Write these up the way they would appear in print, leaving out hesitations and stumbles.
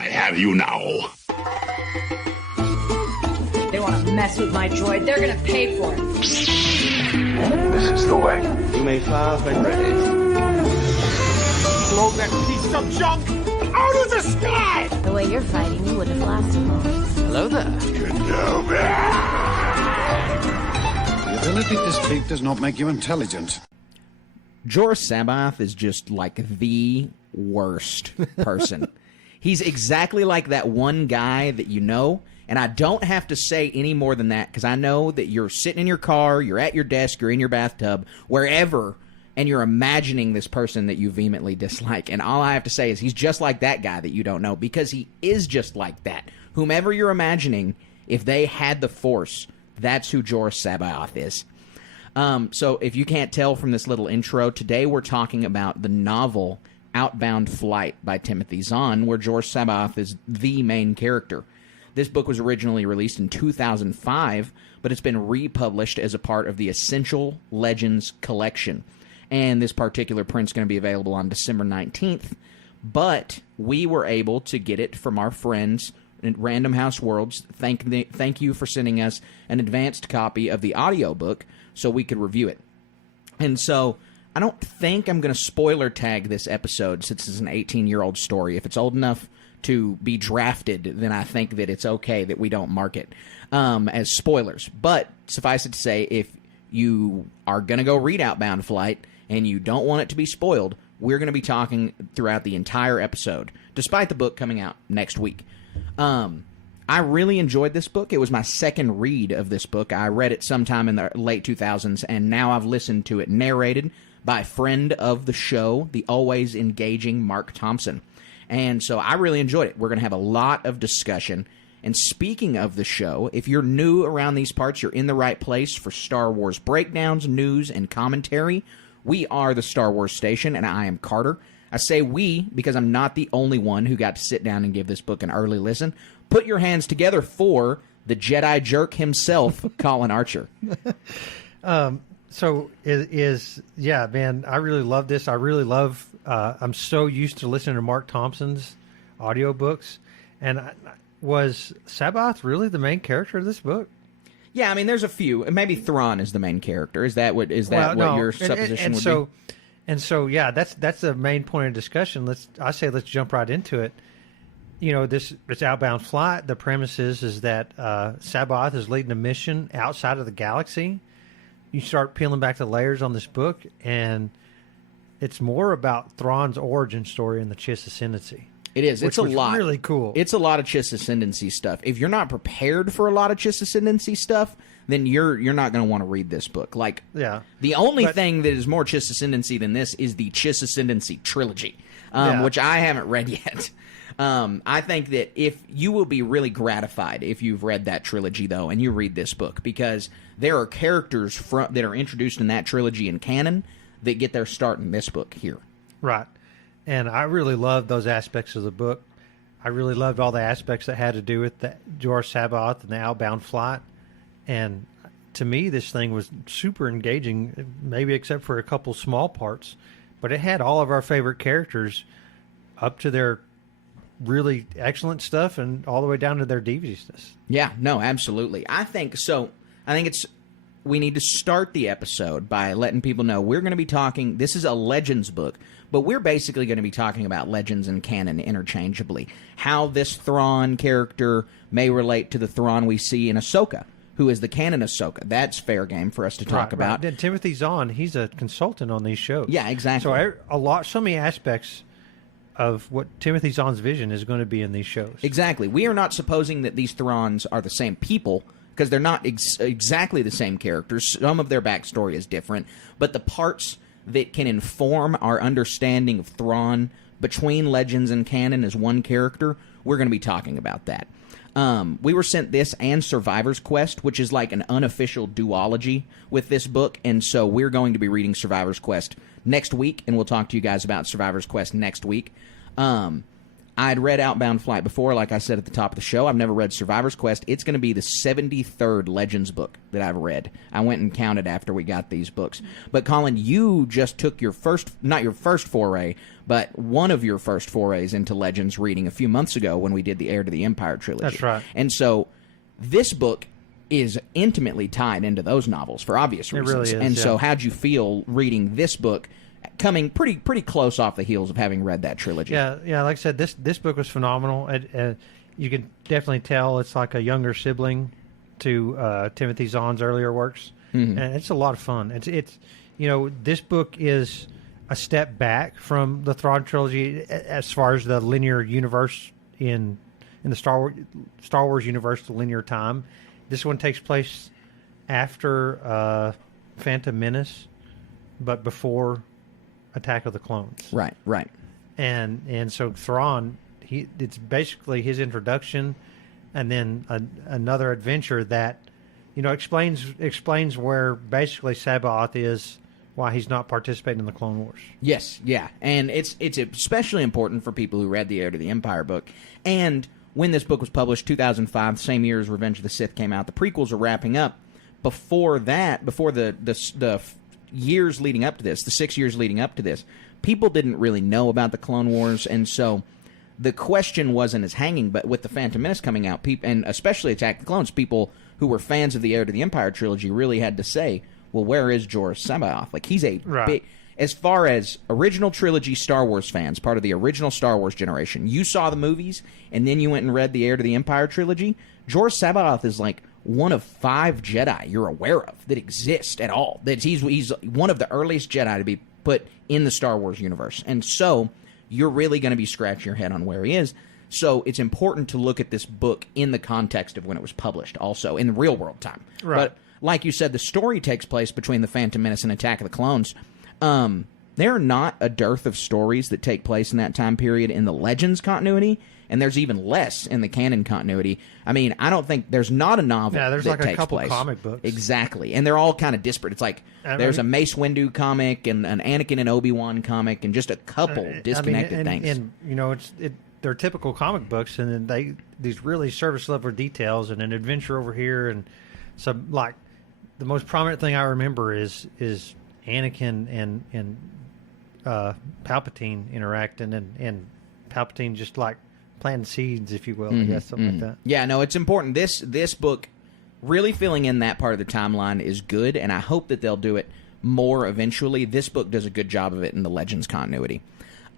I have you now. They want to mess with my droid. They're going to pay for it. This is the way. You may fire when ready. Blow that piece of junk out of the sky! The way you're fighting, you wouldn't have lasted long. Hello there. Kenobi! The ability to speak does not make you intelligent. Jorah Sabaoth is just like the worst person. He's exactly like that one guy that you know, and I don't have to say any more than that because I know that you're sitting in your car, you're at your desk, you're in your bathtub, wherever, and you're imagining this person that you vehemently dislike. And all I have to say is he's just like that guy that you don't know because he is just like that. Whomever you're imagining, if they had the Force, that's who Jorah Sabaoth is. So if you can't tell from this little intro, today we're talking about the novel Outbound Flight by Timothy Zahn, where Jorah Sabaoth is the main character. This book was originally released in 2005, but it's been republished as a part of the Essential Legends collection. And this particular print's going to be available on December 19th. But we were able to get it from our friends at Random House Worlds. Thank you for sending us an advanced copy of the audiobook so we could review it. And so I don't think I'm going to spoiler tag this episode since it's an 18-year-old story. If it's old enough to be drafted, then I think that it's okay that we don't mark it as spoilers. But suffice it to say, if you are going to go read Outbound Flight and you don't want it to be spoiled, we're going to be talking throughout the entire episode, despite the book coming out next week. I really enjoyed this book. It was my second read of this book. I read it sometime in the late 2000s, and now I've listened to it narrated by a friend of the show, the always engaging Mark Thompson. And so I really enjoyed it. We're going to have a lot of discussion. And speaking of the show, if you're new around these parts, you're in the right place for Star Wars breakdowns, news, and commentary. We are the Star Wars Station, and I am Carter. I say we because I'm not the only one who got to sit down and give this book an early listen. Put your hands together for the Jedi jerk himself, Colin Archer. Yeah, man, I really love this. I really love, I'm so used to listening to Mark Thompson's audiobooks. And was Sabaoth really the main character of this book? Yeah, I mean, there's a few. Maybe Thrawn is the main character. Is that what your supposition would be? And so, yeah, that's the main point of discussion. Let's jump right into it. You know, this Outbound Flight. The premise is that Sabaoth is leading a mission outside of the galaxy. You start peeling back the layers on this book, and it's more about Thrawn's origin story and the Chiss Ascendancy. It is. It's a lot. Really cool. It's a lot of Chiss Ascendancy stuff. If you're not prepared for a lot of Chiss Ascendancy stuff, then you're not going to want to read this book. Like, yeah. The only thing that is more Chiss Ascendancy than this is the Chiss Ascendancy trilogy, which I haven't read yet. I think that if you will be really gratified if you've read that trilogy, though, and you read this book, because there are characters that are introduced in that trilogy in canon that get their start in this book here. Right. And I really loved those aspects of the book. I really loved all the aspects that had to do with the Jorah Sabaoth and the Outbound Flight. And to me, this thing was super engaging, maybe except for a couple small parts. But it had all of our favorite characters up to their really excellent stuff and all the way down to their deviousness. Yeah, no, absolutely. I think we need to start the episode by letting people know we're going to be talking, this is a Legends book, but we're basically going to be talking about Legends and canon interchangeably. How this Thrawn character may relate to the Thrawn we see in Ahsoka, who is the canon Ahsoka. That's fair game for us to talk about. Right. Timothy Zahn, he's a consultant on these shows. Yeah, exactly. So so many aspects of what Timothy Zahn's vision is going to be in these shows. Exactly. We are not supposing that these Thrawns are the same people, because they're not exactly the same characters. Some of their backstory is different, but the parts that can inform our understanding of Thrawn between Legends and canon as one character, we're going to be talking about that. We were sent this and Survivor's Quest, which is like an unofficial duology with this book, and so we're going to be reading Survivor's Quest next week, and we'll talk to you guys about Survivor's Quest next week. I'd read Outbound Flight before, like I said at the top of the show. I've never read Survivor's Quest. It's going to be the 73rd Legends book that I've read. I went and counted after we got these books. But, Colin, you just took your first, not your first foray, but one of your first forays into Legends reading a few months ago when we did the Heir to the Empire trilogy. That's right. And so this book is intimately tied into those novels for obvious reasons. It really is, and yeah. so how'd you feel reading this book, coming pretty close off the heels of having read that trilogy? Yeah. Like I said, this book was phenomenal. You can definitely tell it's like a younger sibling to Timothy Zahn's earlier works, and it's a lot of fun. It's this book is a step back from the Thrawn trilogy as far as the linear universe in the Star Wars universe, the linear time. This one takes place after Phantom Menace, but before Attack of the Clones. Right. And so Thrawn, it's basically his introduction, and then another adventure that explains where basically Sabaoth is, why he's not participating in the Clone Wars. Yes, yeah, and it's especially important for people who read the Heir to the Empire book. And when this book was published, 2005, same year as Revenge of the Sith came out, the prequels are wrapping up. Before that, before the years leading up to this, the 6 years leading up to this, people didn't really know about the Clone Wars, and so the question wasn't as hanging. But with the Phantom Menace coming out, and especially Attack of the Clones, people who were fans of the Heir to the Empire trilogy really had to say, well, where is Jorah Sabaoth? Like, he's a big... As far as original trilogy Star Wars fans, part of the original Star Wars generation, you saw the movies, and then you went and read the Heir to the Empire trilogy, Jorah Sabaoth is like one of 5 Jedi you're aware of that exist at all. That he's one of the earliest Jedi to be put in the Star Wars universe. And so you're really going to be scratching your head on where he is. So it's important to look at this book in the context of when it was published, also, in the real-world time. Right. But like you said, the story takes place between the Phantom Menace and Attack of the Clones. There are not a dearth of stories that take place in that time period in the Legends continuity, and there's even less in the canon continuity. I mean, I don't think there's not a novel there's that like takes a couple place. comic books. Exactly, and they're all kind of disparate. It's like there's a Mace Windu comic and an Anakin and Obi-Wan comic and just a couple disconnected things. And they're typical comic books, and then these really service level details and an adventure over here, and so like the most prominent thing I remember is Anakin and Palpatine interacting, and Palpatine just like planting seeds, if you will, I guess, something like that. Yeah, no, it's important. This book really filling in that part of the timeline is good, and I hope that they'll do it more eventually. This book does a good job of it in the Legends continuity.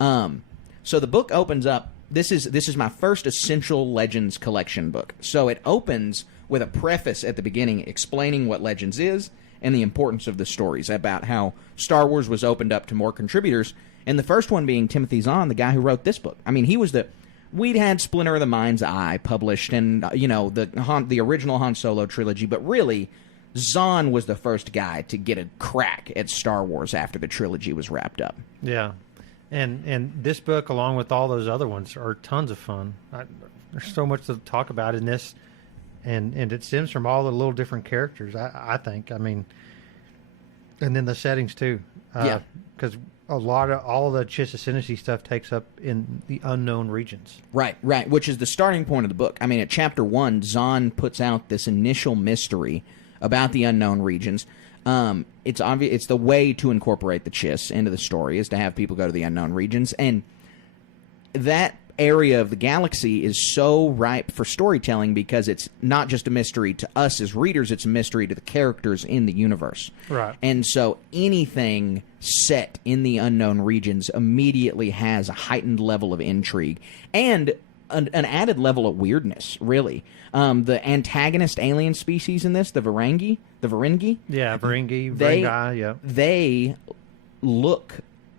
So the book opens up. This is my first Essential Legends collection book. So it opens with a preface at the beginning explaining what Legends is and the importance of the stories, about how Star Wars was opened up to more contributors, and the first one being Timothy Zahn, the guy who wrote this book. I mean, we'd had Splinter of the Mind's Eye published, and the original Han Solo trilogy, but really, Zahn was the first guy to get a crack at Star Wars after the trilogy was wrapped up. Yeah, and this book, along with all those other ones, are tons of fun. There's so much to talk about in this. And it stems from all the little different characters, I think. I mean, and then the settings too. Because all of the Chiss Ascendancy stuff takes up in the unknown regions. Right, which is the starting point of the book. I mean, at Chapter 1, Zahn puts out this initial mystery about the unknown regions. It's obvious. It's the way to incorporate the Chiss into the story is to have people go to the unknown regions. And that area of the galaxy is so ripe for storytelling because it's not just a mystery to us as readers, it's a mystery to the characters in the universe. Right. And so anything set in the unknown regions immediately has a heightened level of intrigue and an added level of weirdness, really. The antagonist alien species in this, the Varangi. Yeah, Varangi, yeah. They look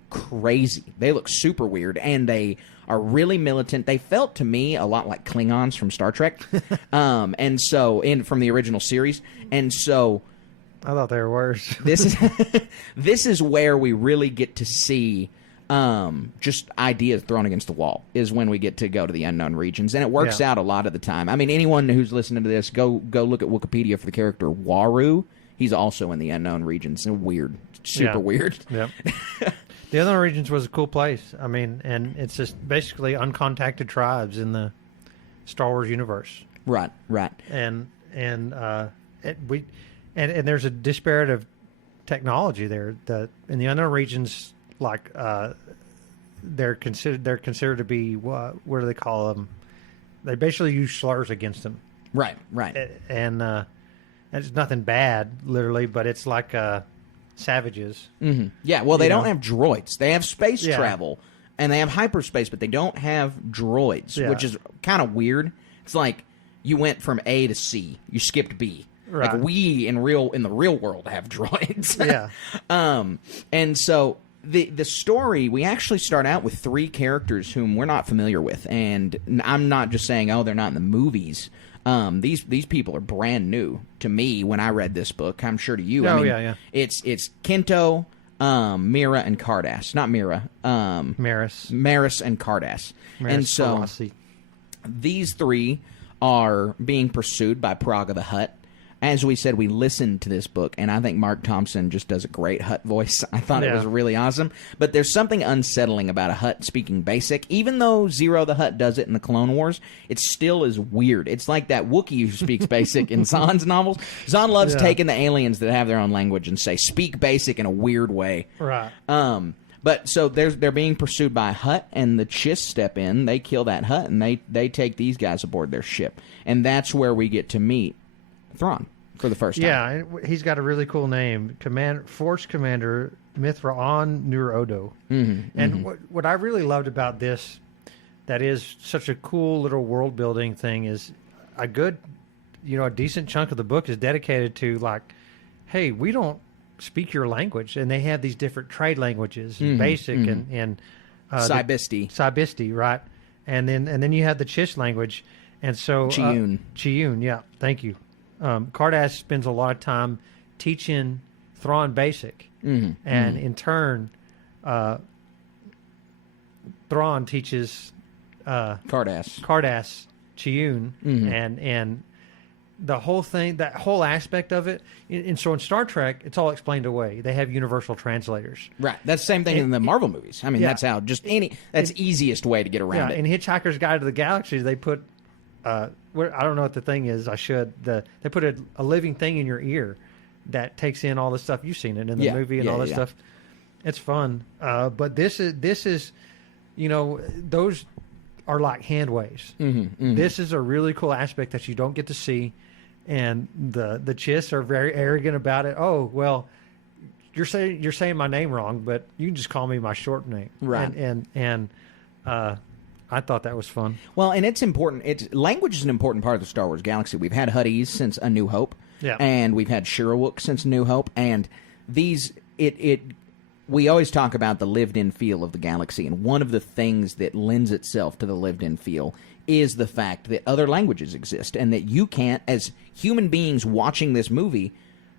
crazy. They look super weird, and they are really militant. They felt to me a lot like Klingons from Star Trek, and so from the original series. And so, I thought they were worse. this is where we really get to see just ideas thrown against the wall. Is when we get to go to the unknown regions, and it works out a lot of the time. I mean, anyone who's listening to this, go look at Wikipedia for the character Waru. He's also in the unknown regions. And weird, super weird. Yep. The Unknown Regions was a cool place. I mean, and it's just basically uncontacted tribes in the Star Wars universe. Right. And there's a disparate of technology there. In the Unknown Regions, like they're considered to be what do they call them? They basically use slurs against them. Right. And it's nothing bad, literally, but it's like savages. Mm-hmm. Yeah, well, they don't have droids. They have space travel, and they have hyperspace, but they don't have droids, which is kind of weird. It's like you went from A to C. You skipped B. Right. Like we in the real world have droids. Yeah. And so the story, we actually start out with 3 characters whom we're not familiar with, and I'm not just saying, oh, they're not in the movies. These people are brand new to me when I read this book. I'm sure to you. Oh, I mean, yeah. It's Kinto, Mira, and Cardass. Not Mira. Maris and Cardass. And so Ferocity. these 3 are being pursued by Praga the Hutt. As we said, we listened to this book, and I think Mark Thompson just does a great Hutt voice. I thought it was really awesome. But there's something unsettling about a Hutt speaking Basic. Even though Zero the Hutt does it in the Clone Wars, it still is weird. It's like that Wookiee who speaks Basic in Zahn's novels. Zahn loves taking the aliens that have their own language and say, speak Basic in a weird way. Right. But so they're being pursued by a Hutt, and the Chiss step in. They kill that Hutt, and they take these guys aboard their ship. And that's where we get to meet Thrawn for the first time. Yeah, he's got a really cool name, Force Commander Mithraon Nur Odo. And what I really loved about this, that is such a cool little world building thing, is a decent chunk of the book is dedicated to like, hey, we don't speak your language, and they have these different trade languages, Basic and Cybisti, right? And then you have the Chiss language, and so Chiyun, yeah, thank you. Cardass spends a lot of time teaching Thrawn Basic, and in turn, Thrawn teaches Cardass Chiyun, and the whole thing, that whole aspect of it. And so in Star Trek, it's all explained away. They have universal translators. Right. That's the same thing in the Marvel movies. I mean, that's how that's easiest way to get around it. In Hitchhiker's Guide to the Galaxy, they put. I don't know what the thing is. They put a living thing in your ear that takes in all the stuff. You've seen it in the movie and all that stuff. It's fun. But this is, those are like hand waves. This is a really cool aspect that you don't get to see, and the Chiss are very arrogant about it. Oh well, you're saying my name wrong, but you can just call me my short name. Right. And I thought that was fun. Well, and it's important. Language is an important part of the Star Wars galaxy. We've had Hutties since A New Hope, and we've had Shirawook since A New Hope, and we always talk about the lived-in feel of the galaxy, and one of the things that lends itself to the lived-in feel is the fact that other languages exist, and that you can't, as human beings watching this movie,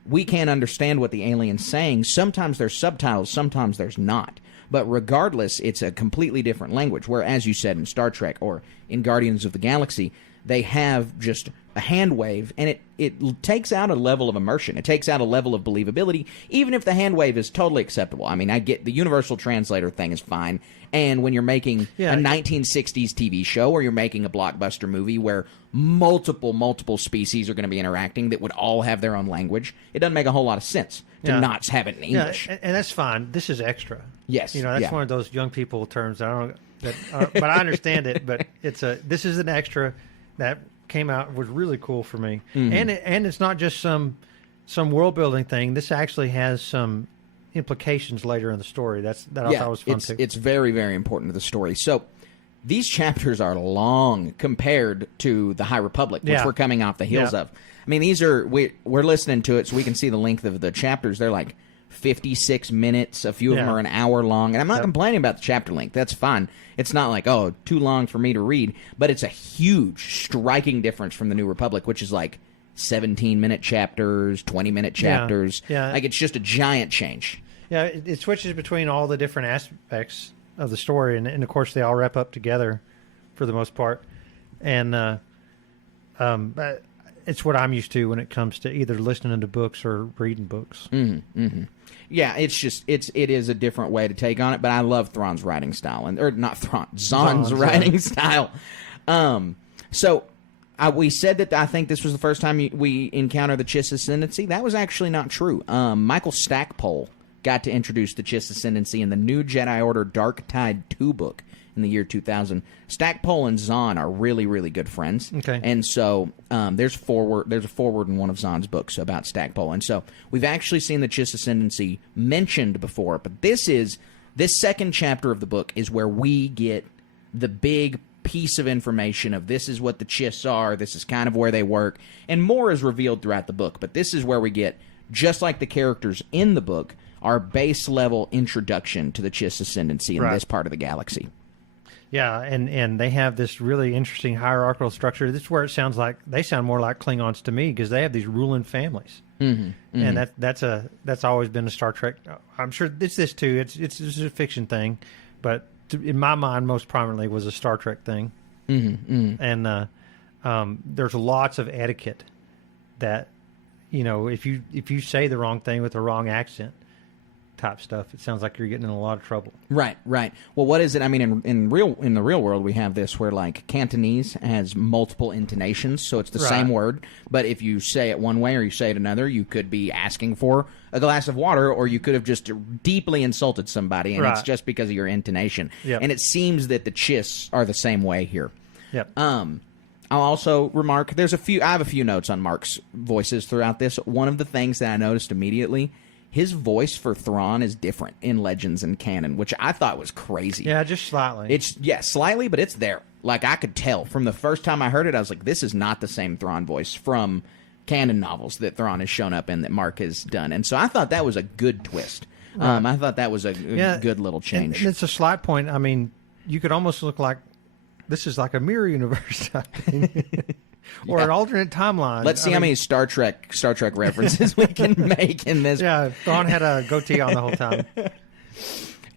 we can't understand what the alien's saying. Sometimes there's subtitles, sometimes there's not. But regardless, it's a completely different language, where, as you said, in Star Trek or in Guardians of the Galaxy, they have just a hand wave, and it takes out a level of immersion. It takes out a level of believability, even if the hand wave is totally acceptable. I mean, I get the universal translator thing is fine, and when you're making a 1960s TV show, or you're making a blockbuster movie where multiple species are going to be interacting that would all have their own language, it doesn't make a whole lot of sense to not have it in English. Yeah, and that's fine. This is extra. Yes. That's one of those young people terms. But I understand it. But this is an extra that came out, was really cool for me. And it's not just some world building thing. This actually has some implications later in the story. That I thought was fun too. It's very, very important to the story. So these chapters are long compared to the High Republic, which we're coming off the heels of. I mean, we're listening to it so we can see the length of the chapters. They're like 56 minutes. A few of them are an hour long. And I'm not complaining about the chapter length. That's fine. It's not like, too long for me to read. But it's a huge, striking difference from the New Republic, which is like 17-minute chapters, 20-minute chapters. Yeah. Like, it's just a giant change. Yeah, it switches between all the different aspects of the story. And of course, they all wrap up together for the most part. And it's what I'm used to when it comes to either listening to books or reading books. Yeah, it is a different way to take on it, but I love Thrawn's writing style, or not Thrawn, Zahn's writing style. So we said that I think this was the first time we encounter the Chiss Ascendancy. That was actually not true. Michael Stackpole got to introduce the Chiss Ascendancy in the New Jedi Order Dark Tide 2 book in the year 2000. Stackpole and Zahn are really, really good friends. Okay. And so there's a forward in one of Zahn's books about Stackpole. And so we've actually seen the Chiss Ascendancy mentioned before, but this second chapter of the book is where we get the big piece of information of this is what the Chiss are, this is kind of where they work, and more is revealed throughout the book. But this is where we get, just like the characters in the book, our base level introduction to the Chiss Ascendancy in this part of the galaxy. Yeah, and they have this really interesting hierarchical structure. This is where it sounds like they sound more like Klingons to me, because they have these ruling families, and that's always been a Star Trek. I'm sure it's this too. It's a fiction thing, but in my mind, most prominently was a Star Trek thing. And there's lots of etiquette that, if you say the wrong thing with the wrong accent, type stuff, it sounds like you're getting in a lot of trouble. Right. Well, what is it? I mean, in the real world, we have this where like Cantonese has multiple intonations, so it's the same word, but if you say it one way or you say it another, you could be asking for a glass of water, or you could have just deeply insulted somebody, and it's just because of your intonation. And it seems that the Chiss are the same way here. I'll also remark, I have a few notes on Mark's voices throughout this. One of the things that I noticed immediately, his voice for Thrawn is different in Legends and canon, which I thought was crazy. Yeah, just slightly. Slightly, but it's there. Like, I could tell from the first time I heard it, I was like, this is not the same Thrawn voice from canon novels that Thrawn has shown up in that Mark has done. And so I thought that was a good twist. I thought that was a good little change. And it's a slight point. I mean, you could almost look like this is like a mirror universe type thing. Or an alternate timeline. Let's see how many Star Trek references we can make in this. Yeah, Thrawn had a goatee on the whole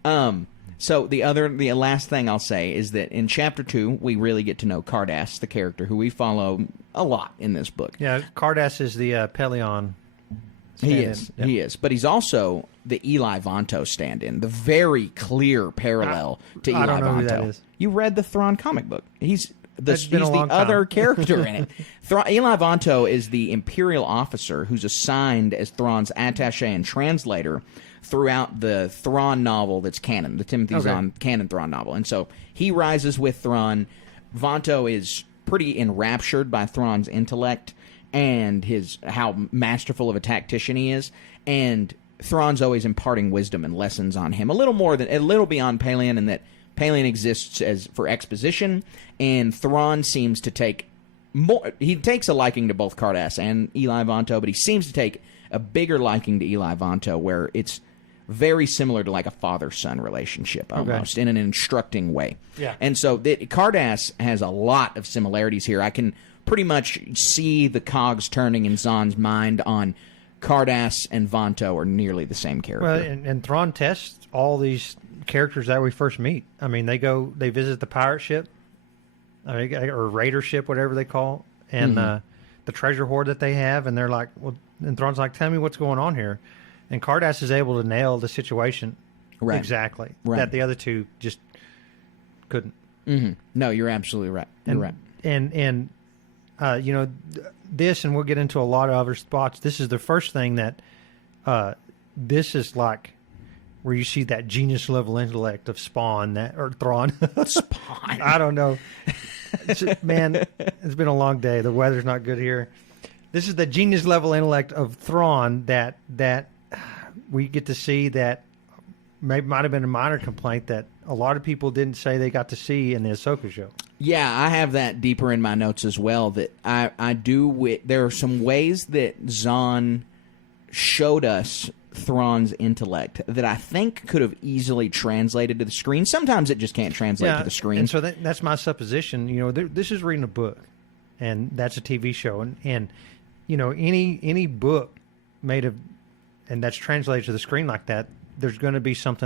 time. So the last thing I'll say is that in Chapter 2, we really get to know Cardass, the character who we follow a lot in this book. Yeah, Cardass is the Pelion stand-in. He is. But he's also the Eli Vanto stand-in, the very clear parallel to Eli Vanto. I don't know who that is. You read the Thrawn comic book. He's the other character in it. Eli Vanto is the Imperial officer who's assigned as Thrawn's attaché and translator throughout the Thrawn novel that's canon, the Timothy Zahn canon Thrawn novel. And so he rises with Thrawn. Vanto is pretty enraptured by Thrawn's intellect and how masterful of a tactician he is. And Thrawn's always imparting wisdom and lessons on him, a little beyond Pelion, in that Pelion exists for exposition, and Thrawn seems to take more. He takes a liking to both Cardass and Eli Vanto, but he seems to take a bigger liking to Eli Vanto, where it's very similar to like a father-son relationship almost, in an instructing way. Yeah. And so Cardass has a lot of similarities here. I can pretty much see the cogs turning in Zahn's mind on Cardass and Vanto are nearly the same character. Well, and Thrawn tests all these characters that we first meet. I mean, they visit the pirate ship, or raider ship, whatever they call, and the treasure hoard that they have, and they're like, well, and Thrawn's like, tell me what's going on here. And Cardass is able to nail the situation exactly that the other two just couldn't. No, you're absolutely right. You're right. And this, and we'll get into a lot of other spots. This is the first thing that this is like where you see that genius level intellect of Thrawn. Spawn. I don't know. Man, it's been a long day. The weather's not good here. This is the genius level intellect of Thrawn that we get to see, that might have been a minor complaint that a lot of people didn't say they got to see in the Ahsoka show. Yeah, I have that deeper in my notes as well. That I do. There are some ways that Zahn showed us Thrawn's intellect that I think could have easily translated to the screen. Sometimes it just can't translate to the screen. And so that's my supposition. This is reading a book, and that's a TV show, and any book made of and that's translated to the screen like that, there's going to be some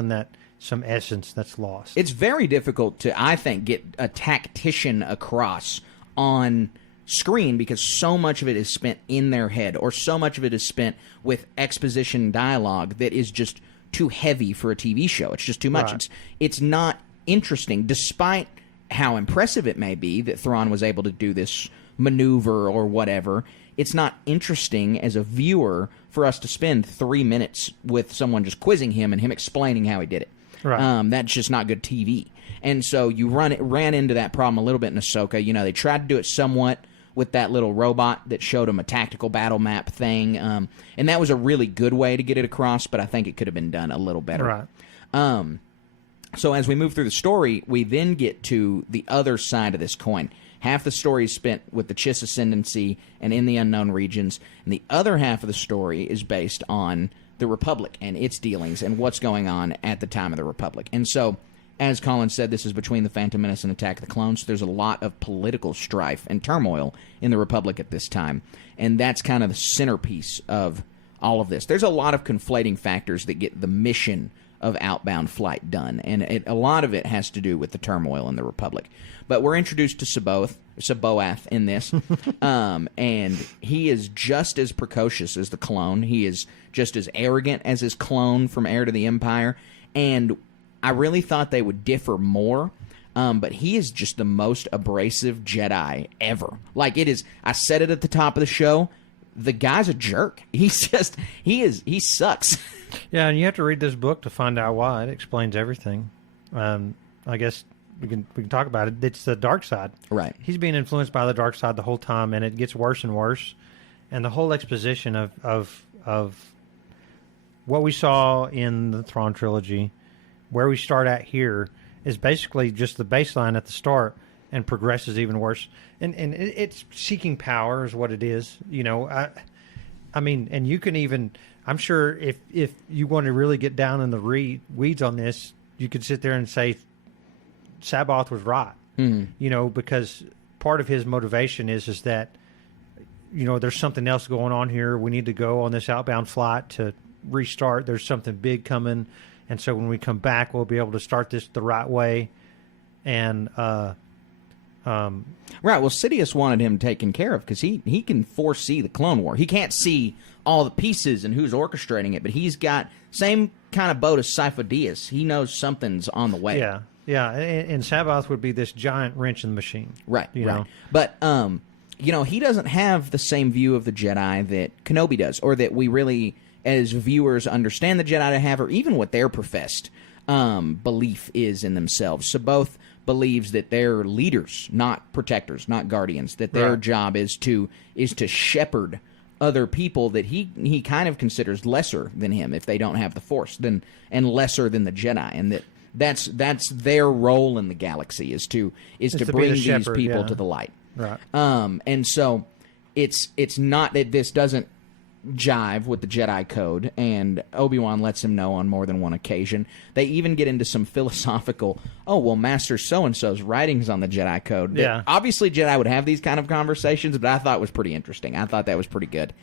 essence that's lost. It's very difficult to, I think, get a tactician across on screen because so much of it is spent in their head, or so much of it is spent with exposition dialogue that is just too heavy for a TV show. It's just too much. Right. It's not interesting, despite how impressive it may be that Thrawn was able to do this maneuver or whatever. It's not interesting as a viewer for us to spend 3 minutes with someone just quizzing him and him explaining how he did it. Right. That's just not good TV. And so you ran into that problem a little bit in Ahsoka. You know, they tried to do it somewhat with that little robot that showed them a tactical battle map thing. And that was a really good way to get it across, but I think it could have been done a little better. Right. So as we move through the story, we then get to the other side of this coin. Half the story is spent with the Chiss Ascendancy and in the unknown regions, and the other half of the story is based on the Republic and its dealings and what's going on at the time of the Republic. And so, as Colin said, this is between the Phantom Menace and Attack of the Clones. There's a lot of political strife and turmoil in the Republic at this time, and that's kind of the centerpiece of all of this. There's a lot of conflating factors that get the mission of Outbound Flight done, and a lot of it has to do with the turmoil in the Republic. But we're introduced to Saboath in this, and he is just as precocious as the clone. He is just as arrogant as his clone from Heir to the Empire, and I really thought they would differ more, but he is just the most abrasive Jedi ever. Like, it is, I said it at the top of the show, the guy's a jerk. He's just, he sucks. Yeah, and you have to read this book to find out why. It explains everything. I guess we can talk about it. It's the dark side. Right. He's being influenced by the dark side the whole time, and it gets worse and worse. And the whole exposition of what we saw in the Thrawn trilogy, where we start at here, is basically just the baseline at the start and progresses even worse. And it's seeking power is what it is. You know, I mean, and you can even, I'm sure if you want to really get down in the weeds on this, you could sit there and say Sabaoth was right. You know, because part of his motivation is that, you know, there's something else going on here. We need to go on this outbound flight to restart. There's something big coming. And so when we come back, we'll be able to start this the right way. And, right. Well, Sidious wanted him taken care of because he can foresee the Clone War. He can't see all the pieces and who's orchestrating it, but he's got same kind of boat as Sifo Dyas. He knows something's on the way. Yeah. Yeah. And Sabaoth would be this giant wrench in the machine. Right. You right. know? But, you know, he doesn't have the same view of the Jedi that Kenobi does, or that we really, as viewers, understand the Jedi to have, or even what their professed belief is in themselves. So both believes that they're leaders, not protectors, not guardians, that their job is to shepherd other people that he kind of considers lesser than him if they don't have the Force, and lesser than the Jedi, and that's their role in the galaxy is to bring these shepherd, people to the light. Right. And so it's not that this doesn't jive with the Jedi Code, and Obi-Wan lets him know on more than one occasion. They even get into some philosophical, Master so-and-so's writings on the Jedi Code. Yeah. Obviously, Jedi would have these kind of conversations, but I thought it was pretty interesting. I thought that was pretty good.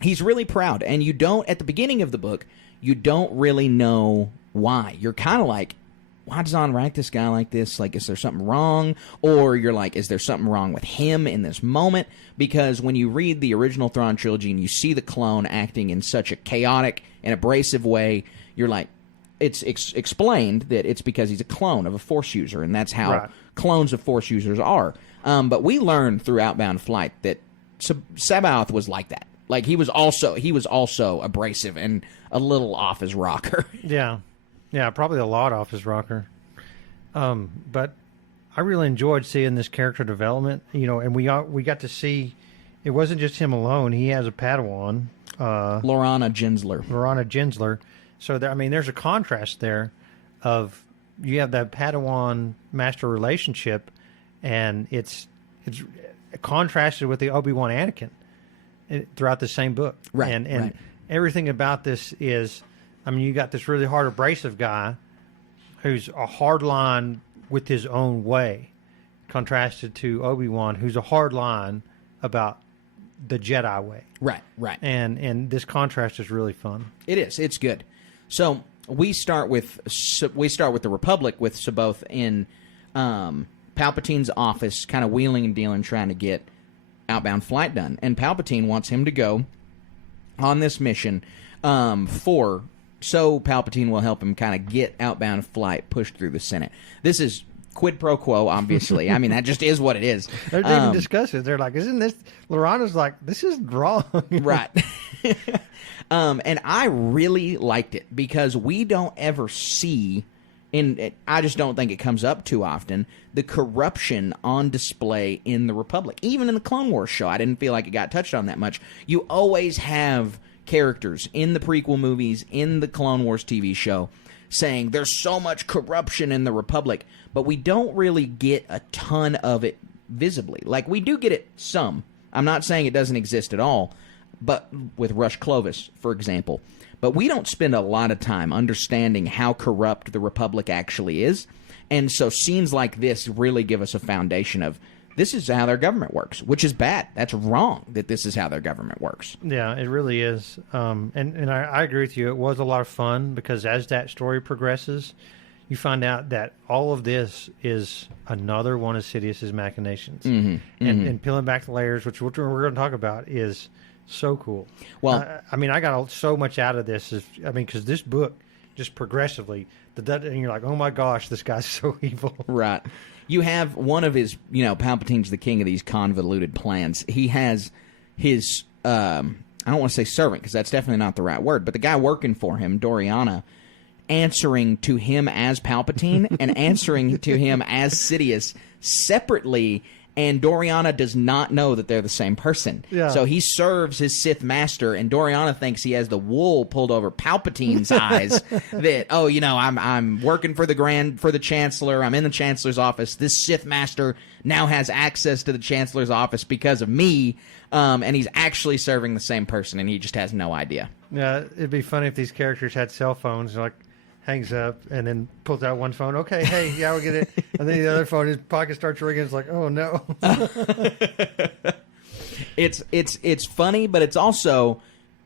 He's really proud, and you don't, at the beginning of the book, you don't really know why. You're kind of like, why does Zahn write this guy like this? Like, is there something wrong? Or you're like, is there something wrong with him in this moment? Because when you read the original Thrawn trilogy and you see the clone acting in such a chaotic and abrasive way, you're like, it's explained that it's because he's a clone of a Force user, and that's how clones of Force users are. But we learned through Outbound Flight that Sabaoth was like that. Like, he was also abrasive and a little off his rocker. Yeah, probably a lot off his rocker. But I really enjoyed seeing this character development, you know, and we got to see it wasn't just him alone. He has a Padawan, Lorana Gensler. So there's a contrast there of you have that Padawan master relationship, and it's contrasted with the Obi-Wan Anakin throughout the same book. Right. And everything about this is, you got this really hard, abrasive guy who's a hard line with his own way, contrasted to Obi-Wan, who's a hard line about the Jedi way. Right. And this contrast is really fun. It is. It's good. So we start with the Republic with Sabaoth in Palpatine's office, kind of wheeling and dealing, trying to get Outbound Flight done. And Palpatine wants him to go on this mission so Palpatine will help him kind of get Outbound Flight pushed through the Senate. This is quid pro quo, obviously. I mean, that just is what it is. They're even discussing it. They're like, isn't this... Lorana's like, this is wrong. Right. And I really liked it because we don't ever see, and I just don't think it comes up too often, the corruption on display in the Republic. Even in the Clone Wars show, I didn't feel like it got touched on that much. You always have characters in the prequel movies, in the Clone Wars TV show, saying there's so much corruption in the Republic, but we don't really get a ton of it visibly. Like, we do get it some. I'm not saying it doesn't exist at all, but with Rush Clovis, for example. But we don't spend a lot of time understanding how corrupt the Republic actually is, and so scenes like this really give us a foundation of this is how their government works, which is bad. That's wrong that this is how their government works. Yeah, it really is. And I agree with you. It was a lot of fun because as that story progresses, you find out that all of this is another one of Sidious's machinations. And peeling back the layers, which we're going to talk about, is so cool. Well, I mean, I got so much out of this. Because this book just progressively, and you're like, oh my gosh, this guy's so evil. Right. You have one of his, Palpatine's the king of these convoluted plans. He has his, I don't want to say servant, because that's definitely not the right word, but the guy working for him, Doriana, answering to him as Palpatine and answering to him as Sidious separately, and Doriana does not know that they're the same person. Yeah. So he serves his Sith master, and Doriana thinks he has the wool pulled over Palpatine's eyes. That I'm working for the Chancellor. I'm in the Chancellor's office. This Sith master now has access to the Chancellor's office because of me, and he's actually serving the same person, and he just has no idea. Yeah, it'd be funny if these characters had cell phones. Like, hangs up and then pulls out one phone. Okay, hey, yeah, we'll get it. And then the other phone, his pocket starts ringing. It's like, oh no. It's funny, but it's also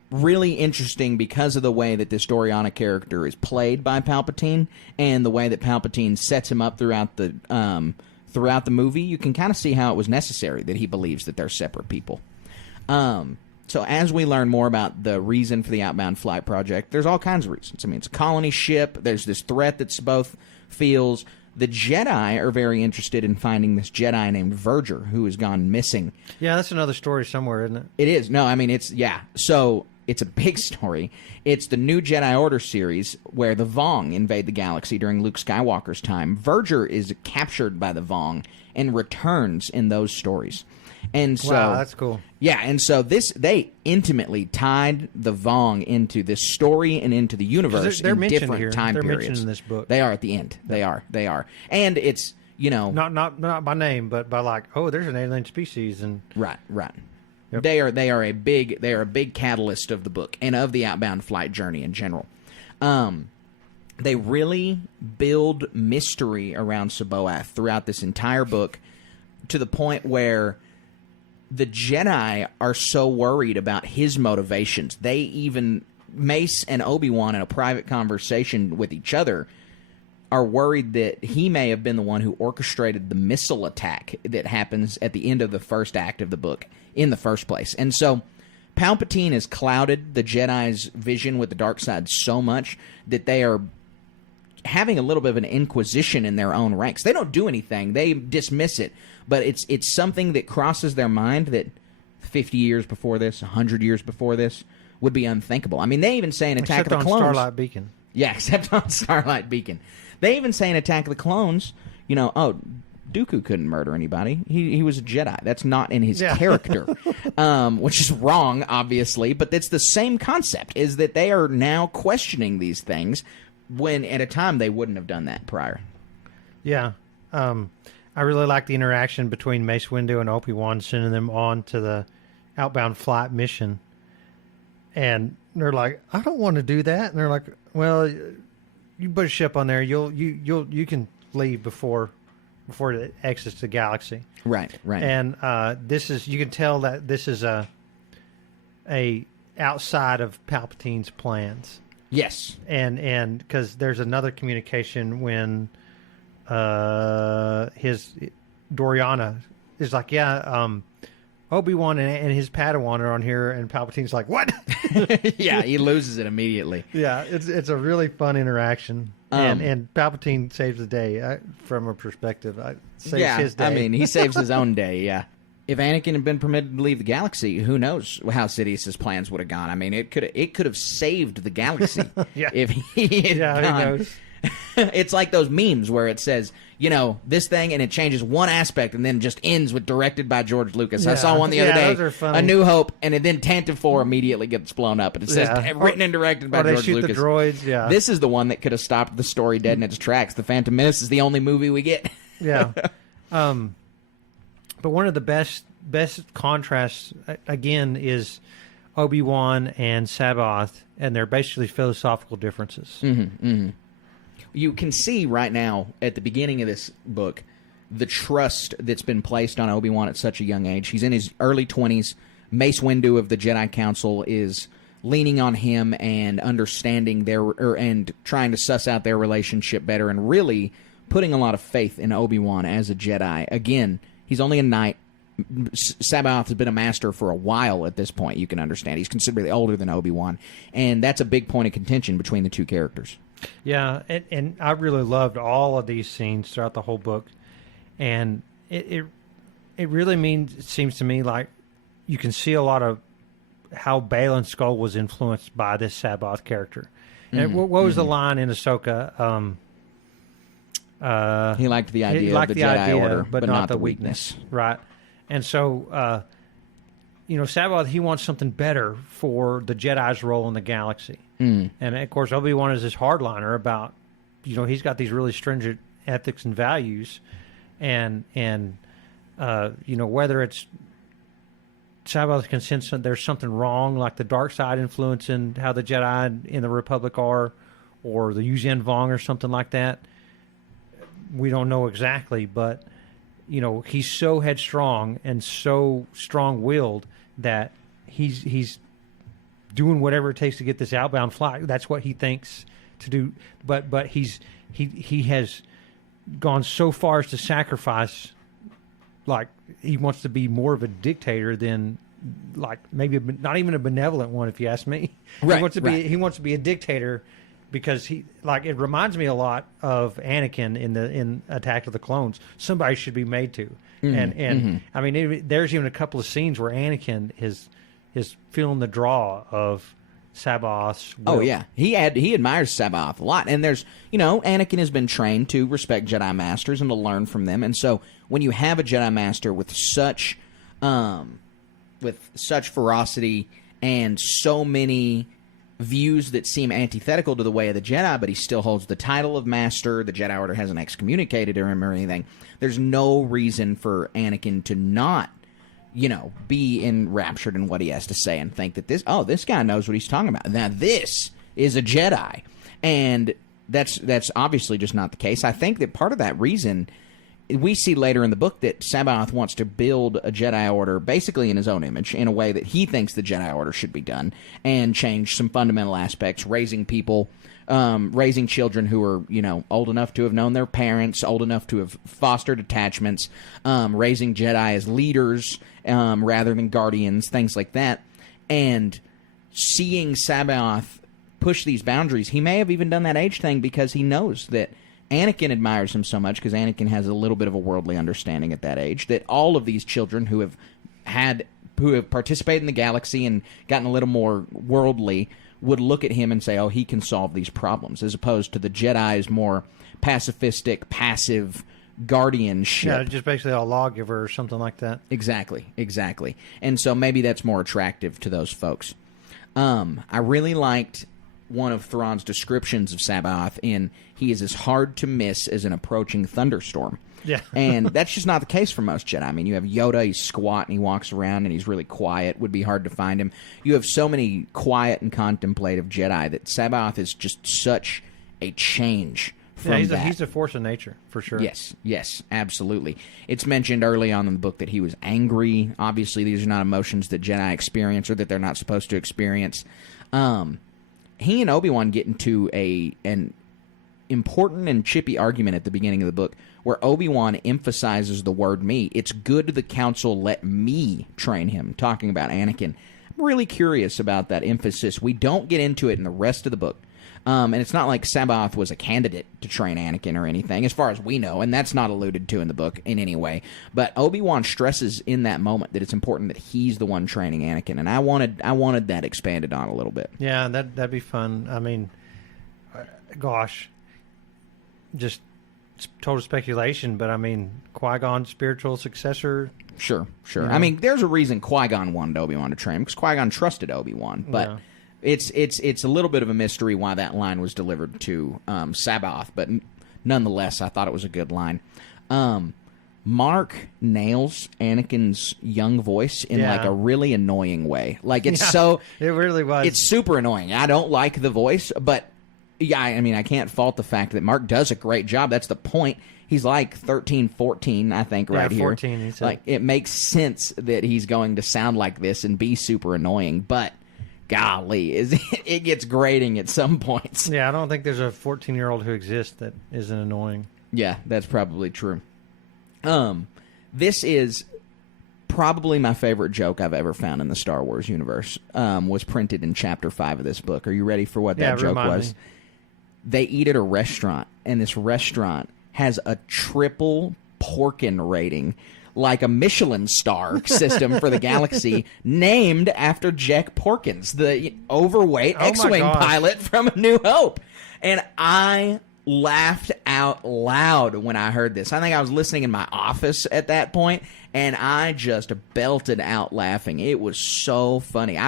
really interesting because of the way that this Doriana character is played by Palpatine and the way that Palpatine sets him up throughout the movie. You can kind of see how it was necessary that he believes that they're separate people. So as we learn more about the reason for the Outbound Flight project, there's all kinds of reasons. I mean, it's a colony ship. There's this threat that Saboth feels. The Jedi are very interested in finding this Jedi named Verger who has gone missing. Yeah, that's another story somewhere, isn't it? It is. No, I mean, so it's a big story. It's the new Jedi Order series where the Vong invade the galaxy during Luke Skywalker's time. Verger is captured by the Vong and returns in those stories. And so, wow, that's cool. Yeah, and so they intimately tied the Vong into this story and into the universe they're in different here. time they're periods. Mentioned in this book. They are at the end. They are. And it's, not by name, but by like, oh, there's an alien species, and right. Yep. They are a big catalyst of the book and of the Outbound Flight journey in general. They really build mystery around Saboth throughout this entire book to the point where the Jedi are so worried about his motivations. They even, Mace and Obi-Wan in a private conversation with each other, are worried that he may have been the one who orchestrated the missile attack that happens at the end of the first act of the book in the first place. And so Palpatine has clouded the Jedi's vision with the dark side so much that they are having a little bit of an inquisition in their own ranks. They don't do anything. They dismiss it. But it's something that crosses their mind that 50 years before this, 100 years before this, would be unthinkable. I mean, they even say in Attack of the Clones... Except on Starlight Beacon. Yeah, except on Starlight Beacon. They even say in Attack of the Clones, Dooku couldn't murder anybody. He was a Jedi. That's not in his character, which is wrong, obviously. But it's the same concept, is that they are now questioning these things when at a time they wouldn't have done that prior. Yeah. I really like the interaction between Mace Windu and Obi-Wan, sending them on to the Outbound Flight mission. And they're like, I don't want to do that. And they're like, well, you put a ship on there. You can leave before it exits the galaxy. Right. And this is, you can tell that this is a outside of Palpatine's plans. Yes. And because there's another communication when Doriana is like, Obi-Wan and his Padawan are on here, and Palpatine's like, what? Yeah, he loses it immediately. Yeah, it's a really fun interaction, and Palpatine saves the day from a perspective. Saves his day. I mean, he saves his own day. Yeah. If Anakin had been permitted to leave the galaxy, who knows how Sidious's plans would have gone? I mean, it could have saved the galaxy if he had gone. Who knows? It's like those memes where it says, this thing, and it changes one aspect and then just ends with directed by George Lucas. I saw one the other day, those are funny. A New Hope, and then Tantive 4 immediately gets blown up, and it says written and directed by George Lucas. They shoot the droids, yeah. This is the one that could have stopped the story dead in its tracks. The Phantom Menace is the only movie we get. Yeah. But one of the best contrasts, again, is Obi-Wan and Sabaoth, and they're basically philosophical differences. You can see right now at the beginning of this book the trust that's been placed on Obi-Wan at such a young age. He's in his early 20s. Mace Windu of the Jedi Council is leaning on him and understanding and trying to suss out their relationship better, and really putting a lot of faith in Obi-Wan as a Jedi. Again, he's only a knight. Sabaoth has been a master for a while at this point, you can understand. He's considerably older than Obi-Wan, and that's a big point of contention between the two characters. Yeah, and I really loved all of these scenes throughout the whole book, and it really seems to me like you can see a lot of how Baylan Skoll was influenced by this Sabaoth character. And what was the line in Ahsoka? He liked the idea of the Jedi Order, but not the weakness. Right. And so, Sabaoth, he wants something better for the Jedi's role in the galaxy. And, of course, Obi-Wan is this hardliner about, he's got these really stringent ethics and values. And whether it's Sabaoth can sense that there's something wrong, like the dark side influencing how the Jedi in the Republic are, or the Yuuzhan Vong or something like that. We don't know exactly, but he's so headstrong and so strong-willed that he's doing whatever it takes to get this outbound flight. That's what he thinks to do. But he has gone so far as to sacrifice. Like, he wants to be more of a dictator than, like, maybe not even a benevolent one, if you ask me. Right, he wants to be a dictator. Because it reminds me a lot of Anakin in Attack of the Clones. Somebody should be made to, I mean, there's even a couple of scenes where Anakin is feeling the draw of Sabaoth's will. Oh yeah, he admires Sabaoth a lot, and there's Anakin has been trained to respect Jedi Masters and to learn from them, and so when you have a Jedi Master with such ferocity and so many views that seem antithetical to the way of the Jedi, but he still holds the title of Master. The Jedi Order hasn't excommunicated him or anything. There's no reason for Anakin to not, be enraptured in what he has to say and think that this guy knows what he's talking about. Now, this is a Jedi. And that's obviously just not the case. I think that part of that reason, we see later in the book that Sabaoth wants to build a Jedi Order basically in his own image, in a way that he thinks the Jedi Order should be done, and change some fundamental aspects, raising people, raising children who are, old enough to have known their parents, old enough to have fostered attachments, raising Jedi as leaders rather than guardians, things like that. And seeing Sabaoth push these boundaries, he may have even done that age thing because he knows that Anakin admires him so much, because Anakin has a little bit of a worldly understanding at that age, that all of these children who have participated in the galaxy and gotten a little more worldly would look at him and say, oh, he can solve these problems, as opposed to the Jedi's more pacifistic, passive guardianship. Yeah, just basically a lawgiver or something like that. Exactly. And so maybe that's more attractive to those folks. I really liked one of Thrawn's descriptions of Sabaoth in he is as hard to miss as an approaching thunderstorm. Yeah. And that's just not the case for most Jedi. I mean, you have Yoda, he's squat and he walks around and he's really quiet. Would be hard to find him. You have so many quiet and contemplative Jedi that Sabaoth is just such a change from that. He's a force of nature, for sure. Yes, absolutely. It's mentioned early on in the book that he was angry. Obviously, these are not emotions that Jedi experience or that they're not supposed to experience. He and Obi-Wan get into an important and chippy argument at the beginning of the book where Obi-Wan emphasizes the word me. It's good the council let me train him, talking about Anakin. I'm really curious about that emphasis. We don't get into it in the rest of the book. And it's not like Sabaoth was a candidate to train Anakin or anything, as far as we know, and that's not alluded to in the book in any way. But Obi-Wan stresses in that moment that it's important that he's the one training Anakin, and I wanted that expanded on a little bit. Yeah, that'd be fun. I mean, gosh, just total speculation, but I mean, Qui-Gon's spiritual successor. Sure. You know? I mean, there's a reason Qui-Gon wanted Obi-Wan to train him, because Qui-Gon trusted Obi-Wan, but... Yeah. It's a little bit of a mystery why that line was delivered to Sabaoth, but nonetheless, I thought it was a good line. Mark nails Anakin's young voice in like a really annoying way. Like it's so it really was. It's super annoying. I don't like the voice, but yeah, I mean, I can't fault the fact that Mark does a great job. That's the point. He's like 13, 14, I think, right here. 14, he said. Like it makes sense that he's going to sound like this and be super annoying, but golly, it gets grating at some points. Yeah, I don't think there's a 14-year-old who exists that isn't annoying. Yeah, that's probably true. This is probably my favorite joke I've ever found in the Star Wars universe. Was printed in Chapter 5 of this book. Are you ready for what that joke was? Me. They eat at a restaurant, and this restaurant has a triple Porkin rating, like a Michelin star system for the galaxy, named after Jack Porkins, the overweight X-Wing pilot from A New Hope. And I laughed out loud when I heard this. I think I was listening in my office at that point, and I just belted out laughing. It was so funny.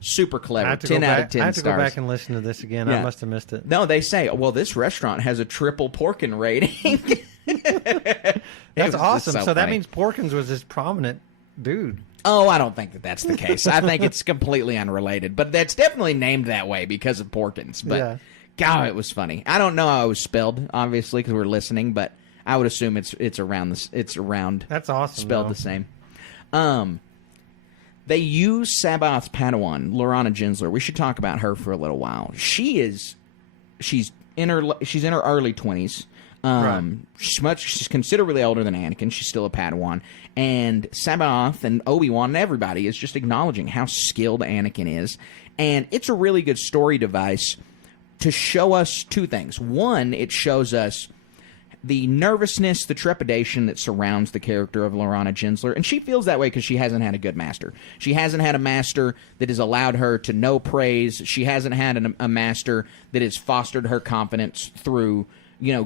Super clever. 10 out of 10 stars. I have to go back and listen to this again. Yeah. I must have missed it. No, they say, well, this restaurant has a triple Porkin rating. That's awesome. So that funny. means Porkins was this prominent dude. Oh, I don't think that that's the case. I think it's completely unrelated. But that's definitely named that way because of Porkins. But, God, it was funny. I don't know how it was spelled, obviously, because we're listening. But I would assume it's around this. It's around. That's awesome. Spelled the same. They use Sabaoth's Padawan, Lorana Gensler. We should talk about her for a little while. She's in her early 20s. She's considerably older than Anakin. She's still a Padawan. And Sabaoth and Obi-Wan and everybody is just acknowledging how skilled Anakin is. And it's a really good story device to show us two things. One, it shows us the nervousness, the trepidation that surrounds the character of Lorana Gensler. And she feels that way because she hasn't had a good master. She hasn't had a master that has allowed her to know praise. She hasn't had a master that has fostered her confidence through,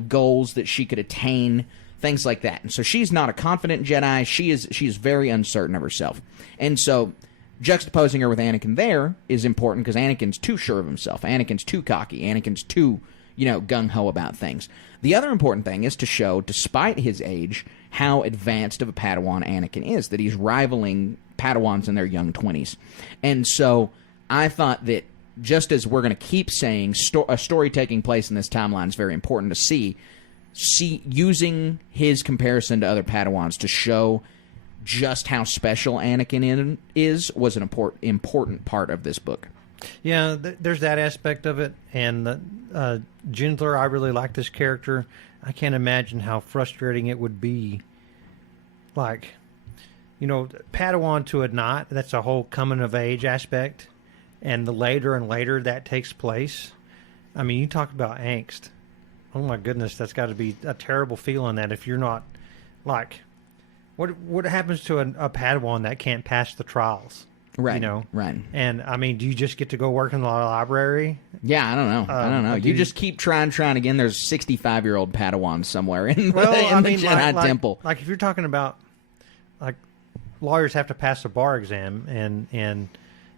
goals that she could attain, things like that. And so she's not a confident Jedi. She is very uncertain of herself. And so juxtaposing her with Anakin there is important because Anakin's too sure of himself. Anakin's too cocky. Anakin's too, gung-ho about things. The other important thing is to show, despite his age, how advanced of a Padawan Anakin is, that he's rivaling Padawans in their young 20s. And so I thought that just as we're going to keep saying a story taking place in this timeline is very important to see using his comparison to other Padawans to show just how special Anakin is was an important part of this book. Yeah, there's that aspect of it. And Gensler, I really like this character. I can't imagine how frustrating it would be. Like, Padawan to a knot, that's a whole coming of age aspect. And the later and later that takes place. I mean, you talk about angst. Oh, my goodness, that's got to be a terrible feeling that if you're not, like, what happens to a Padawan that can't pass the trials? Right. Right. And I mean, do you just get to go work in the library? Yeah, I don't know. You just keep trying again. There's 65-year-old Padawan somewhere in the Jedi Temple. Like if you're talking about, like, lawyers have to pass a bar exam, and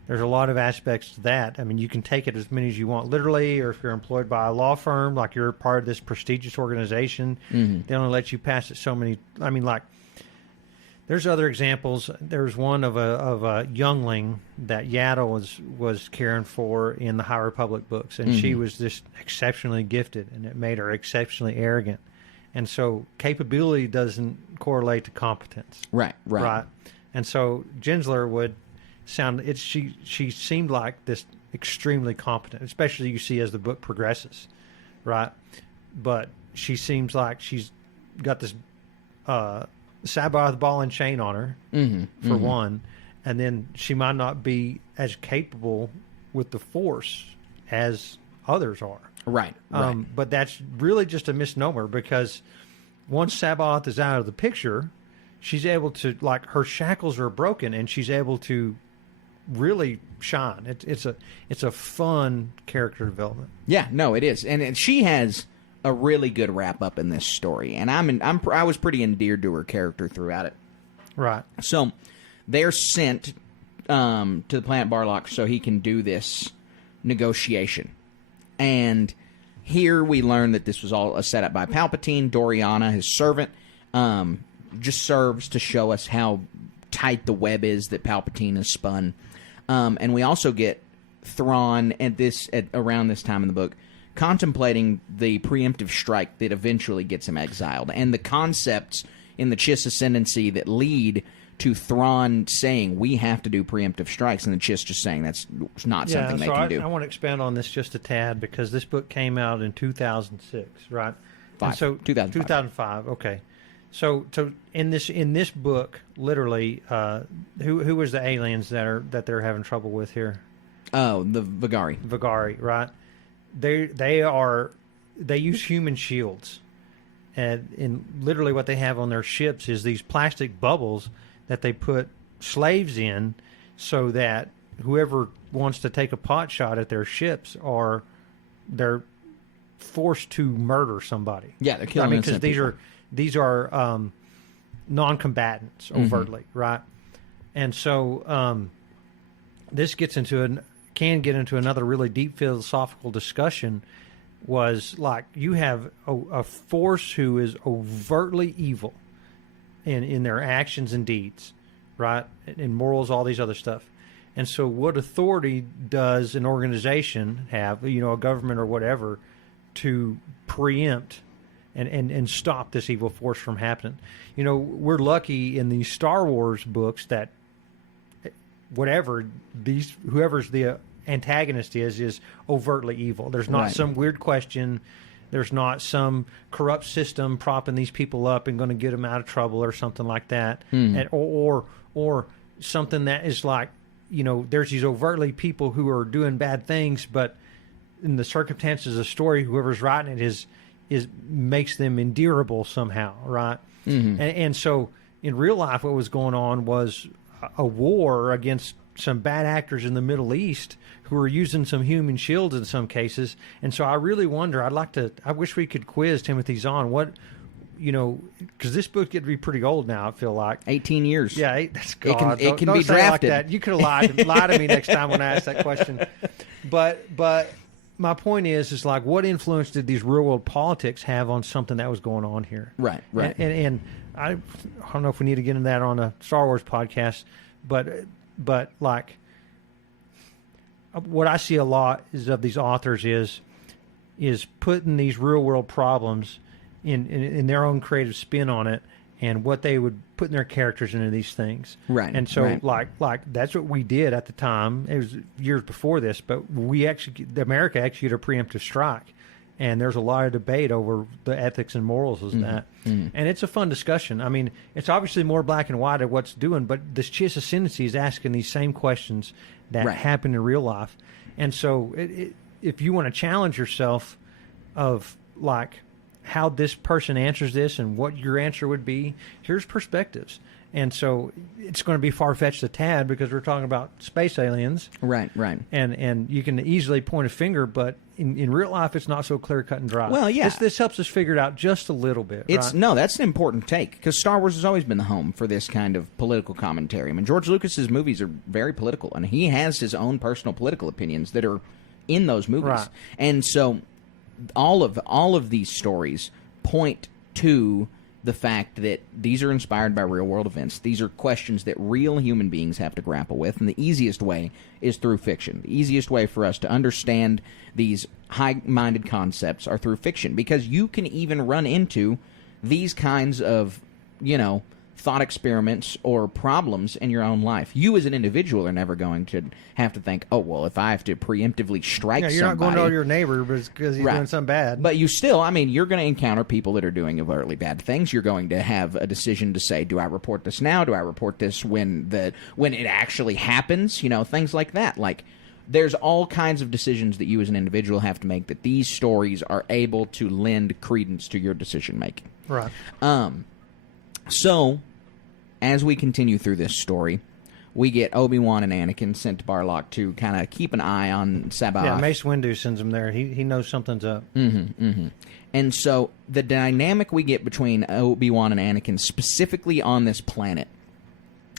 there's a lot of aspects to that. I mean, you can take it as many as you want, literally, or if you're employed by a law firm, like you're part of this prestigious organization, they only let you pass it so many. I mean, like. There's other examples. There's one of a youngling that Yaddle was caring for in the High Republic books, and she was just exceptionally gifted, and it made her exceptionally arrogant. And so capability doesn't correlate to competence. Right. And so Gensler would sound. She seemed like this extremely competent, especially you see as the book progresses, right? but she seems like she's got this Sabaoth ball and chain on her, for one, and then she might not be as capable with the Force as others are. Right. But that's really just a misnomer, because once Sabaoth is out of the picture, she's able to, like, her shackles are broken, and she's able to really shine. It's a fun character development. Yeah, no, it is, and she has a really good wrap up in this story, and I was pretty endeared to her character throughout it. Right. So they're sent to the planet Barlock so he can do this negotiation, and here we learn that this was all a setup by Palpatine. Doriana, his servant, just serves to show us how tight the web is that Palpatine has spun, and we also get Thrawn around this time in the book contemplating the preemptive strike that eventually gets him exiled, and the concepts in the Chiss Ascendancy that lead to Thrawn saying we have to do preemptive strikes, and the Chiss just saying that's not something they can do. I want to expand on this just a tad, because this book came out in 2006, right? 2005. Okay. So in this book, literally, who was the aliens that they're having trouble with here? Oh, the Vigari. Vigari, right? They use human shields, and literally what they have on their ships is these plastic bubbles that they put slaves in, so that whoever wants to take a pot shot at their ships they're forced to murder somebody. Yeah, they're killing innocent people. Because these are non-combatants overtly, right? And so this can get into another really deep philosophical discussion. Was like, you have a force who is overtly evil in their actions and deeds, right? In morals, all these other stuff. And so what authority does an organization have, a government or whatever, to preempt and stop this evil force from happening? We're lucky in these Star Wars books that whoever's the antagonist is overtly evil. There's not some weird question. There's not some corrupt system propping these people up and going to get them out of trouble or something like that. Or something that is like, there's these overtly people who are doing bad things, but in the circumstances of the story, whoever's writing it is makes them endearable somehow, right? And so in real life, what was going on was a war against some bad actors in the Middle East who are using some human shields in some cases. And so I really wonder, I wish we could quiz Timothy Zahn because this book get to be pretty old now, I feel like. 18 years. Yeah, that's God. It can don't be say drafted. It like that. You could have lied to me next time when I asked that question. But my point is like, what influence did these real world politics have on something that was going on here? Right. And I don't know if we need to get into that on a Star Wars podcast, but like, what I see a lot of these authors is putting these real world problems in their own creative spin on it, and what they would put in their characters into these things. Right. And so like that's what we did at the time. It was years before this, but America executed a preemptive strike. And there's a lot of debate over the ethics and morals of that. And it's a fun discussion. I mean, it's obviously more black and white of what's doing, but this Chiss Ascendancy is asking these same questions that happen in real life. And so if you want to challenge yourself of, like, how this person answers this and what your answer would be, here's perspectives. And so it's going to be far-fetched a tad, because we're talking about space aliens. Right. And you can easily point a finger, but in real life, it's not so clear-cut and dry. Well, yeah. This helps us figure it out just a little bit. No, that's an important take, because Star Wars has always been the home for this kind of political commentary. I mean, George Lucas's movies are very political, and he has his own personal political opinions that are in those movies. Right. And so all of these stories point to the fact that these are inspired by real-world events. These are questions that real human beings have to grapple with, and the easiest way is through fiction. The easiest way for us to understand these high-minded concepts are through fiction, because you can even run into these kinds of, thought experiments or problems in your own life. You as an individual are never going to have to think, oh, well, if I have to preemptively strike you're somebody... not going to your neighbor because he's doing something bad. But you still, I mean, you're going to encounter people that are doing overtly bad things. You're going to have a decision to say, do I report this now? Do I report this when it actually happens? You know, things like that. Like, there's all kinds of decisions that you as an individual have to make that these stories are able to lend credence to your decision-making. Right. So, as we continue through this story, we get Obi-Wan and Anakin sent to Barlock to kind of keep an eye on Sabaoth. Yeah, Mace Windu sends him there. He knows something's up. And so, the dynamic we get between Obi-Wan and Anakin, specifically on this planet,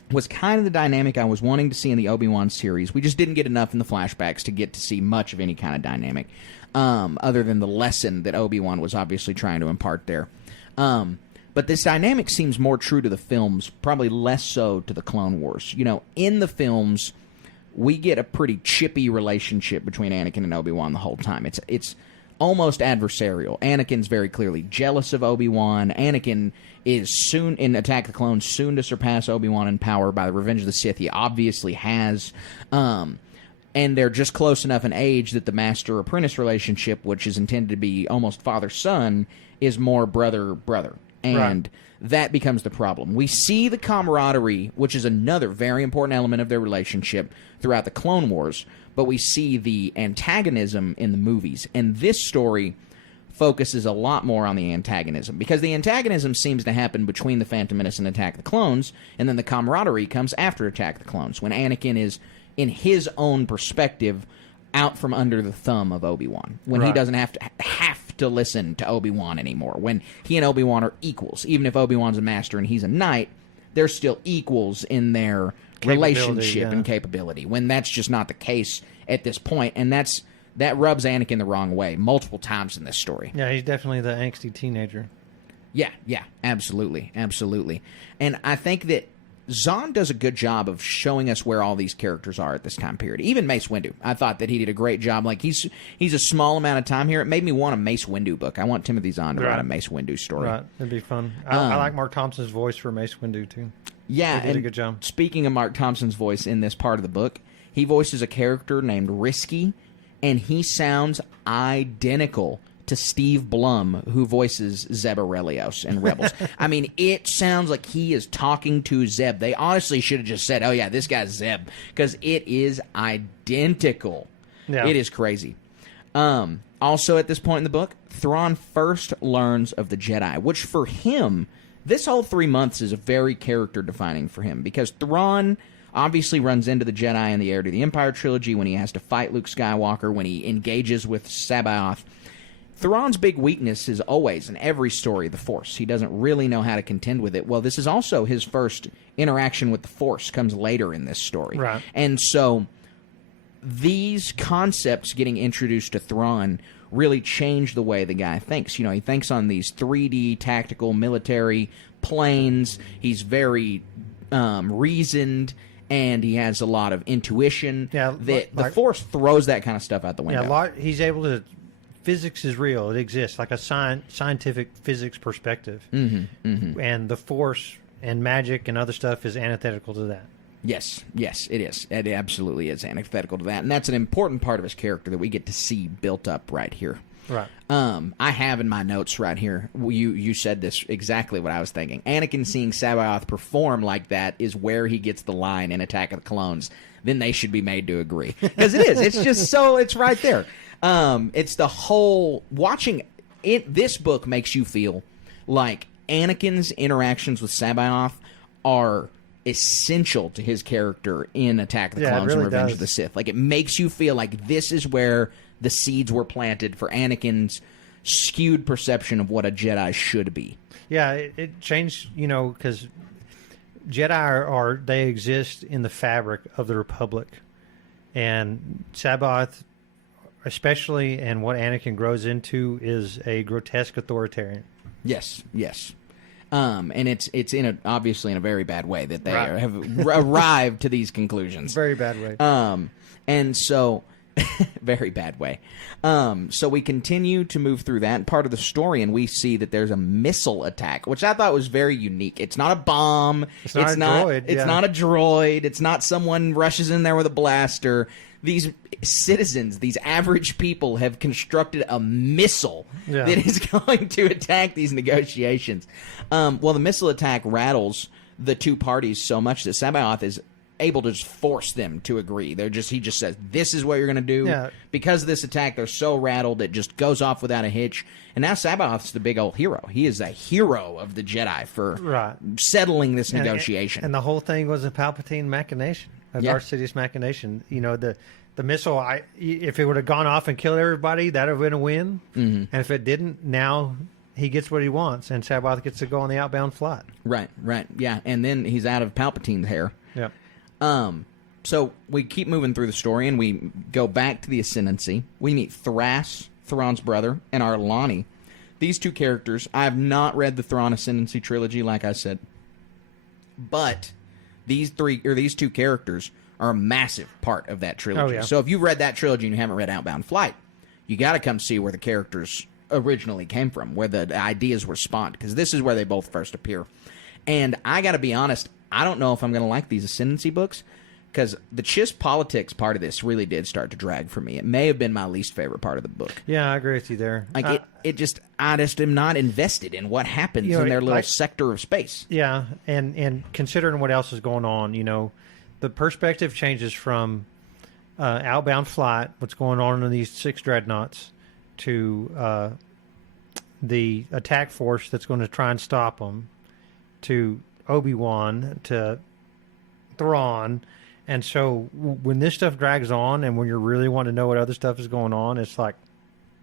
was kind of the dynamic I was wanting to see in the Obi-Wan series. We just didn't get enough in the flashbacks to get to see much of any kind of dynamic, other than the lesson that Obi-Wan was obviously trying to impart there. But this dynamic seems more true to the films, probably less so to the Clone Wars. You know, in the films, we get a pretty chippy relationship between Anakin and Obi-Wan the whole time. It's almost adversarial. Anakin's very clearly jealous of Obi-Wan. Anakin is soon, in Attack of the Clones, soon to surpass Obi-Wan in power by the Revenge of the Sith. He obviously has. And they're just close enough in age that the master-apprentice relationship, which is intended to be almost father-son, is more brother-brother. And that becomes the problem. We see the camaraderie, which is another very important element of their relationship throughout the Clone Wars, but we see the antagonism in the movies. And this story focuses a lot more on the antagonism, because the antagonism seems to happen between the Phantom Menace and Attack of the Clones, and then the camaraderie comes after Attack of the Clones, when Anakin is, in his own perspective, out from under the thumb of Obi-Wan, when he doesn't have to listen to Obi-Wan anymore, when he and Obi-Wan are equals. Even if Obi-Wan's a master and he's a knight, they're still equals in their relationship and capability, when that's just not the case at this point. And that rubs Anakin the wrong way multiple times in this story. Yeah, he's definitely the angsty teenager. Yeah, absolutely. And I think that Zahn does a good job of showing us where all these characters are at this time period. Even Mace Windu, I thought that he did a great job. Like, he's a small amount of time here. It made me want a Mace Windu book. I want Timothy Zahn to write a Mace Windu story. Right, that'd be fun. I like Mark Thompson's voice for Mace Windu too. Yeah, he did a good job. Speaking of Mark Thompson's voice in this part of the book, he voices a character named Risky, and he sounds identical to Steve Blum, who voices Zeb Orrelios in Rebels. I mean, it sounds like he is talking to Zeb. They honestly should have just said, oh yeah, this guy's Zeb, because it is identical. Yeah. It is crazy. Also at this point in the book, Thrawn first learns of the Jedi, which for him, this whole 3 months is very character-defining for him, because Thrawn obviously runs into the Jedi in the Heir to the Empire trilogy when he has to fight Luke Skywalker, when he engages with Sabaoth. Thrawn's big weakness is always, in every story, the Force. He doesn't really know how to contend with it. Well, this is also his first interaction with the Force, comes later in this story. Right. And so these concepts getting introduced to Thrawn really change the way the guy thinks. You know, he thinks on these 3D tactical military planes. He's very reasoned, and he has a lot of intuition. Yeah, the Force throws that kind of stuff out the window. Yeah, he's able to... Physics is real. It exists, like a scientific physics perspective. And the Force and magic and other stuff is antithetical to that. Yes, it is. It absolutely is antithetical to that. And that's an important part of his character that we get to see built up right here. Right. I have in my notes right here, you said this exactly what I was thinking. Anakin seeing Sabaoth perform like that is where he gets the line in Attack of the Clones. Then they should be made to agree. Because it is. It's just so, it's right there. It's the whole, watching it, this book makes you feel like Anakin's interactions with Sabaoth are essential to his character in Attack of the Clones and Revenge of the Sith. Like, it makes you feel like this is where the seeds were planted for Anakin's skewed perception of what a Jedi should be. Yeah, it changed, because Jedi they exist in the fabric of the Republic. And Sabaoth, especially, and what Anakin grows into, is a grotesque authoritarian. Yes. And it's obviously in a very bad way that they have arrived to these conclusions. Very bad way. And so Very bad way. So we continue to move through that part of the story, and we see that there's a missile attack, which I thought was very unique. It's not a bomb. It's not a droid. It's not a droid. It's not someone rushes in there with a blaster. These citizens, these average people, have constructed a missile that is going to attack these negotiations. Well, the missile attack rattles the two parties so much that Sabaoth is able to just force them to agree. He just says, this is what you're going to do. Yeah. Because of this attack, they're so rattled, it just goes off without a hitch. And now Sabaoth's the big old hero. He is a hero of the Jedi for settling this negotiation. And the whole thing was a Palpatine machination, a Darth Sidious machination. You know, the missile, if it would have gone off and killed everybody, that would have been a win. Mm-hmm. And if it didn't, now he gets what he wants, and Sabaoth gets to go on the Outbound Flight. Right, yeah. And then he's out of Palpatine's hair. Yeah. So we keep moving through the story, and we go back to the Ascendancy. We meet Thras, Thrawn's brother, and Arlani. These two characters, I have not read the Thrawn Ascendancy trilogy, like I said, but these two characters are a massive part of that trilogy. Oh, yeah. So if you've read that trilogy and you haven't read Outbound Flight, you got to come see where the characters originally came from, where the ideas were spawned, because this is where they both first appear. And I got to be honest, I don't know if I'm going to like these Ascendancy books, because the Chiss politics part of this really did start to drag for me. It may have been my least favorite part of the book. Yeah, I agree with you there. Like I just am not invested in what happens in their little sector of space. Yeah, and considering what else is going on, the perspective changes from Outbound Flight, what's going on in these 6 dreadnoughts, to the attack force that's going to try and stop them, to Obi-Wan, to Thrawn. And so when this stuff drags on, and when you really want to know what other stuff is going on, it's like,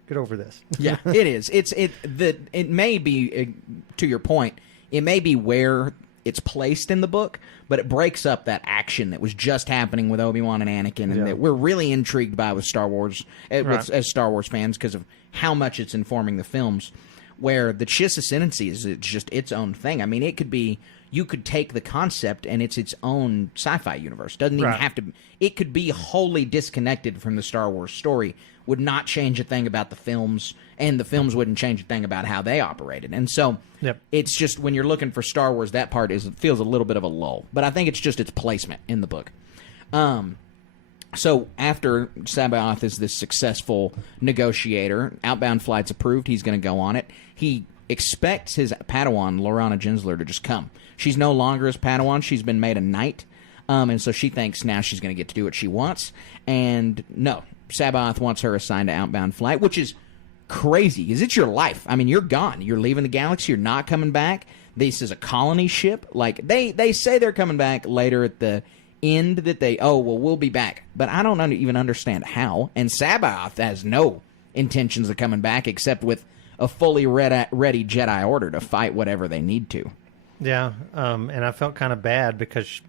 get over this. Yeah, it is. It may be, to your point, it may be where it's placed in the book, but it breaks up that action that was just happening with Obi-Wan and Anakin, and that we're really intrigued by with Star Wars, as Star Wars fans, because of how much it's informing the films. Where the Chiss Ascendancy is just its own thing. I mean, it could be, you could take the concept and it's its own sci-fi universe. Doesn't even have to. It could be wholly disconnected from the Star Wars story. Would not change a thing about the films, and the films wouldn't change a thing about how they operated. And so, it's just when you're looking for Star Wars, that part feels a little bit of a lull. But I think it's just its placement in the book. So after Sabaoth is this successful negotiator, Outbound Flight's approved, he's going to go on it. He expects his Padawan, Lorana Gensler, to just come. She's no longer his Padawan. She's been made a knight. And so she thinks now she's going to get to do what she wants. And no, Sabaoth wants her assigned to Outbound Flight, which is crazy because it's your life. I mean, you're gone. You're leaving the galaxy. You're not coming back. This is a colony ship. Like, they say they're coming back later at the end that we'll be back. But I don't even understand how. And Sabaoth has no intentions of coming back except with a fully ready Jedi Order to fight whatever they need to. Yeah, and I felt kind of bad because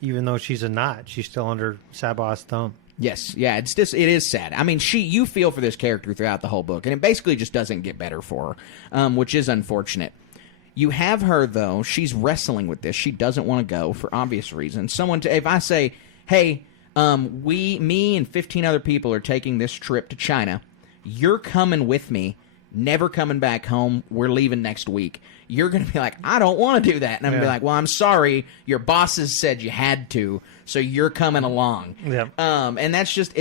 even though she's a knight, she's still under Sabaoth's thumb. Yes, yeah, it is sad. I mean, you feel for this character throughout the whole book, and it basically just doesn't get better for her, which is unfortunate. You have her, though, she's wrestling with this. She doesn't want to go for obvious reasons. If I say, hey, me and 15 other people are taking this trip to China, you're coming with me, never coming back home, we're leaving next week. You're going to be like, I don't want to do that. And I'm going to be like, well, I'm sorry, your bosses said you had to, so you're coming along. Yeah. And that's just,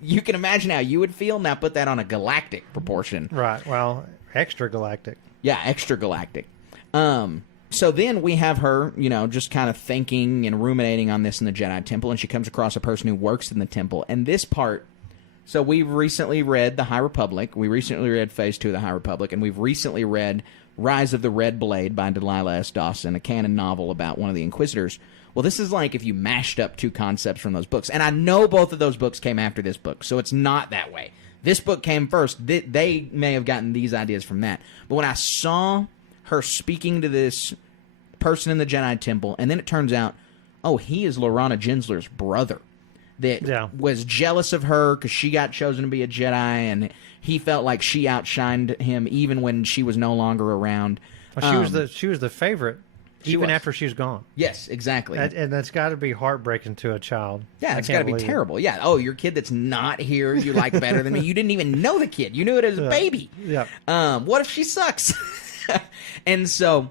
you can imagine how you would feel. Now put that on a galactic proportion. Right, well, extra galactic. Yeah, extra galactic. So then we have her, just kind of thinking and ruminating on this in the Jedi Temple, and she comes across a person who works in the temple. And this part, so we've recently read The High Republic. We recently read Phase 2 of The High Republic, and we've recently read Rise of the Red Blade by Delilah S. Dawson, a canon novel about one of the Inquisitors. Well, this is like if you mashed up two concepts from those books. And I know both of those books came after this book, so it's not that way. This book came first. They may have gotten these ideas from that. But when I saw her speaking to this person in the Jedi Temple, and then it turns out, he is Lorana Gensler's brother that was jealous of her because she got chosen to be a Jedi, and he felt like she outshined him even when she was no longer around. Well, she was the favorite even after she's gone. Yes, exactly. And that's got to be heartbreaking to a child. Yeah, it's got to be terrible. Yeah. Oh, your kid that's not here you like better than me. You didn't even know the kid. You knew it as a baby. Yeah. What if she sucks? And so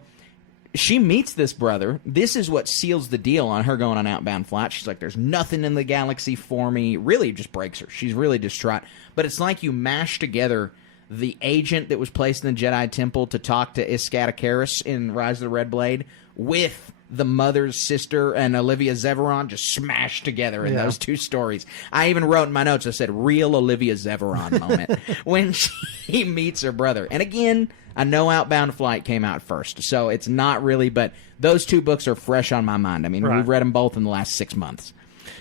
she meets this brother. This is what seals the deal on her going on Outbound Flight. She's like, there's nothing in the galaxy for me. Really just breaks her. She's really distraught. But it's like you mash together the agent that was placed in the Jedi Temple to talk to Iskatakaris in Rise of the Red Blade with the mother's sister and Olivia Zeveron just smashed together in those two stories. I even wrote in my notes, I said, real Olivia Zeveron moment when she meets her brother. And again, I know Outbound Flight came out first, so it's not really, but those two books are fresh on my mind. I mean, we've read them both in the last 6 months.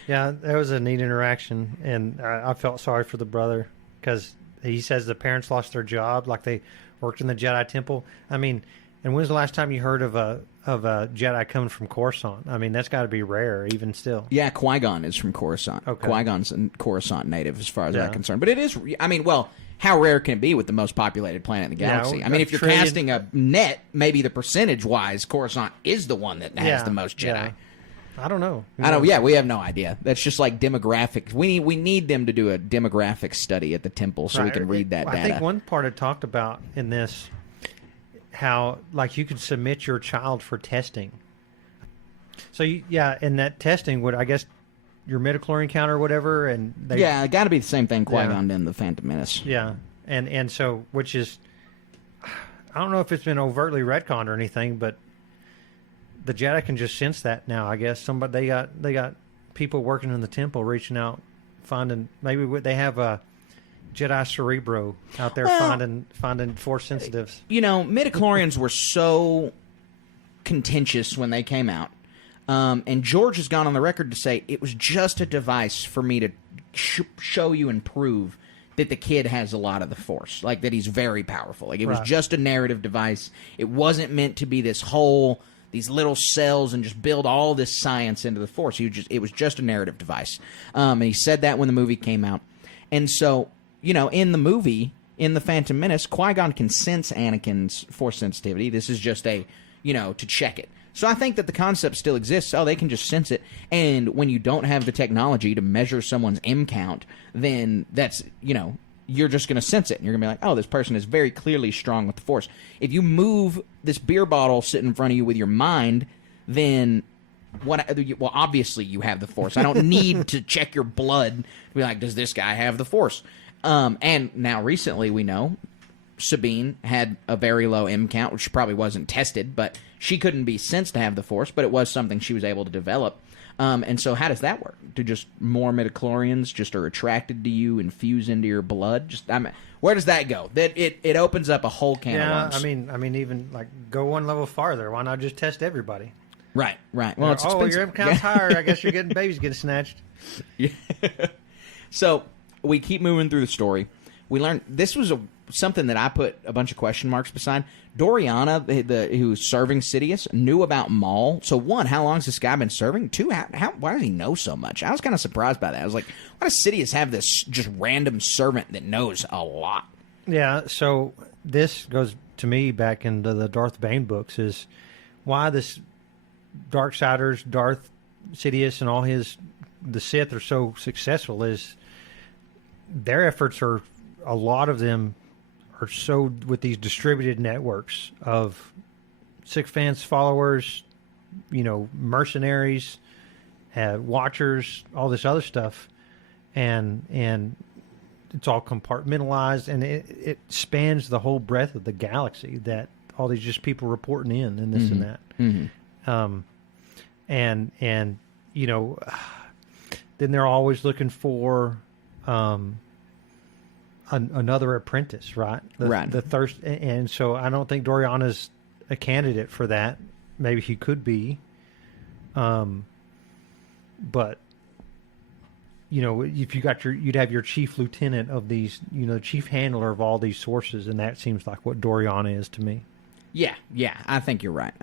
Yeah, that was a neat interaction, and I felt sorry for the brother because he says the parents lost their job, like they worked in the Jedi Temple. I mean, and when's the last time you heard of a Jedi coming from Coruscant? I mean, that's got to be rare, even still. Yeah, Qui-Gon is from Coruscant. Okay. Qui-Gon's a Coruscant native, as far as I'm concerned. But it is, I mean, well, how rare can it be with the most populated planet in the galaxy? Yeah, I mean, if you're casting a net, maybe the percentage-wise, Coruscant is the one that has the most Jedi. Yeah. I don't know. Yeah, we have no idea. That's just like demographics. We need them to do a demographic study at the temple so we can read that data. I think one part it talked about in this, how like you could submit your child for testing. So and that testing would, I guess, your midichlorian count or whatever, and it got to be the same thing Qui-Gon did in the Phantom Menace. Yeah, and so which is, I don't know if it's been overtly retconned or anything, but the Jedi can just sense that now. I guess they got people working in the temple reaching out, finding maybe they have a Jedi Cerebro out there finding Force sensitives. You know, midichlorians were so contentious when they came out, and George has gone on the record to say it was just a device for me to show you and prove that the kid has a lot of the Force, like that he's very powerful. Like it was just a narrative device. It wasn't meant to be these little cells and just build all this science into the Force. It was just a narrative device. And he said that when the movie came out. And so, you know, in the movie, in The Phantom Menace, Qui-Gon can sense Anakin's Force sensitivity. This is just to check it. So I think that the concept still exists. Oh, they can just sense it. And when you don't have the technology to measure someone's M count, then that's, you're just going to sense it. And you're going to be like, oh, this person is very clearly strong with the Force. If you move this beer bottle sitting in front of you with your mind, then obviously you have the Force. I don't need to check your blood to be like, does this guy have the Force? And now recently we know Sabine had a very low M count, which probably wasn't tested, but she couldn't be sensed to have the Force, but it was something she was able to develop. And so how does that work? Do just more midichlorians just are attracted to you and fuse into your blood? Where does that go? That it opens up a whole can of worms. I mean, even like go one level farther. Why not just test everybody? Right. Well, it's expensive. Your M count's higher. I guess you're getting babies getting snatched. Yeah. So we keep moving through the story. We learned this was something that I put a bunch of question marks beside. Doriana, who was serving Sidious, knew about Maul. So one, how long has this guy been serving? Two, why does he know so much? I was kind of surprised by that. I was like, why does Sidious have this just random servant that knows a lot? Yeah, so this goes to me back into the Darth Bane books, is why this Darksiders, Darth Sidious, and all the Sith are so successful is their efforts are, a lot of them are so with these distributed networks of sycophants, followers, mercenaries, watchers, all this other stuff, and it's all compartmentalized, and it spans the whole breadth of the galaxy. That all these just people reporting in and this and that, and then they're always looking for another apprentice, right? The thirst, and so I don't think Doriana's a candidate for that. Maybe he could be, but if you'd have your chief lieutenant of these, chief handler of all these sources, and that seems like what Doriana is to me. Yeah, I think you're right.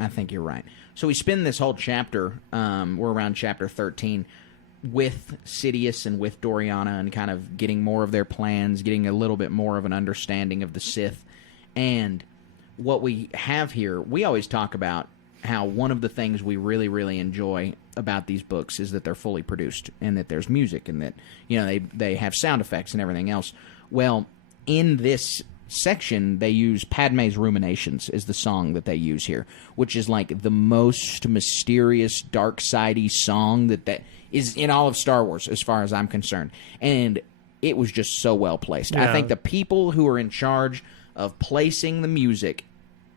So we spend this whole chapter, we're around chapter 13, with Sidious and with Doriana and kind of getting more of their plans, getting a little bit more of an understanding of the Sith. And what we have here, we always talk about how one of the things we really, really enjoy about these books is that they're fully produced and that there's music and that, they have sound effects and everything else. Well, in this section, they use Padme's Ruminations is the song that they use here, which is like the most mysterious, dark-sidey song that is in all of Star Wars, as far as I'm concerned. And it was just so well placed. Yeah. I think the people who are in charge of placing the music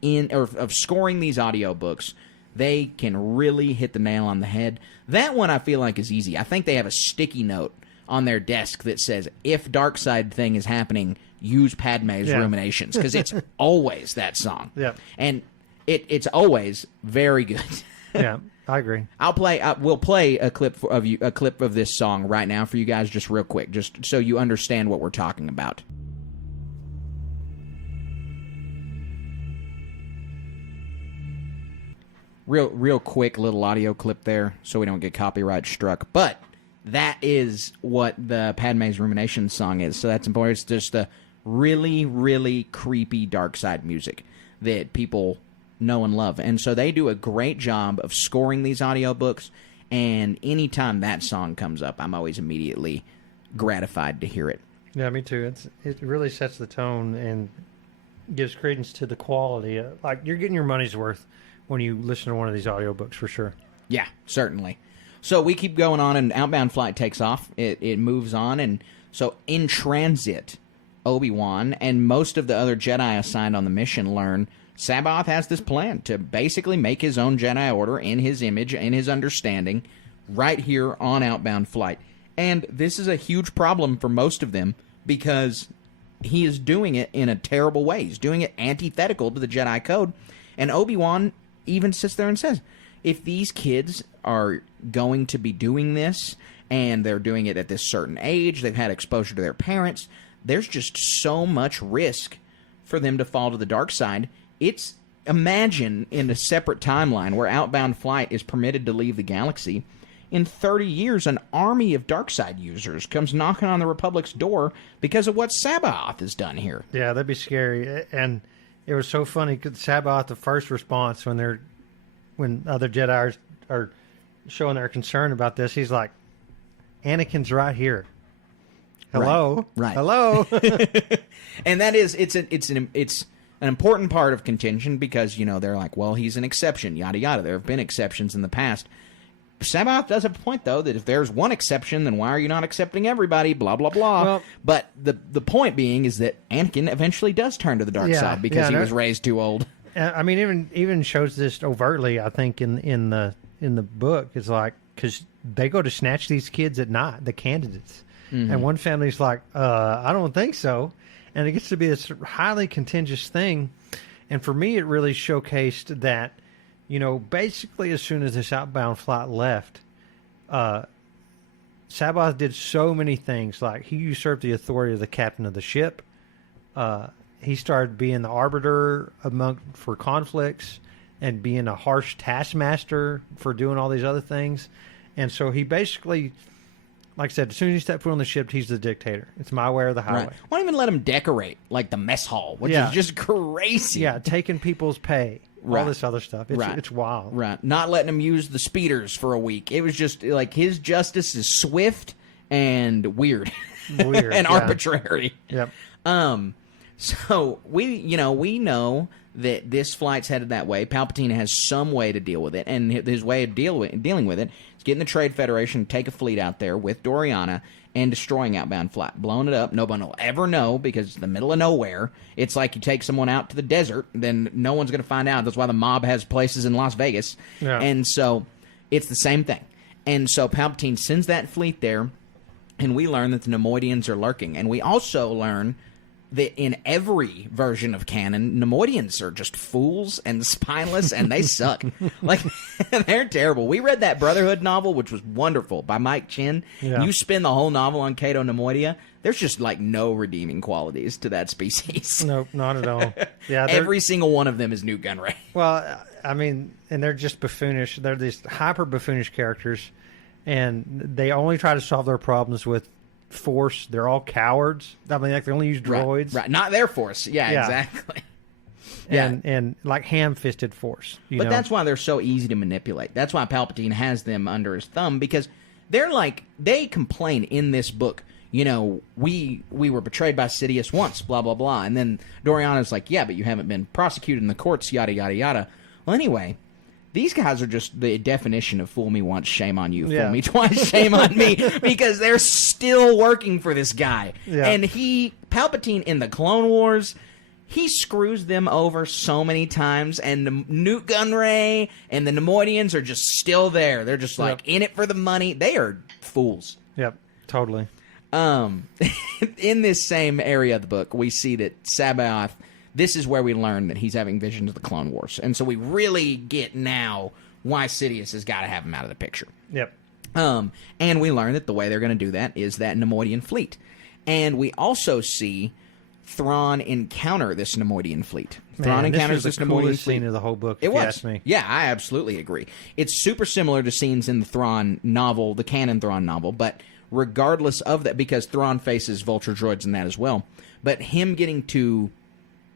of scoring these audiobooks, they can really hit the nail on the head. That one I feel like is easy. I think they have a sticky note on their desk that says, if dark side thing is happening, use Padme's Ruminations, because it's always that song. Yeah. And it's always very good. Yeah, I agree. We'll play a clip of this song right now for you guys, just real quick, just so you understand what we're talking about. Real quick little audio clip there, so we don't get copyright struck. But that is what the Padme's Ruminations song is. So that's important. It's just the really, really creepy dark side music that people know and love. And so they do a great job of scoring these audiobooks, and anytime that song comes up, I'm always immediately gratified to hear it. Yeah, me too. It really sets the tone and gives credence to the quality. Like, you're getting your money's worth when you listen to one of these audiobooks, for sure. Yeah, certainly. So we keep going on, and Outbound Flight takes off. It moves on, and so in transit, Obi-Wan and most of the other Jedi assigned on the mission learn Sabaoth has this plan to basically make his own Jedi Order in his image, in his understanding, right here on Outbound Flight. And this is a huge problem for most of them because he is doing it in a terrible way. He's doing it antithetical to the Jedi Code. And Obi-Wan even sits there and says, if these kids are going to be doing this and they're doing it at this certain age, they've had exposure to their parents, there's just so much risk for them to fall to the dark side. Imagine in a separate timeline where Outbound Flight is permitted to leave the galaxy. In 30 years, an army of darkside users comes knocking on the Republic's door because of what Sabaoth has done here. Yeah, that'd be scary. And it was so funny because Sabaoth, the first response when other Jedi are showing their concern about this, he's like, Anakin's right here. Hello, right. Hello. And that is it's an important part of contention because they're like, well, he's an exception, yada yada. There have been exceptions in the past. Sabaoth does have a point, though, that if there's one exception, then why are you not accepting everybody? Blah, blah, blah. Well, but the point being is that Anakin eventually does turn to the dark side because he was raised too old. I mean, even shows this overtly, I think, in the book. It's like, because they go to snatch these kids at night, the candidates. Mm-hmm. And one family's like, I don't think so. And it gets to be this highly contentious thing. And for me, it really showcased that, basically as soon as this Outbound Flight left, Sabaoth did so many things. Like, he usurped the authority of the captain of the ship. He started being the arbiter for conflicts and being a harsh taskmaster for doing all these other things. And so he basically, like I said, as soon as he stepped foot on the ship, he's the dictator. It's my way or the highway. Right. Won't even let him decorate, like the mess hall, which is just crazy. Yeah, taking people's pay. Right. All this other stuff. It's wild. Right. Not letting him use the speeders for a week. It was just like his justice is swift and weird. And arbitrary. Yep. So we know that this flight's headed that way. Palpatine has some way to deal with it, and his way of dealing with it is getting the Trade Federation to take a fleet out there with Doriana and destroying Outbound Flight, blowing it up. No one will ever know because it's the middle of nowhere. It's like you take someone out to the desert, then no one's going to find out. That's why the mob has places in Las Vegas. Yeah. And so it's the same thing. And so Palpatine sends that fleet there, and we learn that the Nemoidians are lurking. And we also learn that in every version of canon, Nemoidians are just fools and spineless, and they suck. Like, they're terrible. We read that Brotherhood novel, which was wonderful, by Mike Chin. Yeah. You spin the whole novel on Cato Nemoidia, there's just, like, no redeeming qualities to that species. Nope, not at all. Yeah, every single one of them is Newt Gunray. Well, I mean, and they're just buffoonish. They're these hyper-buffoonish characters, and they only try to solve their problems with force. They're all cowards. I mean, like, they only use droids. Right. Not their force. Yeah, exactly. and like ham-fisted Force. But that's why they're so easy to manipulate. That's why Palpatine has them under his thumb, because they complain in this book, we were betrayed by Sidious once, blah, blah, blah. And then Doriana's like, yeah, but you haven't been prosecuted in the courts, yada, yada, yada. Well, anyway, these guys are just the definition of fool me once, shame on you. Fool me twice, shame on me. Because they're still working for this guy. Yeah. And Palpatine in the Clone Wars, he screws them over so many times. And the Newt Gunray and the Neimoidians are just still there. They're just in it for the money. They are fools. Yep, totally. In this same area of the book, we see that Sabaoth, this is where we learn that he's having visions of the Clone Wars. And so we really get now why Sidious has got to have him out of the picture. Yep. And we learn that the way they're going to do that is that Neimoidian fleet. And we also see Thrawn encounter this Neimoidian fleet. Thrawn encounters this Neimoidian fleet. Coolest scene of the whole book, if you ask me. Yeah, I absolutely agree. It's super similar to scenes in the Thrawn novel, the canon Thrawn novel, but regardless of that, because Thrawn faces Vulture droids in that as well, but him getting to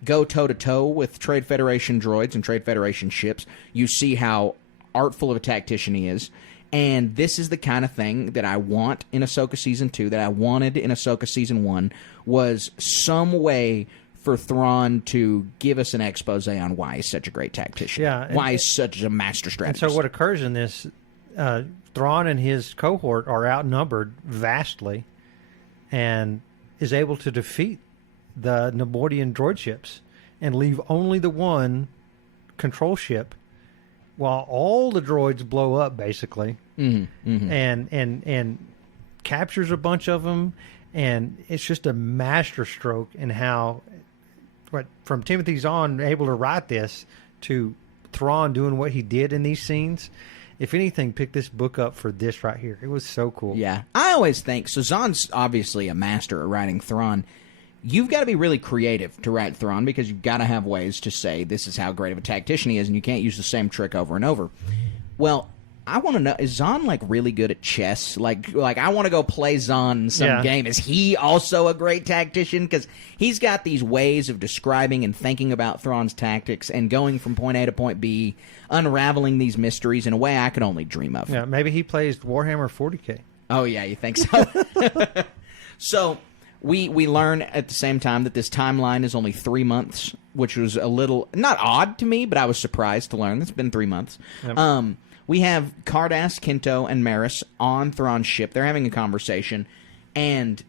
go toe-to-toe with Trade Federation droids and Trade Federation ships, you see how artful of a tactician he is. And this is the kind of thing that I want in Ahsoka Season 2, that I wanted in Ahsoka Season 1, was some way for Thrawn to give us an expose on why he's such a great tactician. Yeah, why he's such a master strategist. And so what occurs in this, Thrawn and his cohort are outnumbered vastly and is able to defeat the Neimoidian droid ships and leave only the one control ship while all the droids blow up, basically, and captures a bunch of them. And it's just a masterstroke in how, from Timothy Zahn able to write this to Thrawn doing what he did in these scenes. If anything, pick this book up for this right here. It was so cool. Yeah. I always think, so Zahn's obviously a master at writing Thrawn. You've got to be really creative to write Thrawn, because you've got to have ways to say this is how great of a tactician he is, and you can't use the same trick over and over. Well, I want to know, is Zahn really good at chess? Like I want to go play Zahn in some game. Is he also a great tactician? Because he's got these ways of describing and thinking about Thrawn's tactics and going from point A to point B, unraveling these mysteries in a way I could only dream of. Yeah, maybe he plays Warhammer 40K. Oh, yeah, you think so? So we learn at the same time that this timeline is only 3 months, which was a little, not odd to me, but I was surprised to learn it's been 3 months. Yep. We have Cardass, Kinto, and Maris on Thrawn's ship. They're having a conversation, and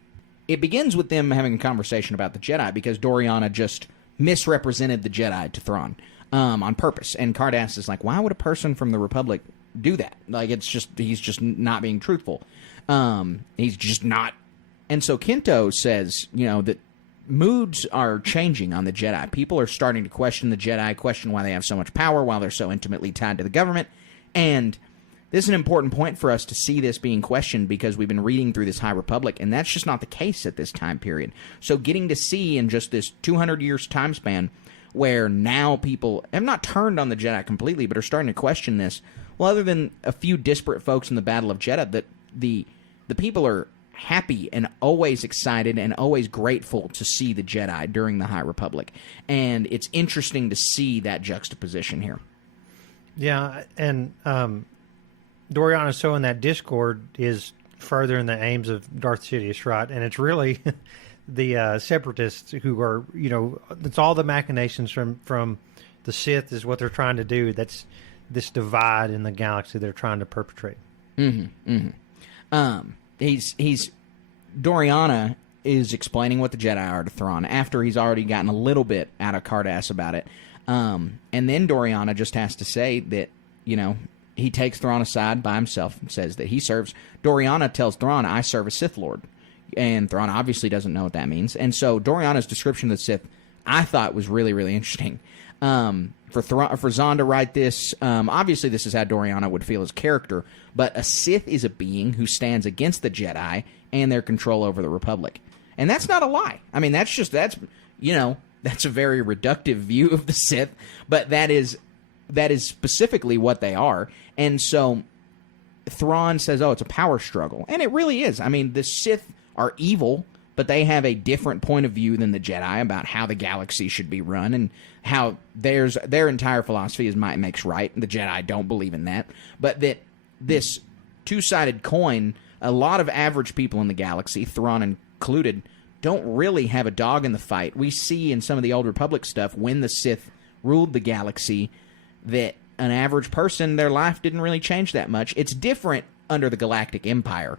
it begins with them having a conversation about the Jedi, because Doriana just misrepresented the Jedi to Thrawn on purpose. And Cardass is like, why would a person from the Republic do that? Like, he's just not being truthful. He's just not. And so Kinto says, that moods are changing on the Jedi. People are starting to question the Jedi, question why they have so much power, why they're so intimately tied to the government. And this is an important point for us to see this being questioned, because we've been reading through this High Republic, and that's just not the case at this time period. So getting to see in just this 200 years time span where now people have not turned on the Jedi completely, but are starting to question this, well, other than a few disparate folks in the Battle of Jeddah, that the people are happy and always excited and always grateful to see the Jedi during the High Republic. And it's interesting to see that juxtaposition here. Yeah, and Doriana showing that Discord is furthering the aims of Darth Sidious, right? And it's really the Separatists who are, it's all the machinations from the Sith is what they're trying to do. That's this divide in the galaxy they're trying to perpetrate. Doriana is explaining what the Jedi are to Thrawn after he's already gotten a little bit out of Cardass about it. And then Doriana just has to say that, he takes Thrawn aside by himself and says that he serves. Doriana tells Thrawn, I serve a Sith Lord. And Thrawn obviously doesn't know what that means. And so Doriana's description of the Sith, I thought was really, really interesting. For Zahn to write this, obviously this is how Doriana would feel as character, but a Sith is a being who stands against the Jedi and their control over the Republic. And that's not a lie. I mean, that's a very reductive view of the Sith, but that is specifically what they are. And so Thrawn says, oh, it's a power struggle. And it really is. I mean, the Sith are evil, but they have a different point of view than the Jedi about how the galaxy should be run and how their entire philosophy is might makes right. The Jedi don't believe in that, but that this two-sided coin, a lot of average people in the galaxy, Thrawn included, don't really have a dog in the fight. We see in some of the Old Republic stuff when the Sith ruled the galaxy that an average person, their life didn't really change that much. It's different under the Galactic Empire.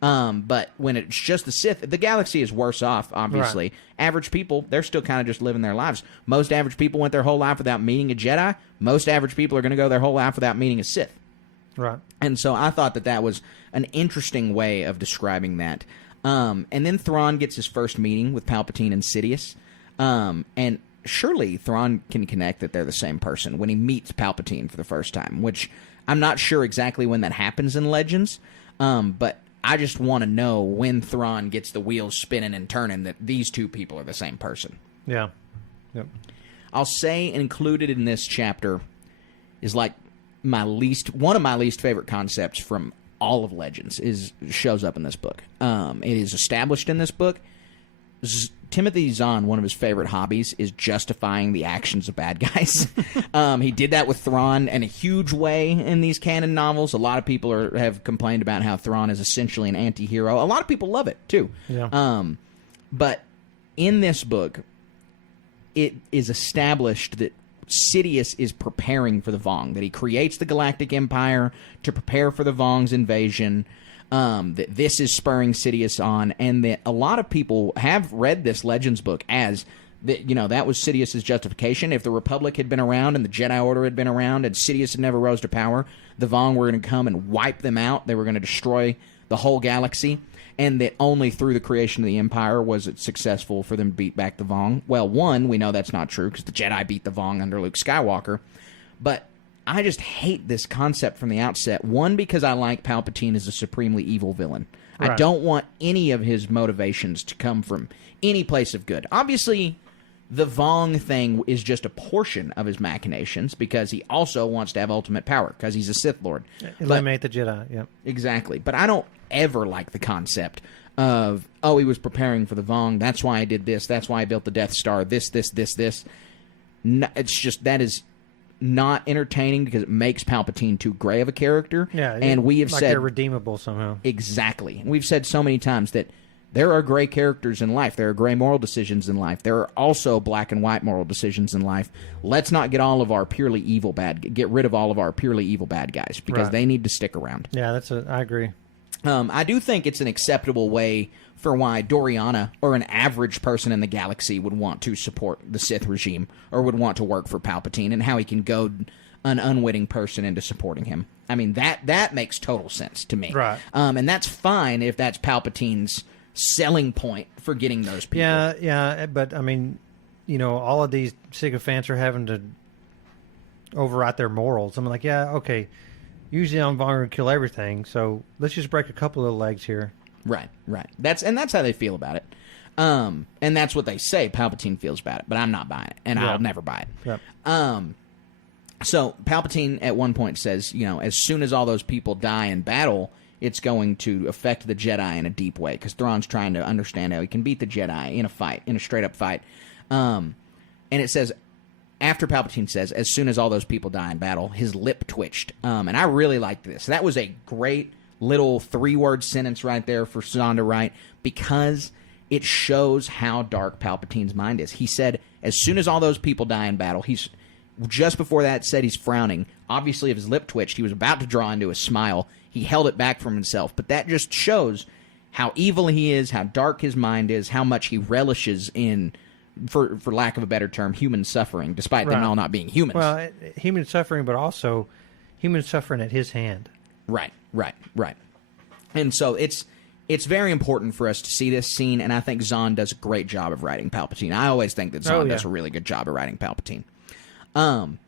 But when it's just the Sith, the galaxy is worse off, obviously. Right. Average people, they're still kind of just living their lives. Most average people went their whole life without meeting a Jedi. Most average people are going to go their whole life without meeting a Sith. Right. And so I thought that was an interesting way of describing that. And then Thrawn gets his first meeting with Palpatine and Sidious. And surely Thrawn can connect that they're the same person when he meets Palpatine for the first time, which I'm not sure exactly when that happens in Legends, but I just want to know when Thrawn gets the wheels spinning and turning that these two people are the same person. Yeah. Yep. I'll say included in this chapter is like one of my least favorite concepts from all of Legends shows up in this book. It is established in this book. Timothy Zahn, one of his favorite hobbies is justifying the actions of bad guys. He did that with Thrawn in a huge way in these canon novels. A lot of people have complained about how Thrawn is essentially an anti-hero. A lot of people love it, too. Yeah. But in this book, it is established that Sidious is preparing for the Vong, that he creates the Galactic Empire to prepare for the Vong's invasion, that this is spurring Sidious on, and that a lot of people have read this Legends book as that, that was Sidious's justification. If the Republic had been around and the Jedi Order had been around and Sidious had never rose to power, the Vong were going to come and wipe them out. They were going to destroy the whole galaxy, and that only through the creation of the Empire was it successful for them to beat back the Vong. Well, one, we know that's not true because the Jedi beat the Vong under Luke Skywalker, but I just hate this concept from the outset. One, because I like Palpatine as a supremely evil villain. Right. I don't want any of his motivations to come from any place of good. Obviously, the Vong thing is just a portion of his machinations because he also wants to have ultimate power because he's a Sith Lord. Eliminate the Jedi, yeah. Exactly. But I don't ever like the concept of, he was preparing for the Vong, that's why I did this, that's why I built the Death Star, this. No, it's just, that is not entertaining because it makes Palpatine too gray of a character. Yeah, and we have like said they're redeemable somehow. Exactly. We've said so many times that there are gray characters in life. There are gray moral decisions in life. There are also black and white moral decisions in life. Let's not get rid of all of our purely evil bad guys because they need to stick around. Yeah, I agree. I do think it's an acceptable way for why Doriana or an average person in the galaxy would want to support the Sith regime or would want to work for Palpatine and how he can goad an unwitting person into supporting him. I mean, that makes total sense to me. Right. And that's fine if that's Palpatine's selling point for getting those people. Yeah, but I mean, all of these sycophants are having to overwrite their morals. I'm like, yeah, okay, usually I'm going to kill everything, so let's just break a couple of legs here. Right. That's how they feel about it. And that's what they say Palpatine feels about it, but I'm not buying it, and I'll never buy it. Yep. So Palpatine at one point says, as soon as all those people die in battle, it's going to affect the Jedi in a deep way, because Thrawn's trying to understand how he can beat the Jedi in a straight-up fight. And it says, after Palpatine says, as soon as all those people die in battle, his lip twitched. And I really liked this. That was a great little 3-word sentence right there for Zahn to write, because it shows how dark Palpatine's mind is. He said, as soon as all those people die in battle, just before that said he's frowning. Obviously, if his lip twitched, he was about to draw into a smile. He held it back from himself. But that just shows how evil he is, how dark his mind is, how much he relishes in, for lack of a better term, human suffering, despite them all not being humans. Well, human suffering, but also human suffering at his hand. Right. And so it's very important for us to see this scene, and I think Zahn does a great job of writing Palpatine. I always think that Zahn does a really good job of writing Palpatine. So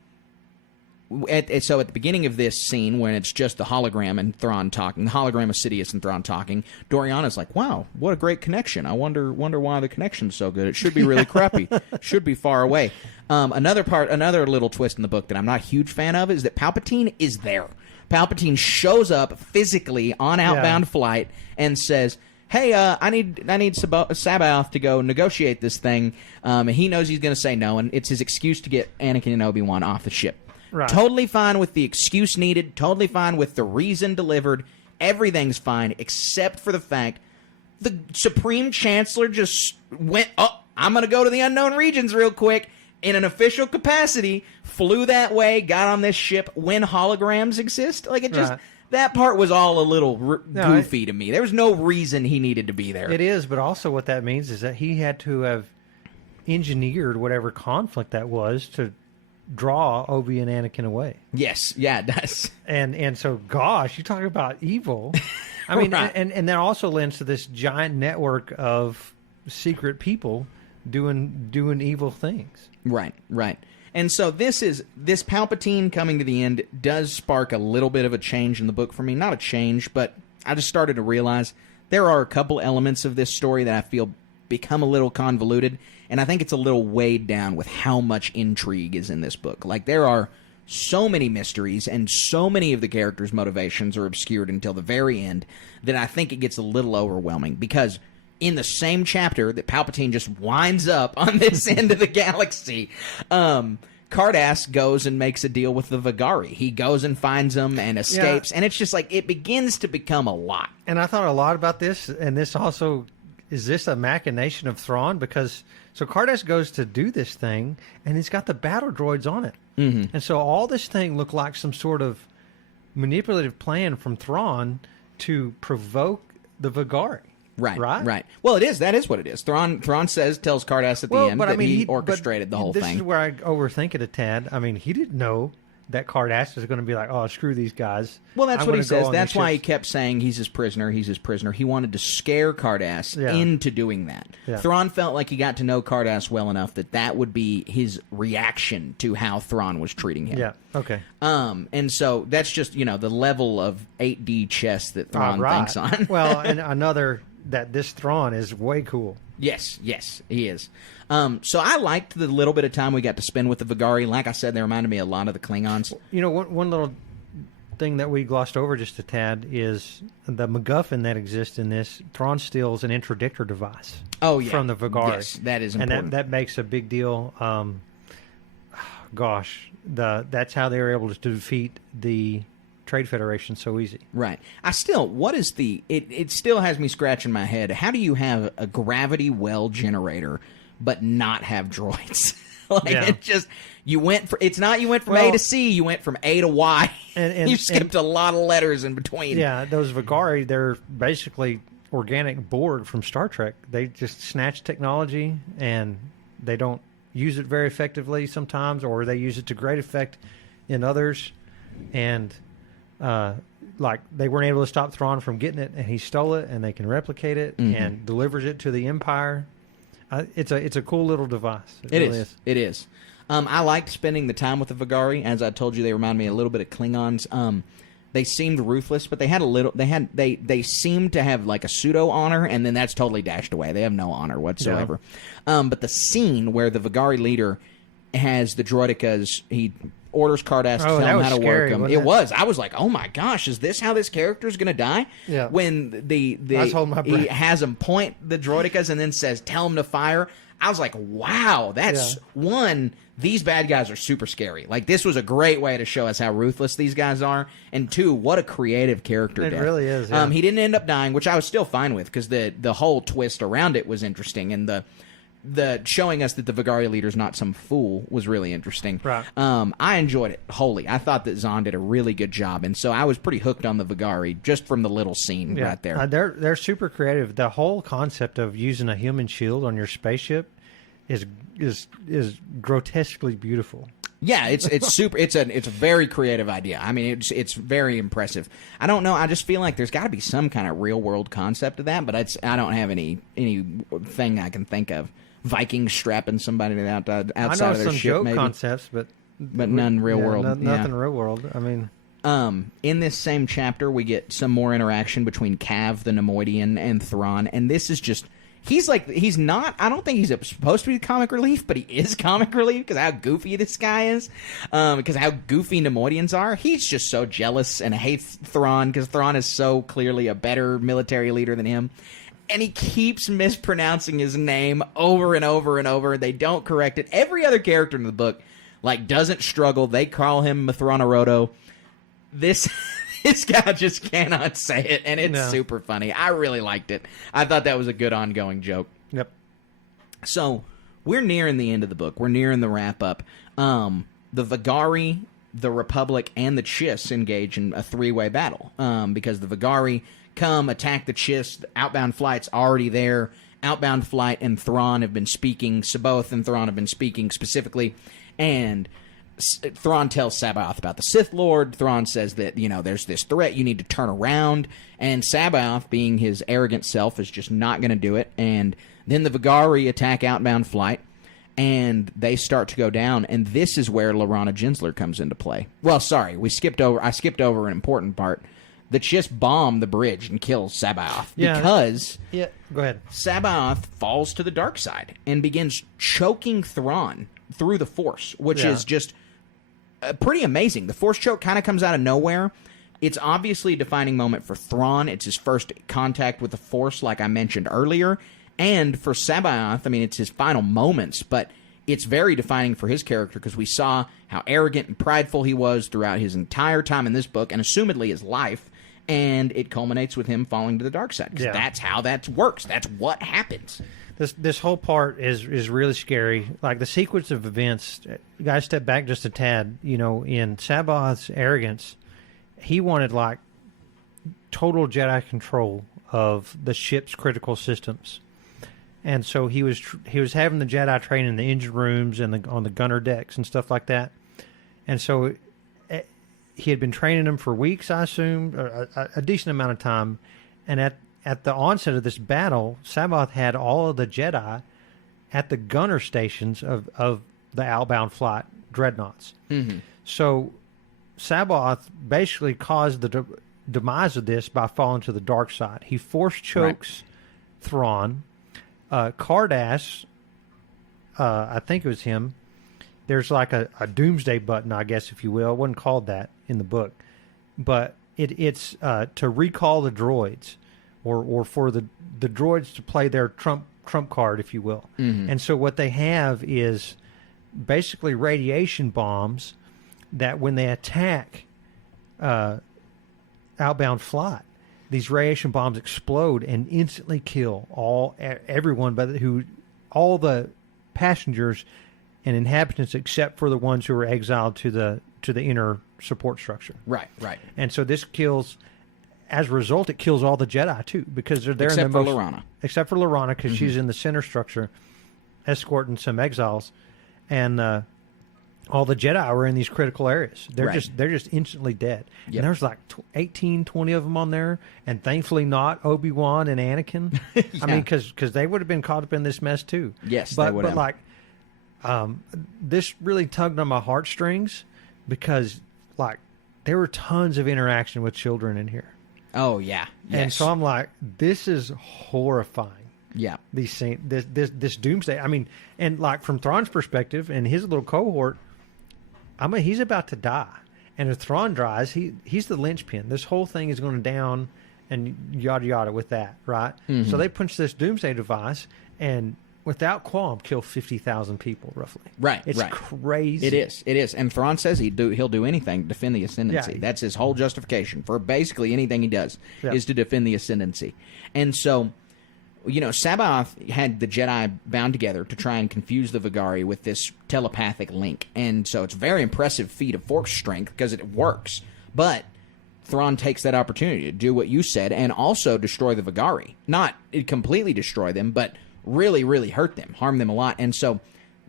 at the beginning of this scene, when it's just the hologram and Thrawn talking, the hologram of Sidious and Thrawn talking, Doriana's like, wow, what a great connection. I wonder why the connection's so good. It should be really crappy. Should be far away. Another little twist in the book that I'm not a huge fan of is that Palpatine is there. Palpatine shows up physically on Outbound Flight and says, hey, I need Sabaoth to go negotiate this thing. And he knows he's going to say no, and it's his excuse to get Anakin and Obi-Wan off the ship. Right. Totally fine with the excuse needed. Totally fine with the reason delivered. Everything's fine, except for the fact the Supreme Chancellor just went, I'm going to go to the unknown regions real quick in an official capacity, flew that way, got on this ship when holograms exist. Like, it just, that part was all a little goofy to me. There was no reason he needed to be there. It is, but also what that means is that he had to have engineered whatever conflict that was to draw Obi and Anakin away. Yes, yeah, it does. And so, gosh, you talk about evil. I mean, Right. and that also lends to this giant network of secret people doing evil things. Right, right. And so this Palpatine coming to the end does spark a little bit of a change in the book for me. Not a change, but I just started to realize there are a couple elements of this story that I feel become a little convoluted, and I think it's a little weighed down with how much intrigue is in this book. Like, there are so many mysteries, and so many of the characters' motivations are obscured until the very end that I think it gets a little overwhelming, because in the same chapter that Palpatine just winds up on this end of the galaxy, Cardass goes and makes a deal with the Vagari. He goes and finds them and escapes, and it's just like, it begins to become a lot. And I thought a lot about this, and this also, is this a machination of Thrawn? Because, so Cardass goes to do this thing, and he's got the battle droids on it. Mm-hmm. And so all this thing looked like some sort of manipulative plan from Thrawn to provoke the Vagari. Right. Well, it is. That is what it is. Thrawn tells Cardass at the end that he orchestrated the whole thing. This is where I overthink it a tad. I mean, he didn't know that Cardass is going to be like, oh, screw these guys. Well, that's what he says. That's why he kept saying he's his prisoner. He's his prisoner. He wanted to scare Cardass into doing that. Yeah. Thrawn felt like he got to know Cardass well enough that would be his reaction to how Thrawn was treating him. Yeah. Okay. And so that's just, the level of 8D chess that Thrawn thinks on. Well, and another, that this Thrawn is way cool. Yes, he is. So I liked the little bit of time we got to spend with the Vagari. Like I said, they reminded me a lot of the Klingons. One little thing that we glossed over just a tad is the MacGuffin that exists in this. Thrawn steals an interdictor device. Oh, yeah. From the Vagari. Yes, that is important. And that makes a big deal. That's how they were able to defeat the Trade Federation so easy. Right. it still has me scratching my head. How do you have a gravity well generator but not have droids? You went from A to C, you went from A to Y. And you skipped a lot of letters in between. Yeah, those Vagari, they're basically organic Borg from Star Trek. They just snatch technology and they don't use it very effectively sometimes, or they use it to great effect in others. And they weren't able to stop Thrawn from getting it, and he stole it, and they can replicate it and delivers it to the Empire. It's a cool little device. It really is. It is. I liked spending the time with the Vagari. As I told you, they remind me a little bit of Klingons. They seemed ruthless, but they had they seemed to have like a pseudo honor, and then that's totally dashed away. They have no honor whatsoever. No. But the scene where the Vagari leader has the droidicas, he orders Cardass to tell him how to work them. It was. I was like, oh my gosh, is this how this character is going to die? Yeah. When I was holding my breath. He has him point the droidicas and then says, tell him to fire. I was like, wow, that's one. These bad guys are super scary. Like, this was a great way to show us how ruthless these guys are. And two, what a creative character death. It really is. Yeah. He didn't end up dying, which I was still fine with because the whole twist around it was interesting, and the showing us that the Vagari leader's not some fool was really interesting. Right. I enjoyed it wholly. I thought that Zahn did a really good job, and so I was pretty hooked on the Vagari just from the little scene right there. They're super creative. The whole concept of using a human shield on your spaceship is grotesquely beautiful. Yeah, it's super. It's a very creative idea. I mean, it's very impressive. I don't know. I just feel like there's got to be some kind of real world concept of that, but I don't have any thing I can think of. Vikings strapping somebody to the outside I know of their some ship, joke maybe. concepts, but none real world. Nothing real world. I mean, in this same chapter, we get some more interaction between Cav, the Nemoidian, and Thrawn, and this is just. He's not, I don't think he's supposed to be comic relief, but he is comic relief because how goofy this guy is, because how goofy Nemoidians are. He's just so jealous and hates Thrawn because Thrawn is so clearly a better military leader than him. And he keeps mispronouncing his name over and over and over. They don't correct it. Every other character in the book, like, doesn't struggle. They call him Mathronoroto. This guy just cannot say it, and it's super funny. I really liked it. I thought that was a good ongoing joke. Yep. So we're nearing the end of the book. We're nearing the wrap-up. The Vigari, the Republic, and the Chiss engage in a three-way battle because the Vigari come attack the Chiss. Outbound Flight's already there. Outbound Flight and Thrawn have been speaking. Saboth and Thrawn have been speaking specifically, and Thrawn tells Sabaoth about the Sith Lord. Thrawn says that, there's this threat, you need to turn around, and Sabaoth, being his arrogant self, is just not going to do it. And then the Vigari attack Outbound Flight, and they start to go down, and this is where Lorana Gensler comes into play. Well, sorry, I skipped over an important part. The Chiss bomb the bridge and kill Sabaoth because go ahead. Sabaoth falls to the dark side and begins choking Thrawn through the Force, which is just pretty amazing. The Force choke kind of comes out of nowhere. It's obviously a defining moment for Thrawn. It's his first contact with the Force, like I mentioned earlier. And for Sabaoth, I mean, it's his final moments, but it's very defining for his character because we saw how arrogant and prideful he was throughout his entire time in this book and assumedly his life. And it culminates with him falling to the dark side because that's how that works. That's what happens. This whole part is really scary. Like the sequence of events, guys, step back just a tad. In Sabaoth's arrogance, he wanted like total Jedi control of the ship's critical systems, and so he was having the Jedi train in the engine rooms and on the gunner decks and stuff like that. And so he had been training them for weeks, I assume, a decent amount of time. And at the onset of this battle, Sabaoth had all of the Jedi at the gunner stations of the Outbound Flight dreadnoughts. Mm-hmm. So Sabaoth basically caused the demise of this by falling to the dark side. He force chokes Thrawn. Cardass, I think it was him. There's like a doomsday button, I guess, if you will. It wasn't called that in the book. But it's to recall the droids or for the droids to play their trump card, if you will. Mm-hmm. And so what they have is basically radiation bombs that when they attack Outbound Flight, these radiation bombs explode and instantly kill everyone, all the passengers and inhabitants except for the ones who were exiled to the inner support structure. Right. And so this kills, as a result, it kills all the Jedi too because they're there except for Lorana. Except for Lorana because she's in the center structure, escorting some exiles, and all the Jedi were in these critical areas. They're just instantly dead. Yep. And there's like 18, 20 of them on there, and thankfully not Obi-Wan and Anakin. I mean, because they would have been caught up in this mess too. Yes, they would have. But this really tugged on my heartstrings because like there were tons of interaction with children in here. Oh yeah, yes. And so I'm like, this is horrifying. Yeah, these scenes, this doomsday. I mean, and like from Thrawn's perspective and his little cohort, he's about to die, and if Thrawn dies, he's the linchpin. This whole thing is going down, and yada yada with that, right? Mm-hmm. So they punch this doomsday device, and without qualm, kill 50,000 people roughly. Right, it's crazy. It is. And Thrawn says he'll do anything to defend the ascendancy. That's his whole justification for basically anything he does is to defend the ascendancy. And so, Sabaoth had the Jedi bound together to try and confuse the Vigari with this telepathic link. And so it's a very impressive feat of force strength because it works. But Thrawn takes that opportunity to do what you said and also destroy the Vigari. Not completely destroy them, but really, really hurt them, harm them a lot. And so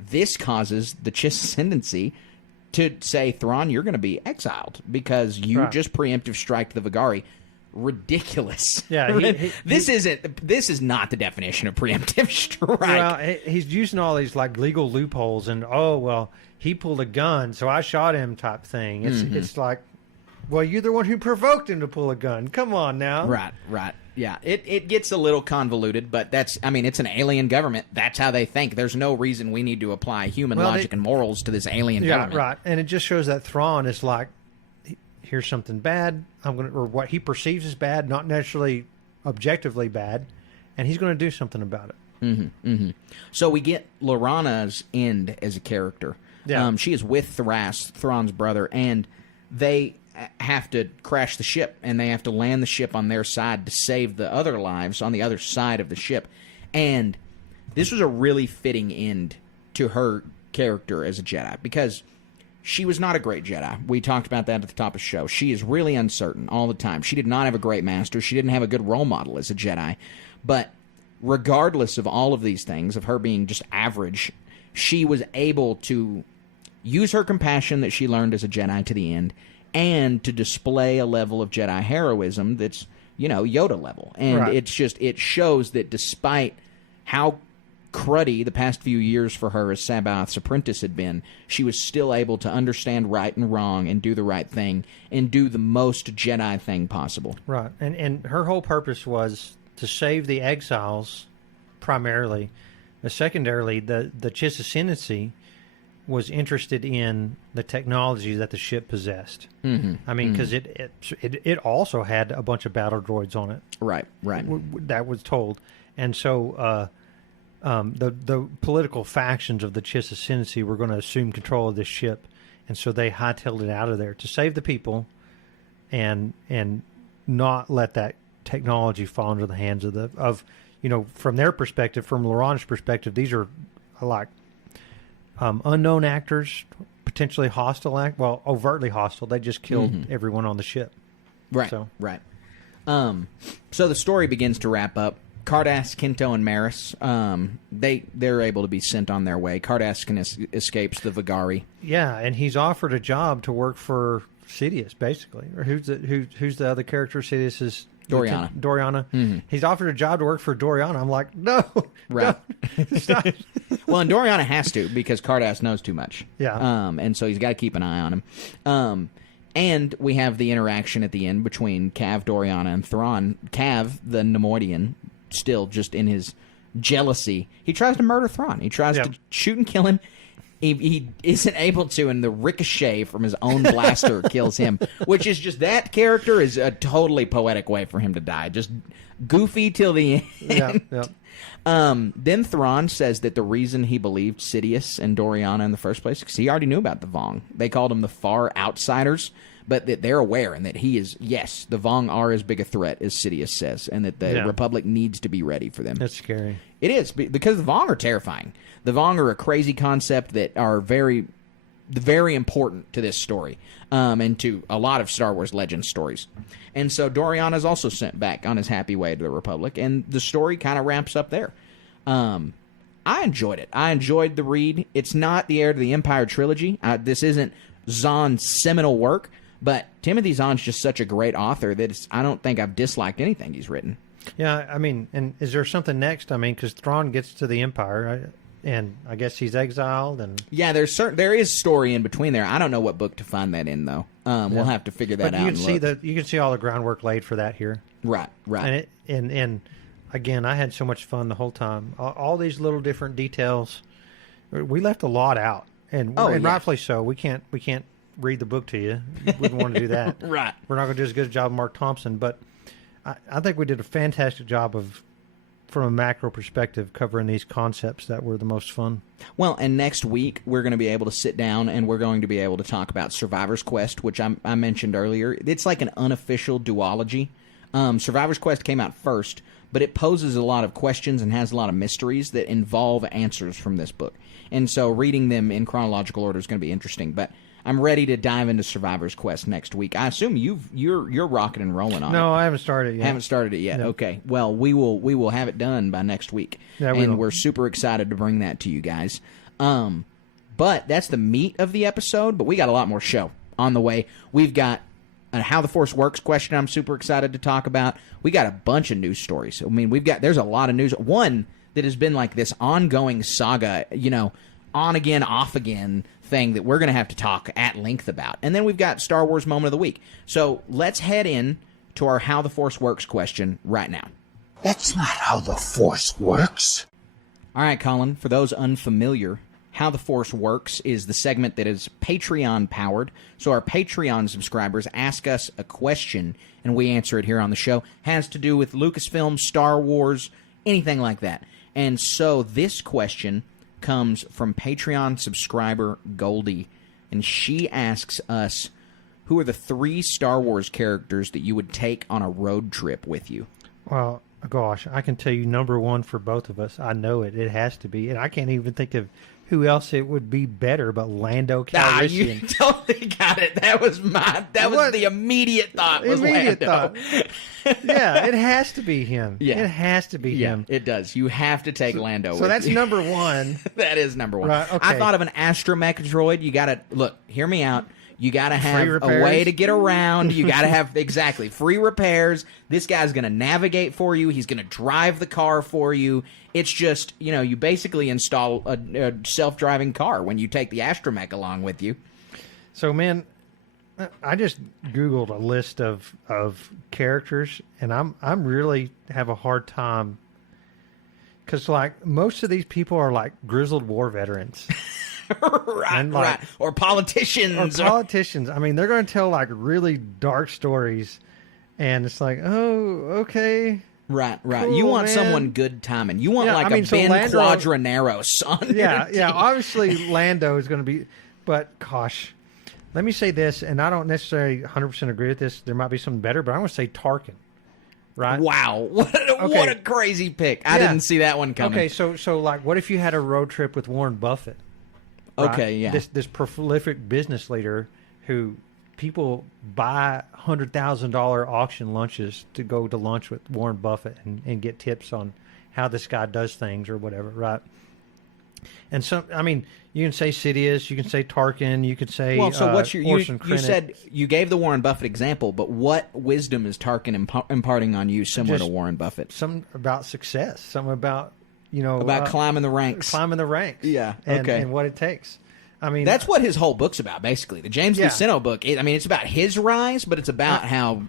this causes the Chiss ascendancy to say, Thrawn, you're going to be exiled because you just preemptive strike the Vigari. Ridiculous. Yeah, this is not the definition of preemptive strike. Well, he's using all these like legal loopholes and he pulled a gun, so I shot him type thing. It's like, well, you're the one who provoked him to pull a gun. Come on now. Right. Yeah, it gets a little convoluted, but it's an alien government. That's how they think. There's no reason we need to apply human logic and morals to this alien government. Right. And it just shows that Thrawn is like, here's something bad, or what he perceives as bad, not necessarily objectively bad, and he's going to do something about it. So we get Lorana's end as a character. Yeah. She is with Thrawn's brother, and they have to crash the ship, and they have to land the ship on their side to save the other lives on the other side of the ship. And this was a really fitting end to her character as a Jedi, because she was not a great Jedi. We talked about that at the top of the show. She is really uncertain all the time. She did not have a great master. She didn't have a good role model as a Jedi. But regardless of all of these things, of her being just average, she was able to use her compassion that she learned as a Jedi to the end, and to display a level of Jedi heroism that's, Yoda level. And Right. it shows that despite how cruddy the past few years for her as Sabaoth's apprentice had been, she was still able to understand right and wrong and do the right thing and do the most Jedi thing possible. Right. And her whole purpose was to save the exiles primarily. Secondarily, the Chiss was interested in the technology that the ship possessed. I mean, because it also had a bunch of battle droids on it. Right. That was told. And so the political factions of the Chiss were going to assume control of this ship, and so they hightailed it out of there to save the people and not let that technology fall into the hands of from their perspective, from Lorana's perspective, these are like unknown actors, potentially hostile overtly hostile. They just killed everyone on the ship. Right. So. Right. So the story begins to wrap up. Cardass, Kinto, and Maris, they're able to be sent on their way. Cardass escapes the Vigari. Yeah, and he's offered a job to work for Sidious, basically. Or who's the other character? Sidious is Doriana. Doriana. He's offered a job to work for Doriana. I'm like, no. Right. Stop. Well, and Doriana has to, because Cardass knows too much. Yeah. And so he's got to keep an eye on him. And we have the interaction at the end between Cav, Doriana, and Thrawn. Cav, the Nemoidian, still just in his jealousy, he tries to murder Thrawn. He tries to shoot and kill him. He isn't able to, and the ricochet from his own blaster kills him, which is just, that character is a totally poetic way for him to die. Just goofy till the end. Then Thrawn says that the reason he believed Sidious and Doriana in the first place, because he already knew about the Vong. They called them the Far Outsiders, but that they're aware and that he is, yes, the Vong are as big a threat as Sidious says, and that the Republic needs to be ready for them. That's scary. It is, because the Vong are terrifying. The Vong are a crazy concept that are very, very important to this story, and to a lot of Star Wars Legends stories. And so Doriana is also sent back on his happy way to the Republic, and the story kind of wraps up there. I enjoyed it. I enjoyed the read. It's not the Heir to the Empire trilogy. This isn't Zahn's seminal work, but Timothy Zahn's just such a great author that I don't think I've disliked anything he's written. Yeah, I mean, and is there something next? I mean, because Thrawn gets to the Empire, and I guess he's exiled, and yeah, there is story in between there. I don't know what book to find that in though. We'll have to figure that out. You can see all the groundwork laid for that here. Right. And again, I had so much fun the whole time. All these little different details. We left a lot out, and rightfully so. We can't read the book to you. We wouldn't want to do that. Right. We're not going to do as good a job as Mark Thompson, but I think we did a fantastic job of, from a macro perspective, covering these concepts that were the most fun. Well, and next week we're going to be able to sit down and we're going to be able to talk about Survivor's Quest, which I mentioned earlier. It's like an unofficial duology. Survivor's Quest came out first, but it poses a lot of questions and has a lot of mysteries that involve answers from this book. And so reading them in chronological order is going to be interesting. But I'm ready to dive into Survivor's Quest next week. I assume you're rocking and rolling on it. No, I haven't started it yet. Haven't started it yet. No. Okay. Well, we will have it done by next week. Yeah, we're super excited to bring that to you guys. But that's the meat of the episode, but we got a lot more show on the way. We've got a How the Force Works question I'm super excited to talk about. We got a bunch of news stories. I mean, there's a lot of news. One that has been like this ongoing saga, on again, off again thing that we're going to have to talk at length about. And then we've got Star Wars Moment of the Week. So let's head in to our How the Force Works question right now. That's not how the Force works. All right, Colin, for those unfamiliar, How the Force Works is the segment that is Patreon powered. So our Patreon subscribers ask us a question and we answer it here on the show. Has to do with Lucasfilm, Star Wars, anything like that. And so this question comes from Patreon subscriber Goldie, and she asks us, who are the 3 Star Wars characters that you would take on a road trip with you? Well, gosh, I can tell you number one for both of us. I know it. It has to be. And I can't even think of who else it would be better but Lando Calrissian. You totally got it. That was the immediate thought. Lando. Yeah, it has to be him. Yeah. It has to be him. It does. You have to take Lando. So that's number one. That is number one. Right, okay. I thought of an astromech droid. You got to look. Hear me out. You got to have a way to get around. You got to have, exactly, free repairs. This guy's going to navigate for you. He's going to drive the car for you. It's just, you basically install a self-driving car when you take the astromech along with you. So, man, I just Googled a list of characters, and I'm really have a hard time because, like, most of these people are, like, grizzled war veterans. Right. Or politicians. I mean, they're going to tell like really dark stories, and it's like, oh, okay. Right. Cool, You want man. someone good timing. You want Ben Lando, Quadraneros on your team. Obviously, Lando is going to be, but gosh, let me say this, and I don't necessarily 100% agree with this. There might be something better, but I'm going to say Tarkin. Right? Wow, what a crazy pick! I didn't see that one coming. Okay, so like, what if you had a road trip with Warren Buffett? Right? Okay, yeah. This prolific business leader who people buy $100,000 auction lunches to go to lunch with Warren Buffett and get tips on how this guy does things or whatever, right? And so, I mean, you can say Sidious, you can say Tarkin, you could say what's you Krennic. said you gave the Warren Buffett example, but what wisdom is Tarkin imparting on you similar to Warren Buffett? Something about success, something about about climbing the ranks. Yeah, and what it takes. I mean, that's what his whole book's about, basically. The James Luceno book. It's about his rise, but it's about how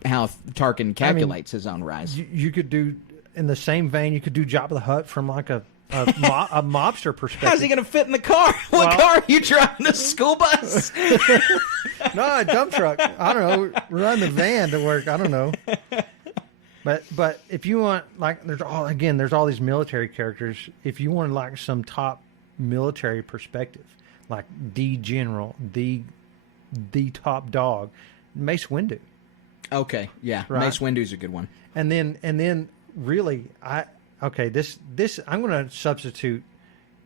Tarkin calculates his own rise. You could do, in the same vein, you could do Jabba the Hutt from like a mobster perspective. How's he going to fit in the car? What car are you driving? The school bus? No, a dump truck. I don't know. Run the van to work. I don't know. But if you want, like, there's all these military characters. If you want like some top military perspective, like the general, the top dog, Mace Windu. Okay, yeah, right? Mace Windu's a good one. And then really, this I'm going to substitute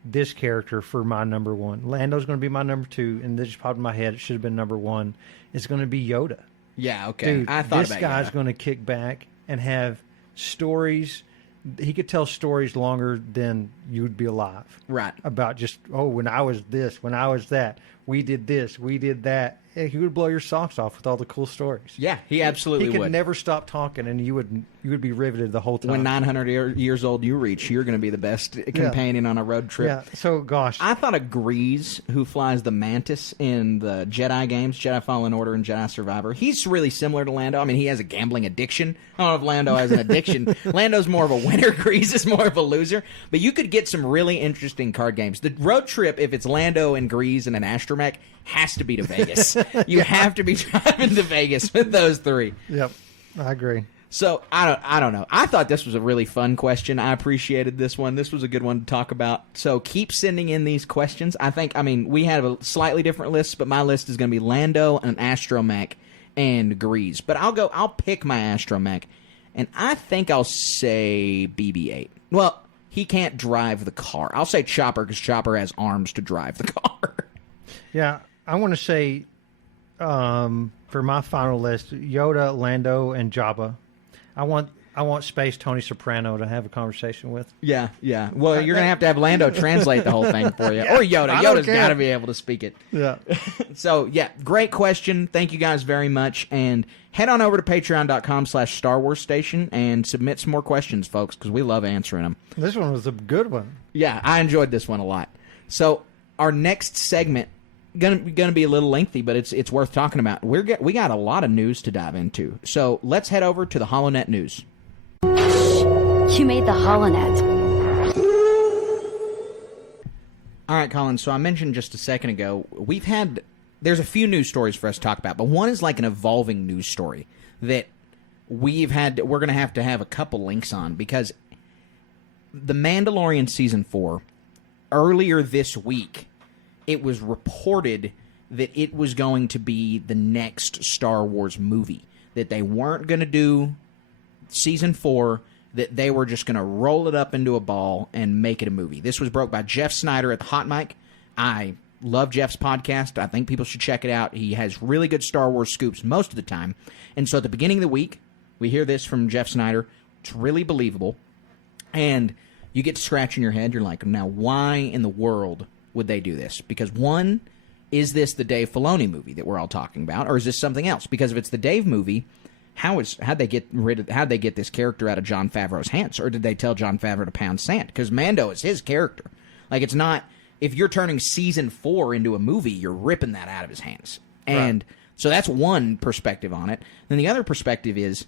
this character for my number one. Lando's going to be my number two, and this just popped in my head. It should have been number one. It's going to be Yoda. Yeah, okay. Dude, I thought this guy's going to kick back and have stories. He could tell stories longer than you would be alive. Right. About just, when I was this, when I was that, we did this, we did that. He would blow your socks off with all the cool stories. Yeah, he absolutely would. He could never stop talking, and you would be riveted the whole time. When 900 years old you reach, you're going to be the best companion on a road trip. Yeah, so gosh. I thought of Grease, who flies the Mantis in the Jedi games, Jedi Fallen Order and Jedi Survivor. He's really similar to Lando. I mean, he has a gambling addiction. I don't know if Lando has an addiction. Lando's more of a winner. Grease is more of a loser. But you could get some really interesting card games. The road trip, if it's Lando and Grease and an astromech, has to be to Vegas. You have to be driving to Vegas with those three. Yep, I agree. So I don't know. I thought this was a really fun question. I appreciated this one. This was a good one to talk about. So keep sending in these questions. We have a slightly different list, but my list is going to be Lando, an astromech, and Grease. But I'll pick my astromech, and I think I'll say BB-8. Well, he can't drive the car. I'll say Chopper because Chopper has arms to drive the car. Yeah, I want to say for my final list, Yoda, Lando, and Jabba. I want Space Tony Soprano to have a conversation with. Yeah. Well, you're going to have Lando translate the whole thing for you. Or Yoda. Yoda's got to be able to speak it. Yeah. So, yeah, great question. Thank you guys very much. And head on over to patreon.com/Star Wars Station and submit some more questions, folks, because we love answering them. This one was a good one. Yeah, I enjoyed this one a lot. So, our next segment gonna be a little lengthy, but it's worth talking about. We got a lot of news to dive into. So let's head over to the HoloNet news. You made the HoloNet. All right, Colin. So I mentioned just a second ago, there's a few news stories for us to talk about, but one is like an evolving news story that we're gonna have to have a couple links on because The Mandalorian Season 4, earlier this week, it was reported that it was going to be the next Star Wars movie. That they weren't going to do Season 4, that they were just going to roll it up into a ball and make it a movie. This was broke by Jeff Snyder at the Hot Mic. I love Jeff's podcast. I think people should check it out. He has really good Star Wars scoops most of the time. And so at the beginning of the week, we hear this from Jeff Snyder. It's really believable. And you get to scratching your head. You're like, now why in the world would they do this? Because one, is this the Dave Filoni movie that we're all talking about, or is this something else? Because if it's the Dave movie, how'd they get this character out of Jon Favreau's hands, or did they tell Jon Favreau to pound sand? Because Mando is his character. Like, it's not, if you're turning Season 4 into a movie, you're ripping that out of his hands. And so that's one perspective on it. Then the other perspective is,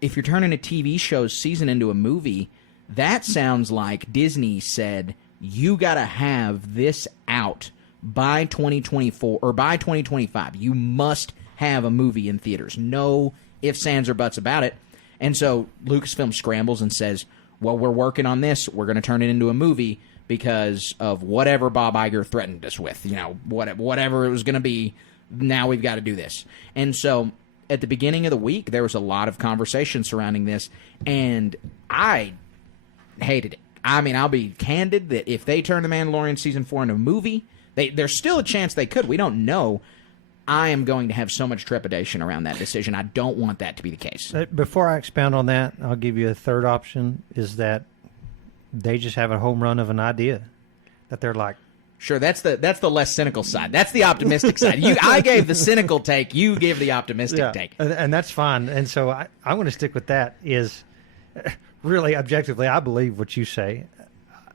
if you're turning a TV show's season into a movie, that sounds like Disney said, you got to have this out by 2024 or by 2025. You must have a movie in theaters. No ifs, ands, or buts about it. And so Lucasfilm scrambles and says, well, we're working on this. We're going to turn it into a movie because of whatever Bob Iger threatened us with. You know, whatever it was going to be, now we've got to do this. And so at the beginning of the week, there was a lot of conversation surrounding this, and I hated it. I mean, I'll be candid that if they turn The Mandalorian Season 4 into a movie, there's still a chance they could. We don't know. I am going to have so much trepidation around that decision. I don't want that to be the case. Before I expound on that, I'll give you a third option, is that they just have a home run of an idea that they're like, sure, that's the less cynical side. That's the optimistic side. I gave the cynical take. You gave the optimistic take. And that's fine. And so I'm going to stick with that. Is really objectively, I believe what you say.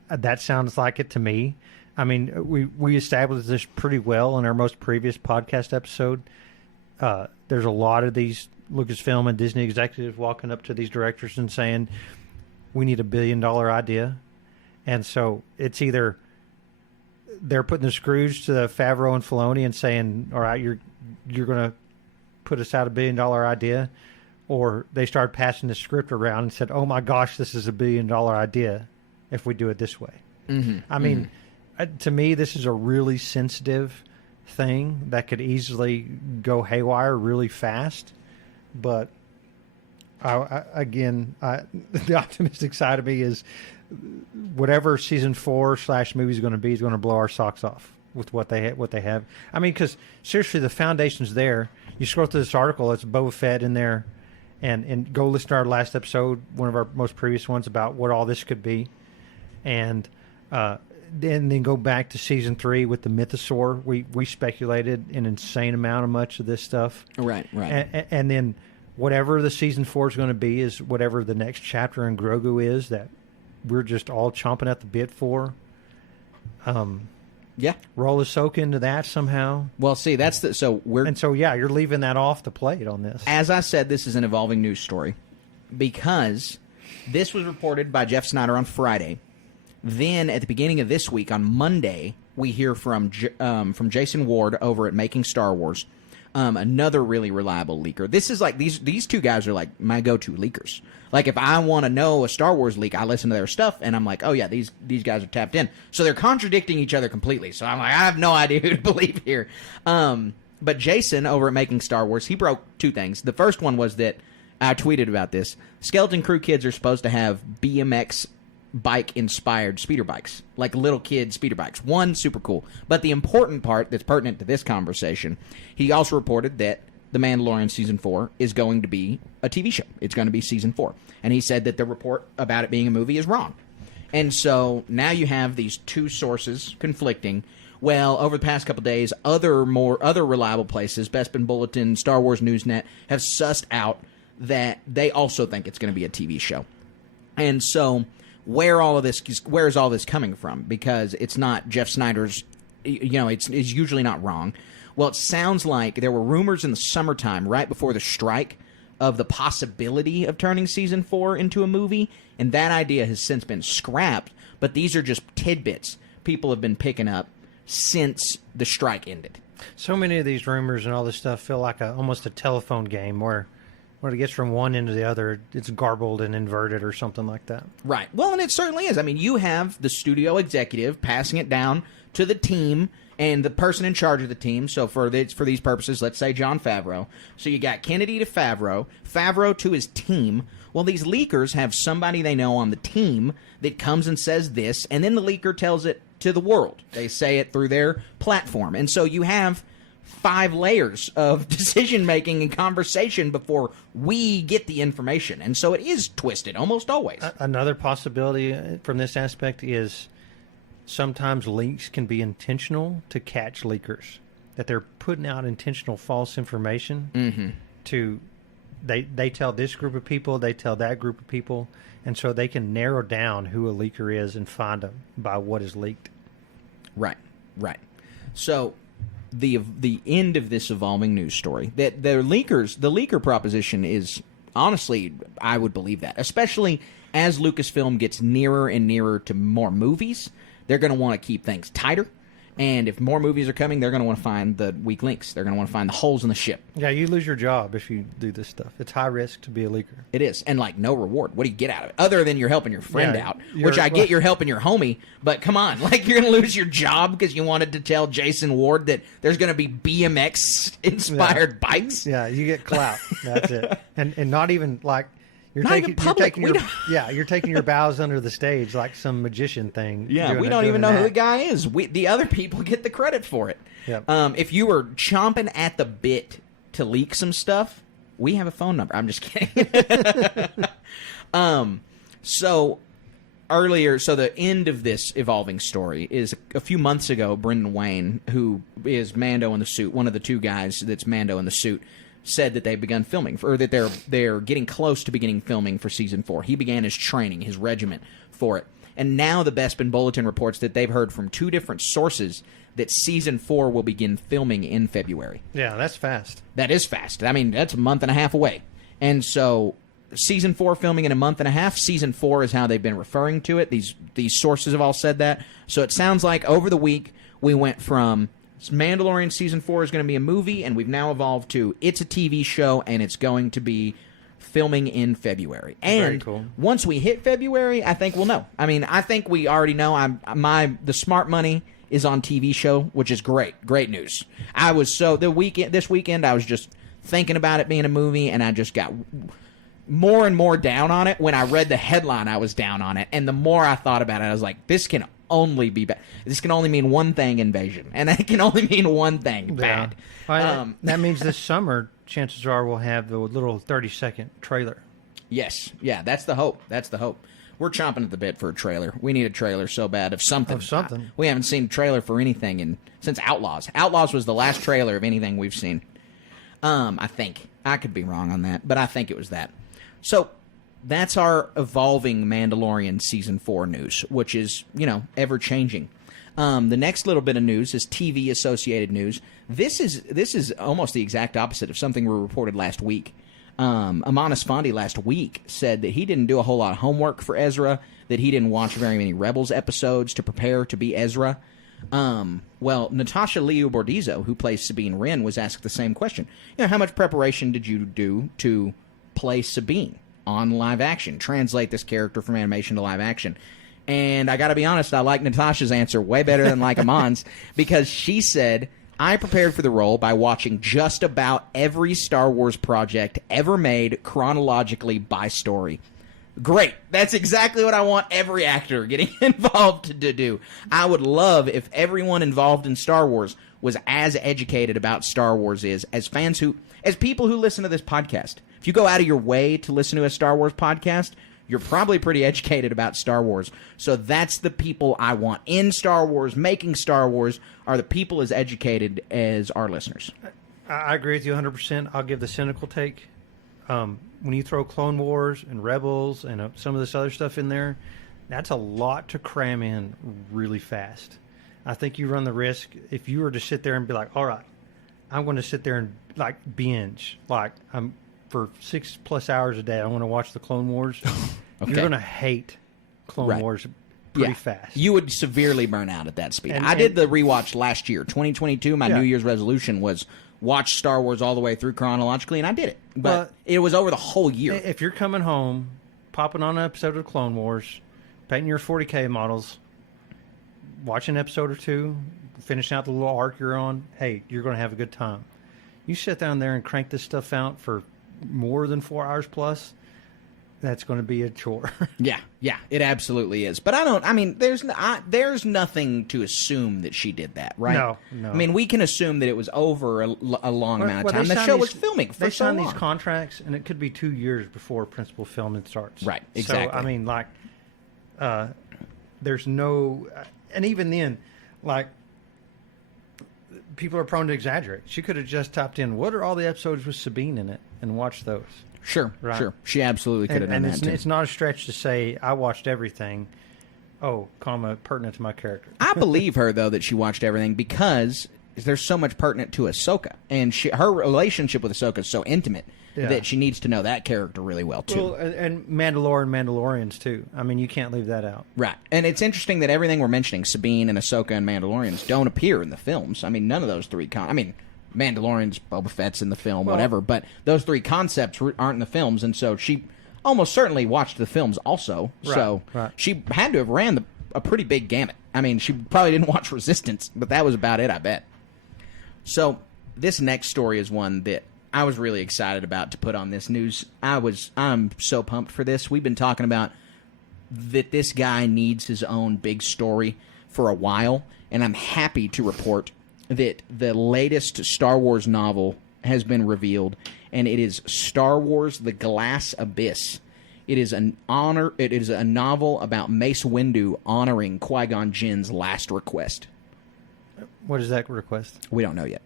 That sounds like it to me. I mean, we established this pretty well in our most previous podcast episode. There's a lot of these Lucasfilm and Disney executives walking up to these directors and saying, we need $1 billion idea. And so it's either they're putting the screws to Favreau and Filoni and saying, all right, you're going to put us out $1 billion idea, or they started passing the script around and said, oh my gosh, this is $1 billion idea if we do it this way. Mm-hmm. I mean, to me, this is a really sensitive thing that could easily go haywire really fast. But again, the optimistic side of me is whatever Season 4/movie is going to be is going to blow our socks off with what they have. I mean, because seriously, the foundation's there. You scroll through this article, it's Boba Fett in there, and go listen to our last episode, one of our most previous ones, about what all this could be, and then go back to Season 3 with the Mythosaur. We speculated an insane amount of much of this stuff. Right. And then whatever the Season 4 is going to be is whatever the next chapter in Grogu is that we're just all chomping at the bit for. Yeah. Roll Ahsoka into that somehow. Well, see, you're leaving that off the plate on this. As I said, this is an evolving news story because this was reported by Jeff Snyder on Friday. Then at the beginning of this week, on Monday, we hear from Jason Ward over at Making Star Wars, another really reliable leaker. This is like these two guys are like my go-to leakers. Like if I want to know a Star Wars leak, I listen to their stuff and I'm like, oh yeah, these guys are tapped in. So they're contradicting each other completely. So I'm like, I have no idea who to believe here. But Jason over at Making Star Wars, he broke two things. The first one was that I tweeted about this. Skeleton Crew kids are supposed to have BMX bike-inspired speeder bikes, like little kid speeder bikes. One, super cool. But the important part that's pertinent to this conversation, he also reported that The Mandalorian Season 4 is going to be a TV show. It's going to be Season 4. And he said that the report about it being a movie is wrong. And so now you have these two sources conflicting. Well, over the past couple days, other reliable places, Bespin Bulletin, Star Wars Newsnet, have sussed out that they also think it's going to be a TV show. And so where is all this coming from? Because it's not Jeff Snyder's, it's usually not wrong. Well, it sounds like there were rumors in the summertime, right before the strike, of the possibility of turning Season 4 into a movie, and that idea has since been scrapped, but these are just tidbits people have been picking up since the strike ended. So many of these rumors and all this stuff feel like almost a telephone game where when it gets from one end to the other, it's garbled and inverted or something like that. Right. Well, and it certainly is. I mean, you have the studio executive passing it down to the team and the person in charge of the team. So for these purposes, let's say Jon Favreau. So you got Kennedy to Favreau, Favreau to his team. Well, these leakers have somebody they know on the team that comes and says this, and then the leaker tells it to the world. They say it through their platform. And so you have 5 layers of decision-making and conversation before we get the information. And so it is twisted almost always. Another possibility from this aspect is sometimes leaks can be intentional to catch leakers, that they're putting out intentional false information to they tell this group of people, they tell that group of people, and so they can narrow down who a leaker is and find them by what is leaked. Right. So the end of this evolving news story, that the leaker proposition is, honestly, I would believe that, especially as Lucasfilm gets nearer and nearer to more movies. They're going to want to keep things tighter, and if more movies are coming, they're going to want to find the weak links. They're going to want to find the holes in the ship. Yeah, you lose your job if you do this stuff. It's high risk to be a leaker. It is, and like no reward. What do you get out of it other than you're helping your friend out? Which I get, you're helping your homie, but come on, like you're going to lose your job because you wanted to tell Jason Ward that there's going to be BMX inspired bikes. Yeah, you get clout. That's it, and not even like. You're Not even public. You're taking your bows under the stage like some magician thing. Yeah, we don't even know who the guy is. The other people get the credit for it. Yep. If you were chomping at the bit to leak some stuff, we have a phone number. I'm just kidding. So the end of this evolving story is a few months ago, Brendan Wayne, who is Mando in the suit, one of the 2 guys that's Mando in the suit, said that they've begun filming, or that they're getting close to beginning filming for season 4. He began his training, his regiment for it. And now the Bespin Bulletin reports that they've heard from 2 different sources that season 4 will begin filming in February. Yeah, that's fast. That is fast. I mean, that's a month and a half away. And so season 4 filming in a month and a half. Season 4 is how they've been referring to it. These sources have all said that. So it sounds like over the week we went from Mandalorian season 4 is going to be a movie, and we've now evolved to it's a TV show, and it's going to be filming in February. And once we hit February, I think we'll know. I mean, I think we already know. The smart money is on TV show, which is great news. This weekend I was just thinking about it being a movie, and I just got more and more down on it. When I read the headline, I was down on it, and the more I thought about it, I was like, this can only be bad. This can only mean one thing: invasion, and it can only mean one thing: bad. That means this summer, chances are we'll have the little 30-second trailer. Yes, yeah, that's the hope. We're chomping at the bit for a trailer. We need a trailer so bad of something. We haven't seen a trailer for anything since Outlaws. Outlaws was the last trailer of anything we've seen. I think I could be wrong on that, but I think it was that. So. That's our evolving Mandalorian Season 4 news, which is, ever-changing. The next little bit of news is TV-associated news. This is almost the exact opposite of something we reported last week. Amon Esfandi last week said that he didn't do a whole lot of homework for Ezra, that he didn't watch very many Rebels episodes to prepare to be Ezra. Well, Natasha Liu Bordizzo, who plays Sabine Wren, was asked the same question. How much preparation did you do to play Sabine on live action, translate this character from animation to live action? And I gotta be honest, I like Natasha's answer way better than like Amon's, because she said, I prepared for the role by watching just about every Star Wars project ever made chronologically by story. Great. That's exactly what I want every actor getting involved to do. I would love if everyone involved in Star Wars was as educated about Star Wars as people who listen to this podcast. If you go out of your way to listen to a Star Wars podcast, you're probably pretty educated about Star Wars. So that's the people I want in Star Wars, making Star Wars, are the people as educated as our listeners. I agree with you 100%. I'll give the cynical take. When you throw Clone Wars and Rebels and some of this other stuff in there, that's a lot to cram in really fast. I think you run the risk if you were to sit there and be like, all right, I'm going to sit there and like binge. Like for 6+ hours a day, I want to watch the Clone Wars. Okay. You're going to hate Clone Wars pretty fast. You would severely burn out at that speed. I did the rewatch last year, 2022. My New Year's resolution was watch Star Wars all the way through chronologically, and I did it. But Well, it was over the whole year. If you're coming home, popping on an episode of Clone Wars, painting your 40K models, watching an episode or two, finishing out the little arc you're on, hey, you're going to have a good time. You sit down there and crank this stuff out for more than 4 hours plus, that's going to be a chore. Yeah, it absolutely is. But there's nothing to assume that she did that, right? No. I mean, we can assume that it was over a long amount of time. The show was filming for so long. They sign these contracts, and it could be 2 years before principal filming starts. Right, exactly. So, I mean, like, there's no... And even then, like, people are prone to exaggerate. She could have just typed in, what are all the episodes with Sabine in it, and watched those. Sure, right? Sure. She absolutely could have done that, too. It's not a stretch to say, I watched everything, pertinent to my character. I believe her, though, that she watched everything because there's so much pertinent to Ahsoka. And her relationship with Ahsoka is so intimate that she needs to know that character really well, too. Well, and Mandalorians, too. I mean, you can't leave that out. Right. And it's interesting that everything we're mentioning, Sabine and Ahsoka and Mandalorians, don't appear in the films. I mean, none of those three... Mandalorian's, Boba Fett's in the film, whatever, but those three concepts aren't in the films, and so she almost certainly watched the films also. Right, so she had to have ran a pretty big gamut. I mean, she probably didn't watch Resistance, but that was about it, I bet. So this next story is one that I was really excited about to put on this news. I'm so pumped for this. We've been talking about that this guy needs his own big story for a while, and I'm happy to report that the latest Star Wars novel has been revealed, and it is Star Wars: The Glass Abyss. It is a novel about Mace Windu honoring Qui-Gon Jinn's last request. What is that request? We don't know yet.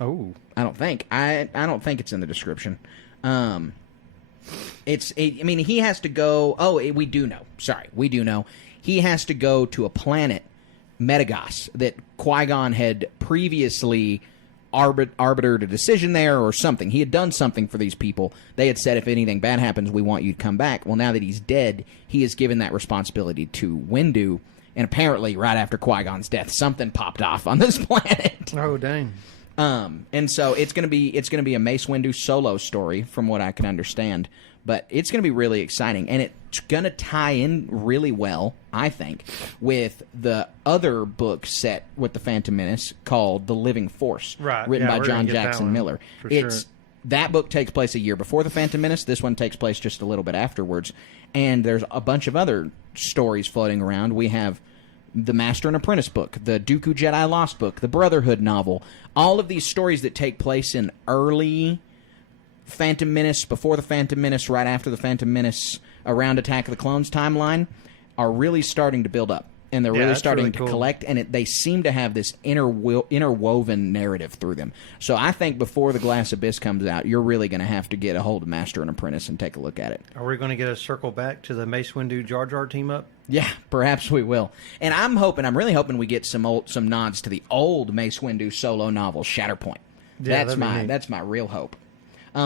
Oh, I don't think. I don't think it's in the description. He has to go. Oh, we do know. Sorry, we do know. He has to go to a planet, Metagos, that Qui-Gon had previously arbitered a decision there or something. He had done something for these people. They had said, if anything bad happens, we want you to come back. Well, now that he's dead, he has given that responsibility to Windu, and apparently right after Qui-Gon's death, something popped off on this planet. Oh, dang. And so it's gonna be a Mace Windu solo story, from what I can understand. But it's going to be really exciting, and it's going to tie in really well, I think, with the other book set with the Phantom Menace called The Living Force, written by John Jackson Miller. That book takes place a year before the Phantom Menace. This one takes place just a little bit afterwards, and there's a bunch of other stories floating around. We have the Master and Apprentice book, the Dooku Jedi Lost book, the Brotherhood novel, all of these stories that take place in early Phantom Menace, before the Phantom Menace, right after the Phantom Menace, around Attack of the Clones timeline, are really starting to build up. And they're really starting to collect, and they seem to have this interwoven narrative through them. So I think before The Glass Abyss comes out, you're really going to have to get a hold of Master and Apprentice and take a look at it. Are we going to get a circle back to the Mace Windu Jar Jar team up? Yeah, perhaps we will. And I'm really hoping we get some nods to the old Mace Windu solo novel, Shatterpoint. Yeah, that's my real hope.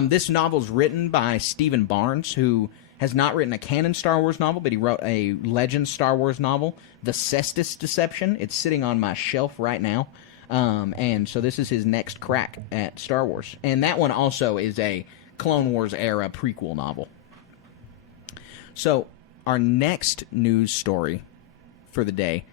This novel's written by Stephen Barnes, who has not written a canon Star Wars novel, but he wrote a Legends Star Wars novel, The Cestus Deception. It's sitting on my shelf right now. And so this is his next crack at Star Wars. And that one also is a Clone Wars era prequel novel. So our next news story for the day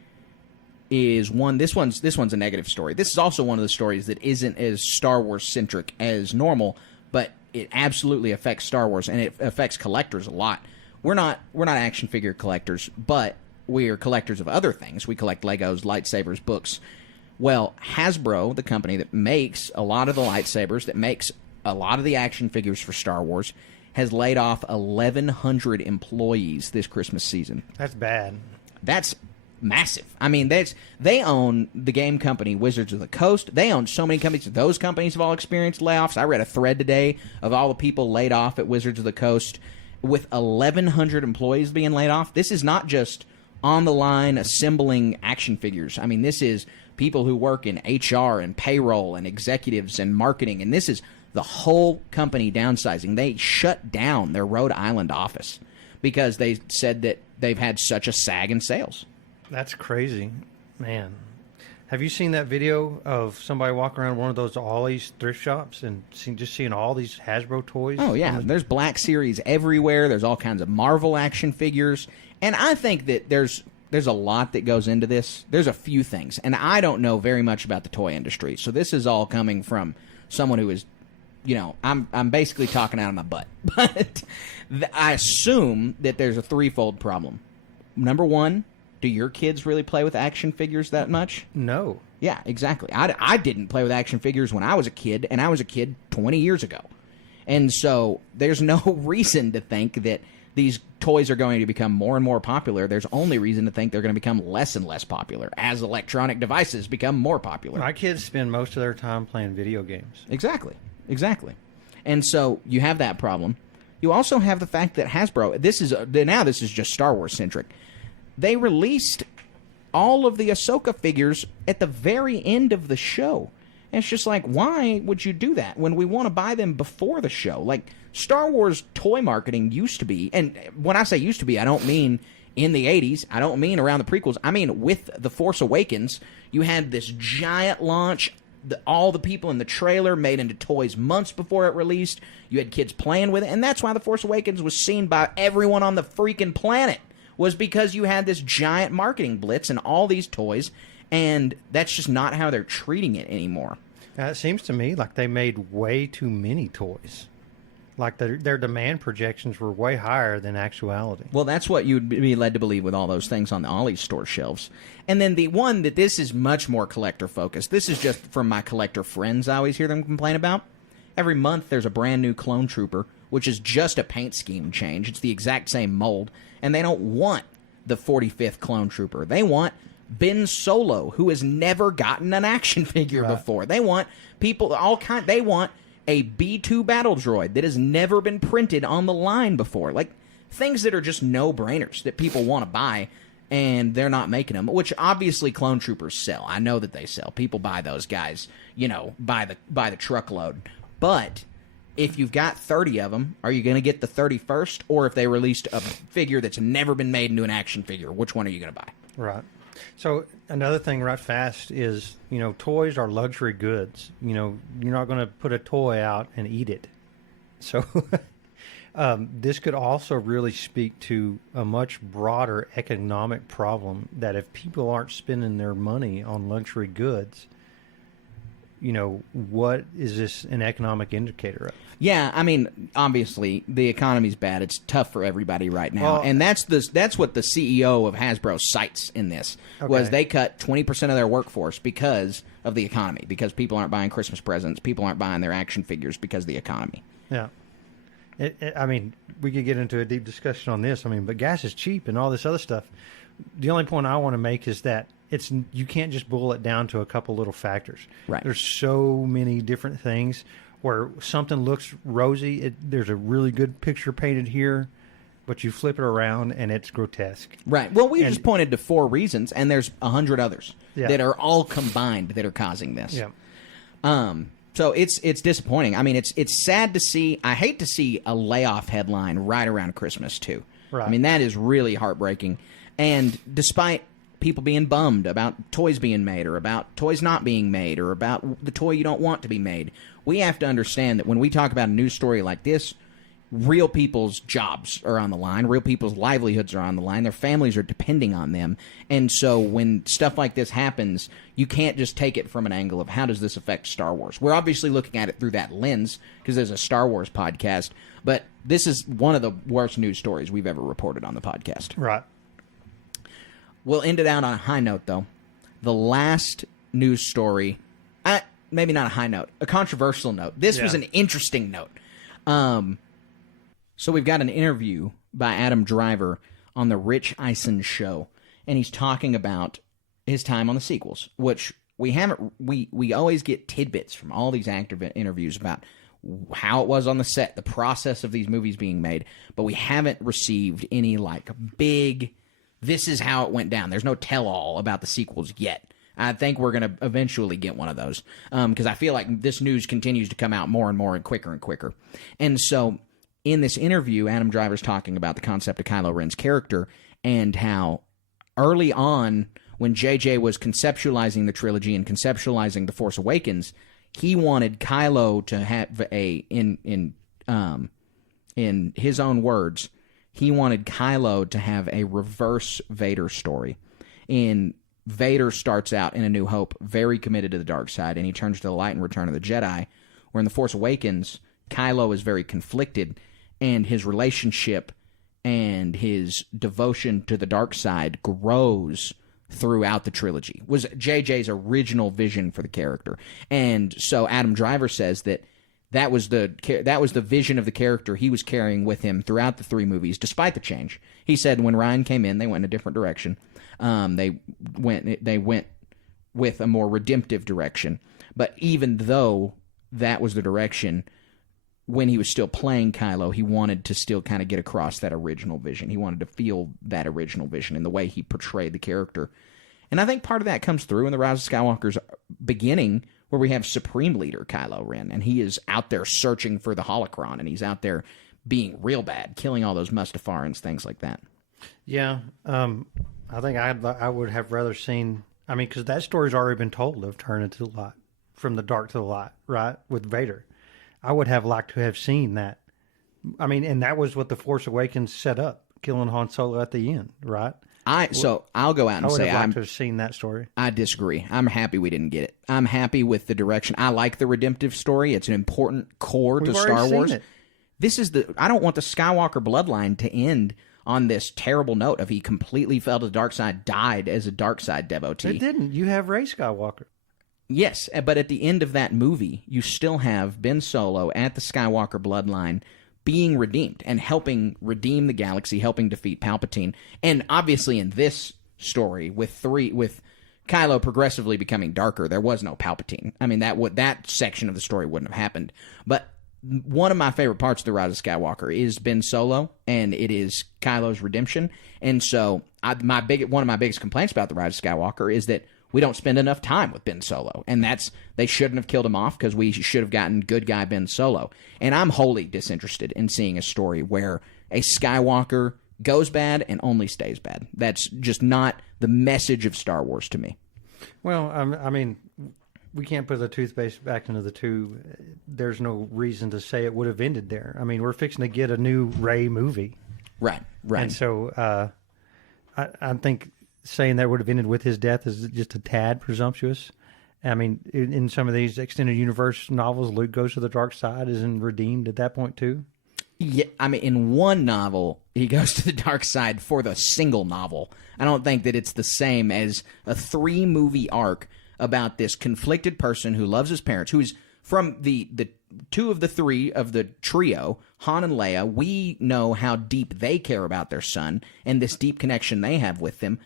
is this one's a negative story. This is also one of the stories that isn't as Star Wars centric as normal, but it absolutely affects Star Wars, and it affects collectors a lot. We're not action figure collectors, but we are collectors of other things. We collect Legos, lightsabers, books. Well, Hasbro, the company that makes a lot of the lightsabers, that makes a lot of the action figures for Star Wars, has laid off 1,100 employees this Christmas season. That's bad. That's massive. I mean, they own the game company Wizards of the Coast. They own so many companies. Those companies have all experienced layoffs. I read a thread today of all the people laid off at Wizards of the Coast. With 1,100 employees being laid off, this is not just on the line assembling action figures. I mean, this is people who work in HR and payroll and executives and marketing, and this is the whole company downsizing. They shut down their Rhode Island office because they said that they've had such a sag in sales. That's crazy, man. Have you seen that video of somebody walking around one of those Ollie's thrift shops and seeing all these Hasbro toys? Oh, yeah. There's Black Series everywhere. There's all kinds of Marvel action figures. And I think that there's a lot that goes into this. There's a few things. And I don't know very much about the toy industry. So this is all coming from someone who is, I'm basically talking out of my butt. But I assume that there's a threefold problem. Number one, do your kids really play with action figures that much? No. Yeah, exactly. I didn't play with action figures when I was a kid, and I was a kid 20 years ago. And so there's no reason to think that these toys are going to become more and more popular. There's only reason to think they're going to become less and less popular as electronic devices become more popular. My kids spend most of their time playing video games. Exactly. And so you have that problem. You also have the fact that Hasbro, this is just Star Wars centric. They released all of the Ahsoka figures at the very end of the show. And it's just like, why would you do that when we want to buy them before the show? Like, Star Wars toy marketing used to be, and when I say used to be, I don't mean in the 80s. I don't mean around the prequels. I mean with The Force Awakens, you had this giant launch. All the people in the trailer made into toys months before it released. You had kids playing with it, and that's why The Force Awakens was seen by everyone on the freaking planet, was because you had this giant marketing blitz and all these toys, and that's just not how they're treating it anymore. It seems to me like they made way too many toys. Like their demand projections were way higher than actuality. Well, that's what you'd be led to believe with all those things on the Ollie's store shelves. And then the one that this is much more collector-focused. This is just from my collector friends I always hear them complain about. Every month there's a brand new Clone Trooper, which is just a paint scheme change. It's the exact same mold. And they don't want the 45th Clone Trooper. They want Ben Solo, who has never gotten an action figure before. They want they want a B-2 battle droid that has never been printed on the line before. Like, things that are just no-brainers that people want to buy, and they're not making them, which obviously Clone Troopers sell. I know that they sell. People buy those guys, by the truckload. But if you've got 30 of them, are you going to get the 31st? Or if they released a figure that's never been made into an action figure, which one are you going to buy? Right. So another thing right fast is, toys are luxury goods. You're not going to put a toy out and eat it. So this could also really speak to a much broader economic problem that if people aren't spending their money on luxury goods, what is this an economic indicator of? Yeah, I mean, obviously, the economy's bad. It's tough for everybody right now. Well, and that's what the CEO of Hasbro cites in this, was they cut 20% of their workforce because of the economy, because people aren't buying Christmas presents, people aren't buying their action figures because of the economy. Yeah. I mean, we could get into a deep discussion on this. But gas is cheap and all this other stuff. The only point I want to make is that you can't just boil it down to a couple little factors. Right. There's so many different things where something looks rosy. There's a really good picture painted here, but you flip it around and it's grotesque. Right. Well, we just pointed to 4 reasons, and there's 100 others that are all combined that are causing this. Yeah. So it's disappointing. I mean, it's sad to see. I hate to see a layoff headline right around Christmas too. Right. I mean, that is really heartbreaking. And despite people being bummed about toys being made, or about toys not being made, or about the toy you don't want to be made, we have to understand that when we talk about a news story like this, real people's jobs are on the line. Real people's livelihoods are on the line. Their families are depending on them. And so when stuff like this happens, you can't just take it from an angle of how does this affect Star Wars. We're obviously looking at it through that lens because there's a Star Wars podcast, but this is one of the worst news stories we've ever reported on the podcast. Right. We'll end it out on a high note, though. The last news story, maybe not a high note, a controversial note. This was an interesting note. So we've got an interview by Adam Driver on the Rich Eisen show, and he's talking about his time on the sequels, which we always get tidbits from all these actor interviews about how it was on the set, the process of these movies being made, but we haven't received any big, this is how it went down. There's no tell-all about the sequels yet. I think we're going to eventually get one of those because I feel like this news continues to come out more and more and quicker. And so in this interview, Adam Driver's talking about the concept of Kylo Ren's character and how early on when JJ was conceptualizing the trilogy and conceptualizing The Force Awakens, he wanted Kylo to have in his own words, he wanted Kylo to have a reverse Vader story. And Vader starts out in A New Hope very committed to the dark side, and he turns to the light in Return of the Jedi, where in The Force Awakens, Kylo is very conflicted, and his relationship and his devotion to the dark side grows throughout the trilogy. Was JJ's original vision for the character. And so Adam Driver says that was the vision of the character he was carrying with him throughout the 3 movies, despite the change. He said when Ryan came in, they went in a different direction. They went with a more redemptive direction. But even though that was the direction, when he was still playing Kylo, he wanted to still kind of get across that original vision. He wanted to feel that original vision in the way he portrayed the character. And I think part of that comes through in The Rise of Skywalker's beginning, where we have Supreme Leader Kylo Ren, and he is out there searching for the holocron, and he's out there being real bad, killing all those Mustafarans, things like that. Yeah, I think I would have rather seen, because that story's already been told of turning to the light, from the dark to the light, right, with Vader. I would have liked to have seen that. And that was what The Force Awakens set up, killing Han Solo at the end, right? So I'll go out and say I would have liked to have seen that story. I disagree. I'm happy we didn't get it. I'm happy with the direction. I like the redemptive story. It's an important core to Star Wars. I don't want the Skywalker bloodline to end on this terrible note of he completely fell to the dark side, died as a dark side devotee. It didn't. You have Rey Skywalker. Yes, but at the end of that movie, you still have Ben Solo at the Skywalker bloodline being redeemed and helping redeem the galaxy, helping defeat Palpatine. And obviously in this story, with Kylo progressively becoming darker, there was no Palpatine. That section of the story wouldn't have happened. But one of my favorite parts of The Rise of Skywalker is Ben Solo, and it is Kylo's redemption. And so one of my biggest complaints about The Rise of Skywalker is that we don't spend enough time with Ben Solo. And they shouldn't have killed him off, because we should have gotten good guy Ben Solo. And I'm wholly disinterested in seeing a story where a Skywalker goes bad and only stays bad. That's just not the message of Star Wars to me. Well, we can't put the toothpaste back into the tube. There's no reason to say it would have ended there. We're fixing to get a new Rey movie. Right. And so I think saying that would have ended with his death is just a tad presumptuous. In some of these extended universe novels, Luke goes to the dark side, isn't redeemed at that point too? Yeah, in one novel, he goes to the dark side for the single novel. I don't think that it's the same as a 3-movie arc about this conflicted person who loves his parents, who is from the 2 of the 3 of the trio, Han and Leia. We know how deep they care about their son and this deep connection they have with them.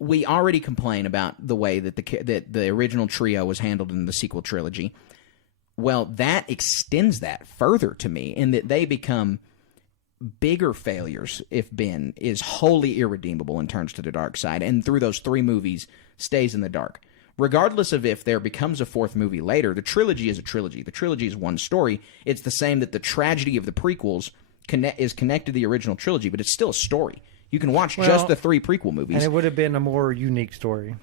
We already complain about the way that the original trio was handled in the sequel trilogy. Well, that extends that further to me in that they become bigger failures if Ben is wholly irredeemable and turns to the dark side, and through those 3 movies stays in the dark. Regardless of if there becomes a 4th movie later, the trilogy is a trilogy. The trilogy is one story. It's the same that the tragedy of the prequels is connected to the original trilogy, but it's still a story. You can watch just the 3 prequel movies. And it would have been a more unique story.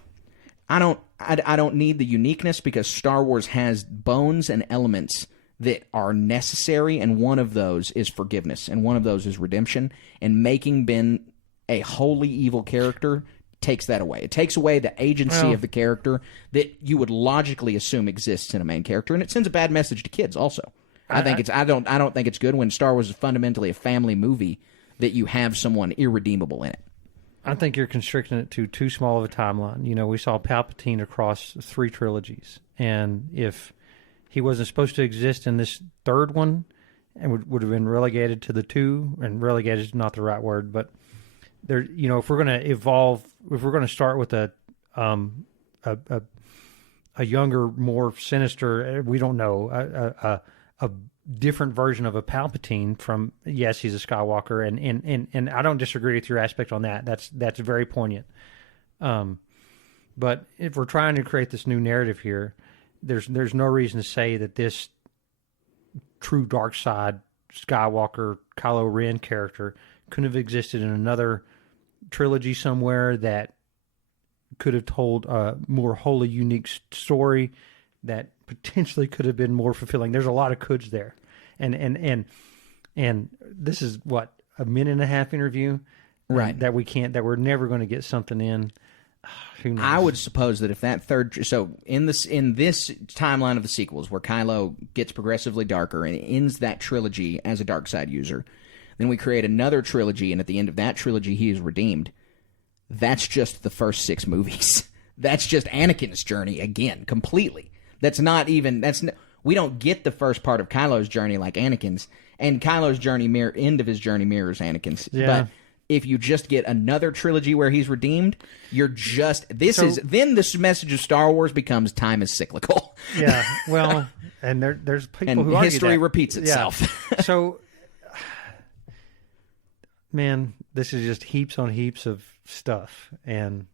I don't need the uniqueness, because Star Wars has bones and elements that are necessary, and one of those is forgiveness, and one of those is redemption. And making Ben a wholly evil character takes that away. It takes away the agency of the character that you would logically assume exists in a main character, and it sends a bad message to kids also. I don't think it's good when Star Wars is fundamentally a family movie that you have someone irredeemable in it. I think you're constricting it to too small of a timeline. We saw Palpatine across 3 trilogies, and if he wasn't supposed to exist in this 3rd one, and would have been relegated to the 2, and relegated is not the right word, but there, if we're going to evolve, if we're going to start with a younger, more sinister, we don't know, a different version of a Palpatine from, yes, he's a Skywalker, and I don't disagree with your aspect on that. That's very poignant. But if we're trying to create this new narrative here, there's no reason to say that this true dark side Skywalker Kylo Ren character couldn't have existed in another trilogy somewhere that could have told a more wholly unique story that potentially could have been more fulfilling. There's a lot of coulds there, and this is what, a minute and a half interview, right? That we're never going to get something in. Who knows? I would suppose that if that in this timeline of the sequels where Kylo gets progressively darker and ends that trilogy as a dark side user, then we create another trilogy, and at the end of that trilogy he is redeemed. That's just the first 6 movies. That's just Anakin's journey again, completely. We don't get the first part of Kylo's journey like Anakin's, and Kylo's journey end of his journey mirrors Anakin's. Yeah. But if you just get another trilogy where he's redeemed, then this message of Star Wars becomes time is cyclical. Yeah, well, and there's people and who argue history that. repeats itself. Yeah. So, man, this is just heaps on heaps of stuff, and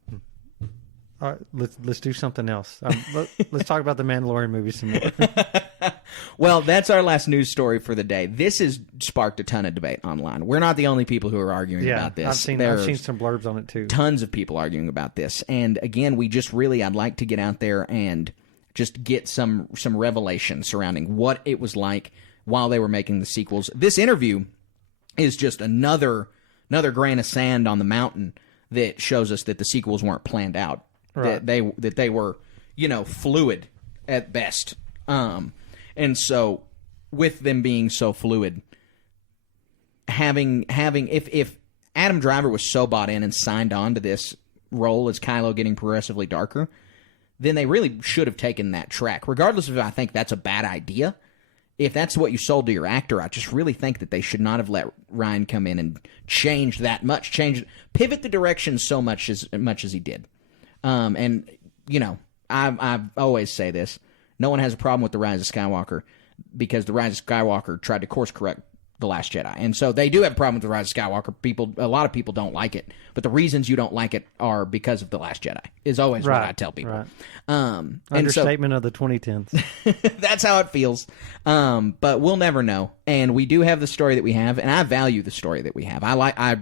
let's do something else. Let's talk about the Mandalorian movie some more. Well, that's our last news story for the day. This has sparked a ton of debate online. We're not the only people who are arguing about this. I've seen some blurbs on it too. Tons of people arguing about this. And again, I'd like to get out there and just get some revelation surrounding what it was like while they were making the sequels. This interview is just another grain of sand on the mountain that shows us that the sequels weren't planned out. Right. That they were, fluid at best. And so, with them being so fluid, if Adam Driver was so bought in and signed on to this role as Kylo getting progressively darker, then they really should have taken that track. Regardless of if I think that's a bad idea, if that's what you sold to your actor, I just really think that they should not have let Ryan come in and change that much, pivot the direction so much as he did. And I always say this. No one has a problem with The Rise of Skywalker because The Rise of Skywalker tried to course correct The Last Jedi. And so they do have a problem with The Rise of Skywalker. A lot of people don't like it. But the reasons you don't like it are because of The Last Jedi, is always what I tell people. Right. Understatement of the 2010s. That's how it feels. But we'll never know. And we do have the story that we have, and I value the story that we have. I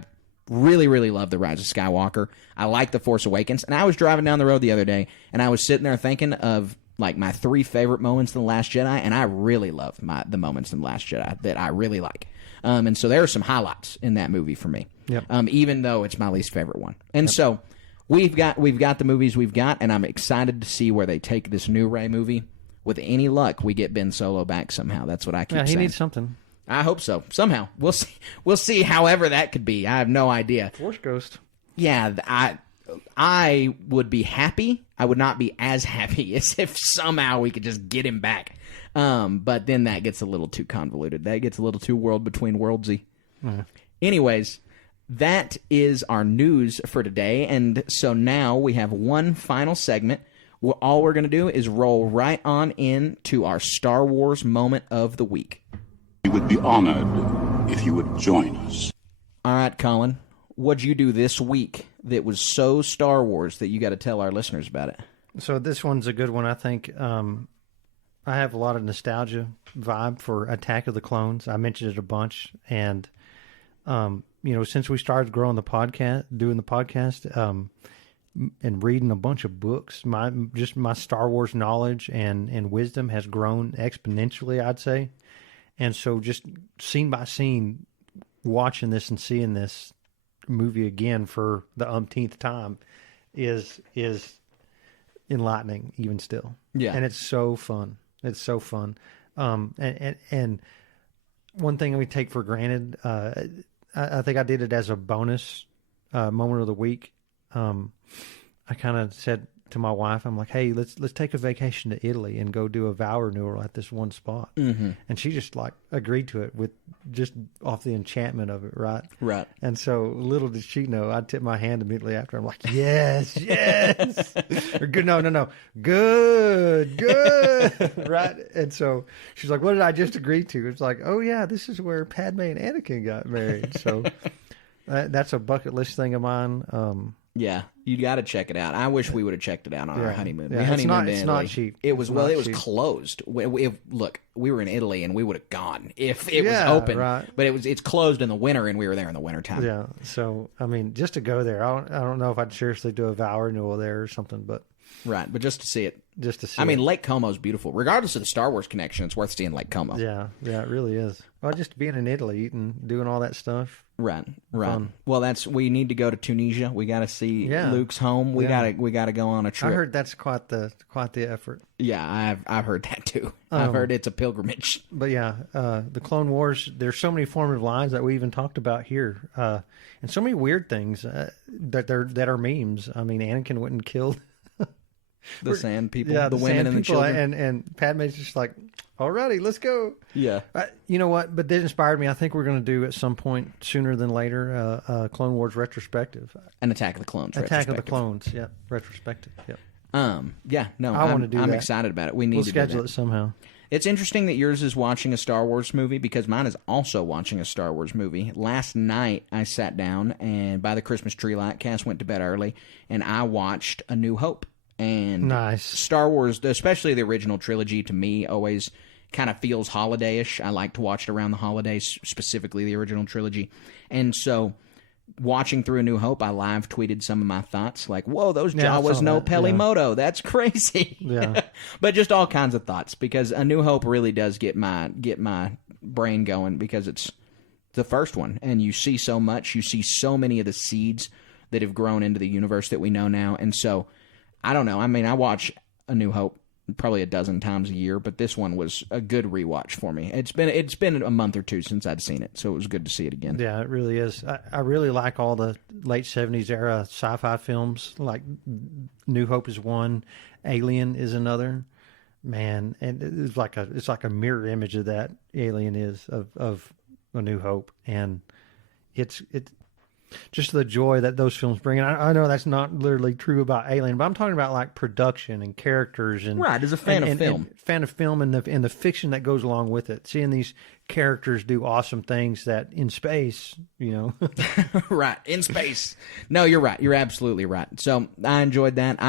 really, really love The Rise of Skywalker. I like The Force Awakens. And I was driving down the road the other day, and I was sitting there thinking of my 3 favorite moments in The Last Jedi, and I really love the moments in The Last Jedi that I really like. And so there are some highlights in that movie for me. Yep. Even though it's my least favorite one. And so we've got the movies we've got, and I'm excited to see where they take this new Rey movie. With any luck, we get Ben Solo back somehow. That's what I keep saying. He needs something. I hope so. Somehow. We'll see. We'll see however that could be. I have no idea. Force Ghost. Yeah, I would be happy. I would not be as happy as if somehow we could just get him back. But then that gets a little too convoluted. That gets a little too world between worldsy. Anyways, that is our news for today. And so now we have one final segment. All we're going to do is roll right on into our Star Wars moment of the week. We would be honored if you would join us. All right, Colin. What'd you do this week that was so Star Wars that you got to tell our listeners about it? So this one's a good one, I think. I have a lot of nostalgia vibe for Attack of the Clones. I mentioned it a bunch. And, since we started doing the podcast, and reading a bunch of books, my Star Wars knowledge and wisdom has grown exponentially, I'd say. And so just scene by scene, watching this and seeing this movie again for the umpteenth time is enlightening even still. Yeah. And it's so fun. It's so fun. And one thing we take for granted, I think I did it as a bonus moment of the week. I kind of said to my wife, I'm like, hey, let's take a vacation to Italy and go do a vow renewal at this one spot. Mm-hmm. And she just agreed to it with just off the enchantment of it, right? Right. And so little did she know, I tipped my hand immediately after. I'm like, yes, yes. Or good, no. Good. Right? And so she's like, what did I just agree to? It's like, oh, yeah, this is where Padme and Anakin got married. So that's a bucket list thing of mine. Yeah, you got to check it out. I wish we would have checked it out on our honeymoon. Yeah, We honeymooned it's in not Italy. cheap. It was It's not it was cheap. closed. Look, we were in Italy and we would have gone if it was Yeah, open. right. But it's closed in the winter, and we were there in the wintertime. Yeah. So I mean, just to go there, I don't know if I'd seriously do a vow renewal there or something, but Right, but just to see it. just to see. I mean, it. Lake Como's beautiful. Regardless of the Star Wars connection, it's worth seeing Lake Como. Yeah, it really is. Well, just being in Italy, eating, doing all that stuff. Right. Fun. Well, we need to go to Tunisia. We got to see Luke's home. We got to go on a trip. I heard that's quite the effort. Yeah, I've heard that too. I've heard it's a pilgrimage. But yeah, the Clone Wars. There's so many formative lines that we even talked about here, and so many weird things that are memes. I mean, Anakin went and killed The sand people, the the women sand and the people, children. and Padme's just like, alrighty, let's go. Yeah. You know what? But that inspired me. I think we're going to do at some point sooner than later Clone Wars retrospective. An Attack of the Clones. Attack of the retrospective. Clones. Yeah, retrospective. Yep. Yeah. No, I want to do I'm that. excited about it. We need We'll to schedule do it that. somehow. It's interesting that yours is watching a Star Wars movie because mine is also watching a Star Wars movie. Last night I sat down and by the Christmas tree light, Cass went to bed early, and I watched A New Hope. And Nice. Star Wars, especially the original trilogy, to me always kind of feels holiday-ish. I like to watch it around the holidays, specifically the original trilogy. And so watching through A New Hope, I live tweeted some of my thoughts, like, whoa, those Yeah, I Jawas saw know that, Pelimoto. That's crazy. Yeah. But just all kinds of thoughts, because A New Hope really does get my brain going, because it's the first one, and you see so much. You see so many of the seeds that have grown into the universe that we know now. And so, I don't know. I mean, I watch A New Hope probably a dozen times a year, but this one was a good rewatch for me. It's been a month or two since I'd seen it, so it was good to see it again. Yeah, it really is. I really like all the late 70s era sci-fi films. Like New Hope is one, Alien is another. Man, and it's like a mirror image of that Alien is of A New Hope, and it's just the joy that those films bring. And I know that's not literally true about Alien, but I'm talking about like production and characters and Right, as a fan of film. fan of film and the fiction that goes along with it. Seeing these characters do awesome things that in space, you know. Right, in space. No, you're right. You're absolutely right. So I enjoyed that.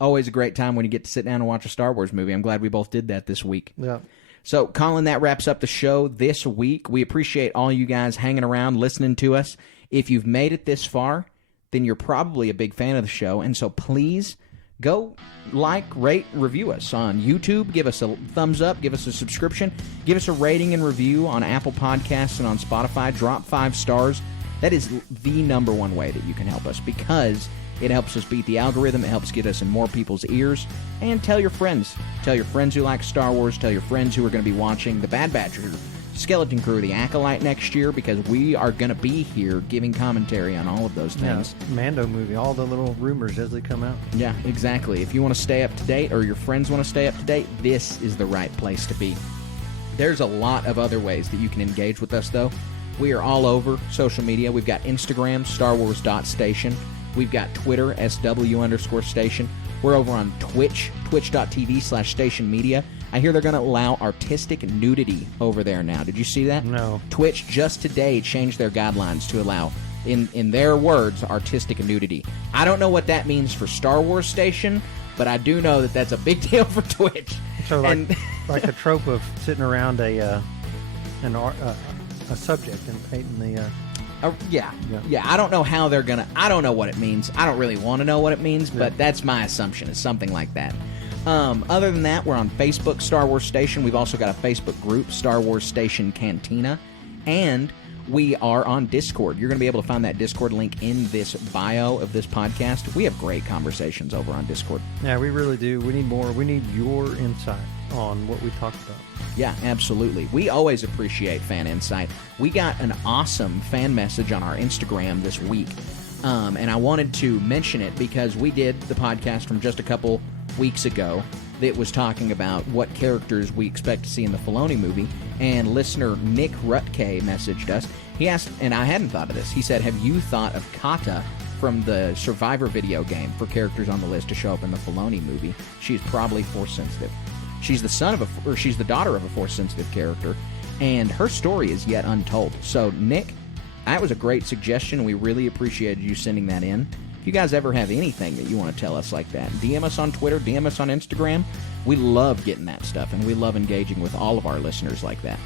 Always a great time when you get to sit down and watch a Star Wars movie. I'm glad we both did that this week. Yeah. So, Colin, that wraps up the show this week. We appreciate all you guys hanging around, listening to us. If you've made it this far, then you're probably a big fan of the show. And so please go like, rate, review us on YouTube. Give us a thumbs up. Give us a subscription. Give us a rating and review on Apple Podcasts and on Spotify. Drop 5 stars. That is the number one way that you can help us, because it helps us beat the algorithm. It helps get us in more people's ears. And tell your friends. Tell your friends who like Star Wars. Tell your friends who are going to be watching The Bad Batch, Skeleton Crew, The Acolyte next year, because we are going to be here giving commentary on all of those things. Yeah, Mando movie, all the little rumors as they come out. Yeah, exactly. If you want to stay up to date, or your friends want to stay up to date, this is the right place to be. There's a lot of other ways that you can engage with us, though. We are all over social media. We've got Instagram, StarWars.station. We've got Twitter, SW_station. We're over on Twitch, twitch.tv/station media. I hear they're going to allow artistic nudity over there now. Did you see that? No. Twitch just today changed their guidelines to allow, in their words, artistic nudity. I don't know what that means for Star Wars Station, but I do know that that's a big deal for Twitch. So like a trope of sitting around a subject and painting the... Yeah. I don't know how they're gonna. I don't know what it means. I don't really want to know what it means, but that's my assumption. It's something like that. Other than that, we're on Facebook, Star Wars Station. We've also got a Facebook group, Star Wars Station Cantina, and we are on Discord. You're going to be able to find that Discord link in this bio of this podcast. We have great conversations over on Discord. Yeah, we really do. We need more. We need your insight on what we talked about. Yeah, absolutely. We always appreciate fan insight. We got an awesome fan message on our Instagram this week, and I wanted to mention it because we did the podcast from just a couple weeks ago that was talking about what characters we expect to see in the Filoni movie, and listener Nick Rutke messaged us. He asked, and I hadn't thought of this, he said, have you thought of Kata from the Survivor video game for characters on the list to show up in the Filoni movie? She's probably Force-sensitive. She's the daughter of a Force-sensitive character, and her story is yet untold. So, Nick, that was a great suggestion. We really appreciated you sending that in. If you guys ever have anything that you want to tell us like that, DM us on Twitter, DM us on Instagram. We love getting that stuff, and we love engaging with all of our listeners like that.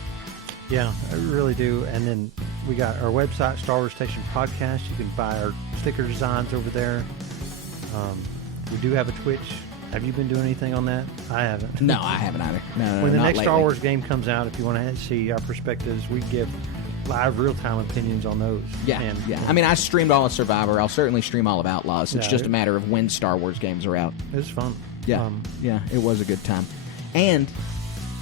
Yeah, I really do. And then we got our website, Star Wars Station Podcast. You can buy our sticker designs over there. We do have a Twitch. Have you been doing anything on that? I haven't. No, I haven't either. No, when the not next lately. Star Wars game comes out, if you want to see our perspectives, we give live, real-time opinions on those. Yeah. I mean, I streamed all of Survivor. I'll certainly stream all of Outlaws. It's Yeah, just a matter of when Star Wars games are out. It was fun. Yeah, it was a good time. And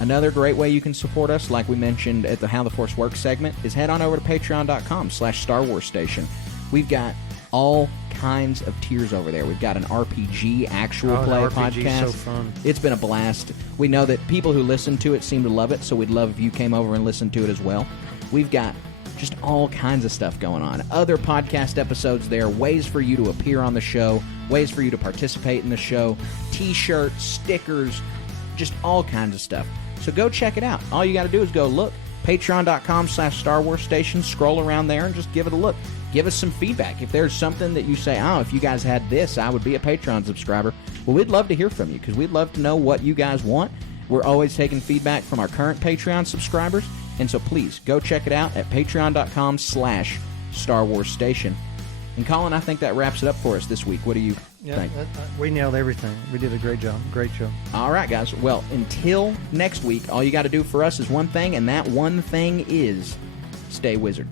another great way you can support us, like we mentioned at the How the Force Works segment, is head on over to patreon.com/Star Wars Station. We've got all kinds of tiers over there. We've got an RPG actual play the RPG is podcast. so fun. It's been a blast. We know that people who listen to it seem to love it, so we'd love if you came over and listened to it as well. We've got just all kinds of stuff going on. Other podcast episodes there, ways for you to appear on the show, ways for you to participate in the show, t-shirts, stickers, just all kinds of stuff. So go check it out. All you got to do is go look, patreon.com/Star Wars Station, scroll around there and just give it a look. Give us some feedback. If there's something that you say, if you guys had this, I would be a Patreon subscriber. Well, we'd love to hear from you because we'd love to know what you guys want. We're always taking feedback from our current Patreon subscribers. And so please go check it out at patreon.com/Star Wars Station. And Colin, I think that wraps it up for us this week. What do you think? We nailed everything. We did a great job. Great show. All right, guys. Well, until next week, all you got to do for us is one thing, and that one thing is stay wizard.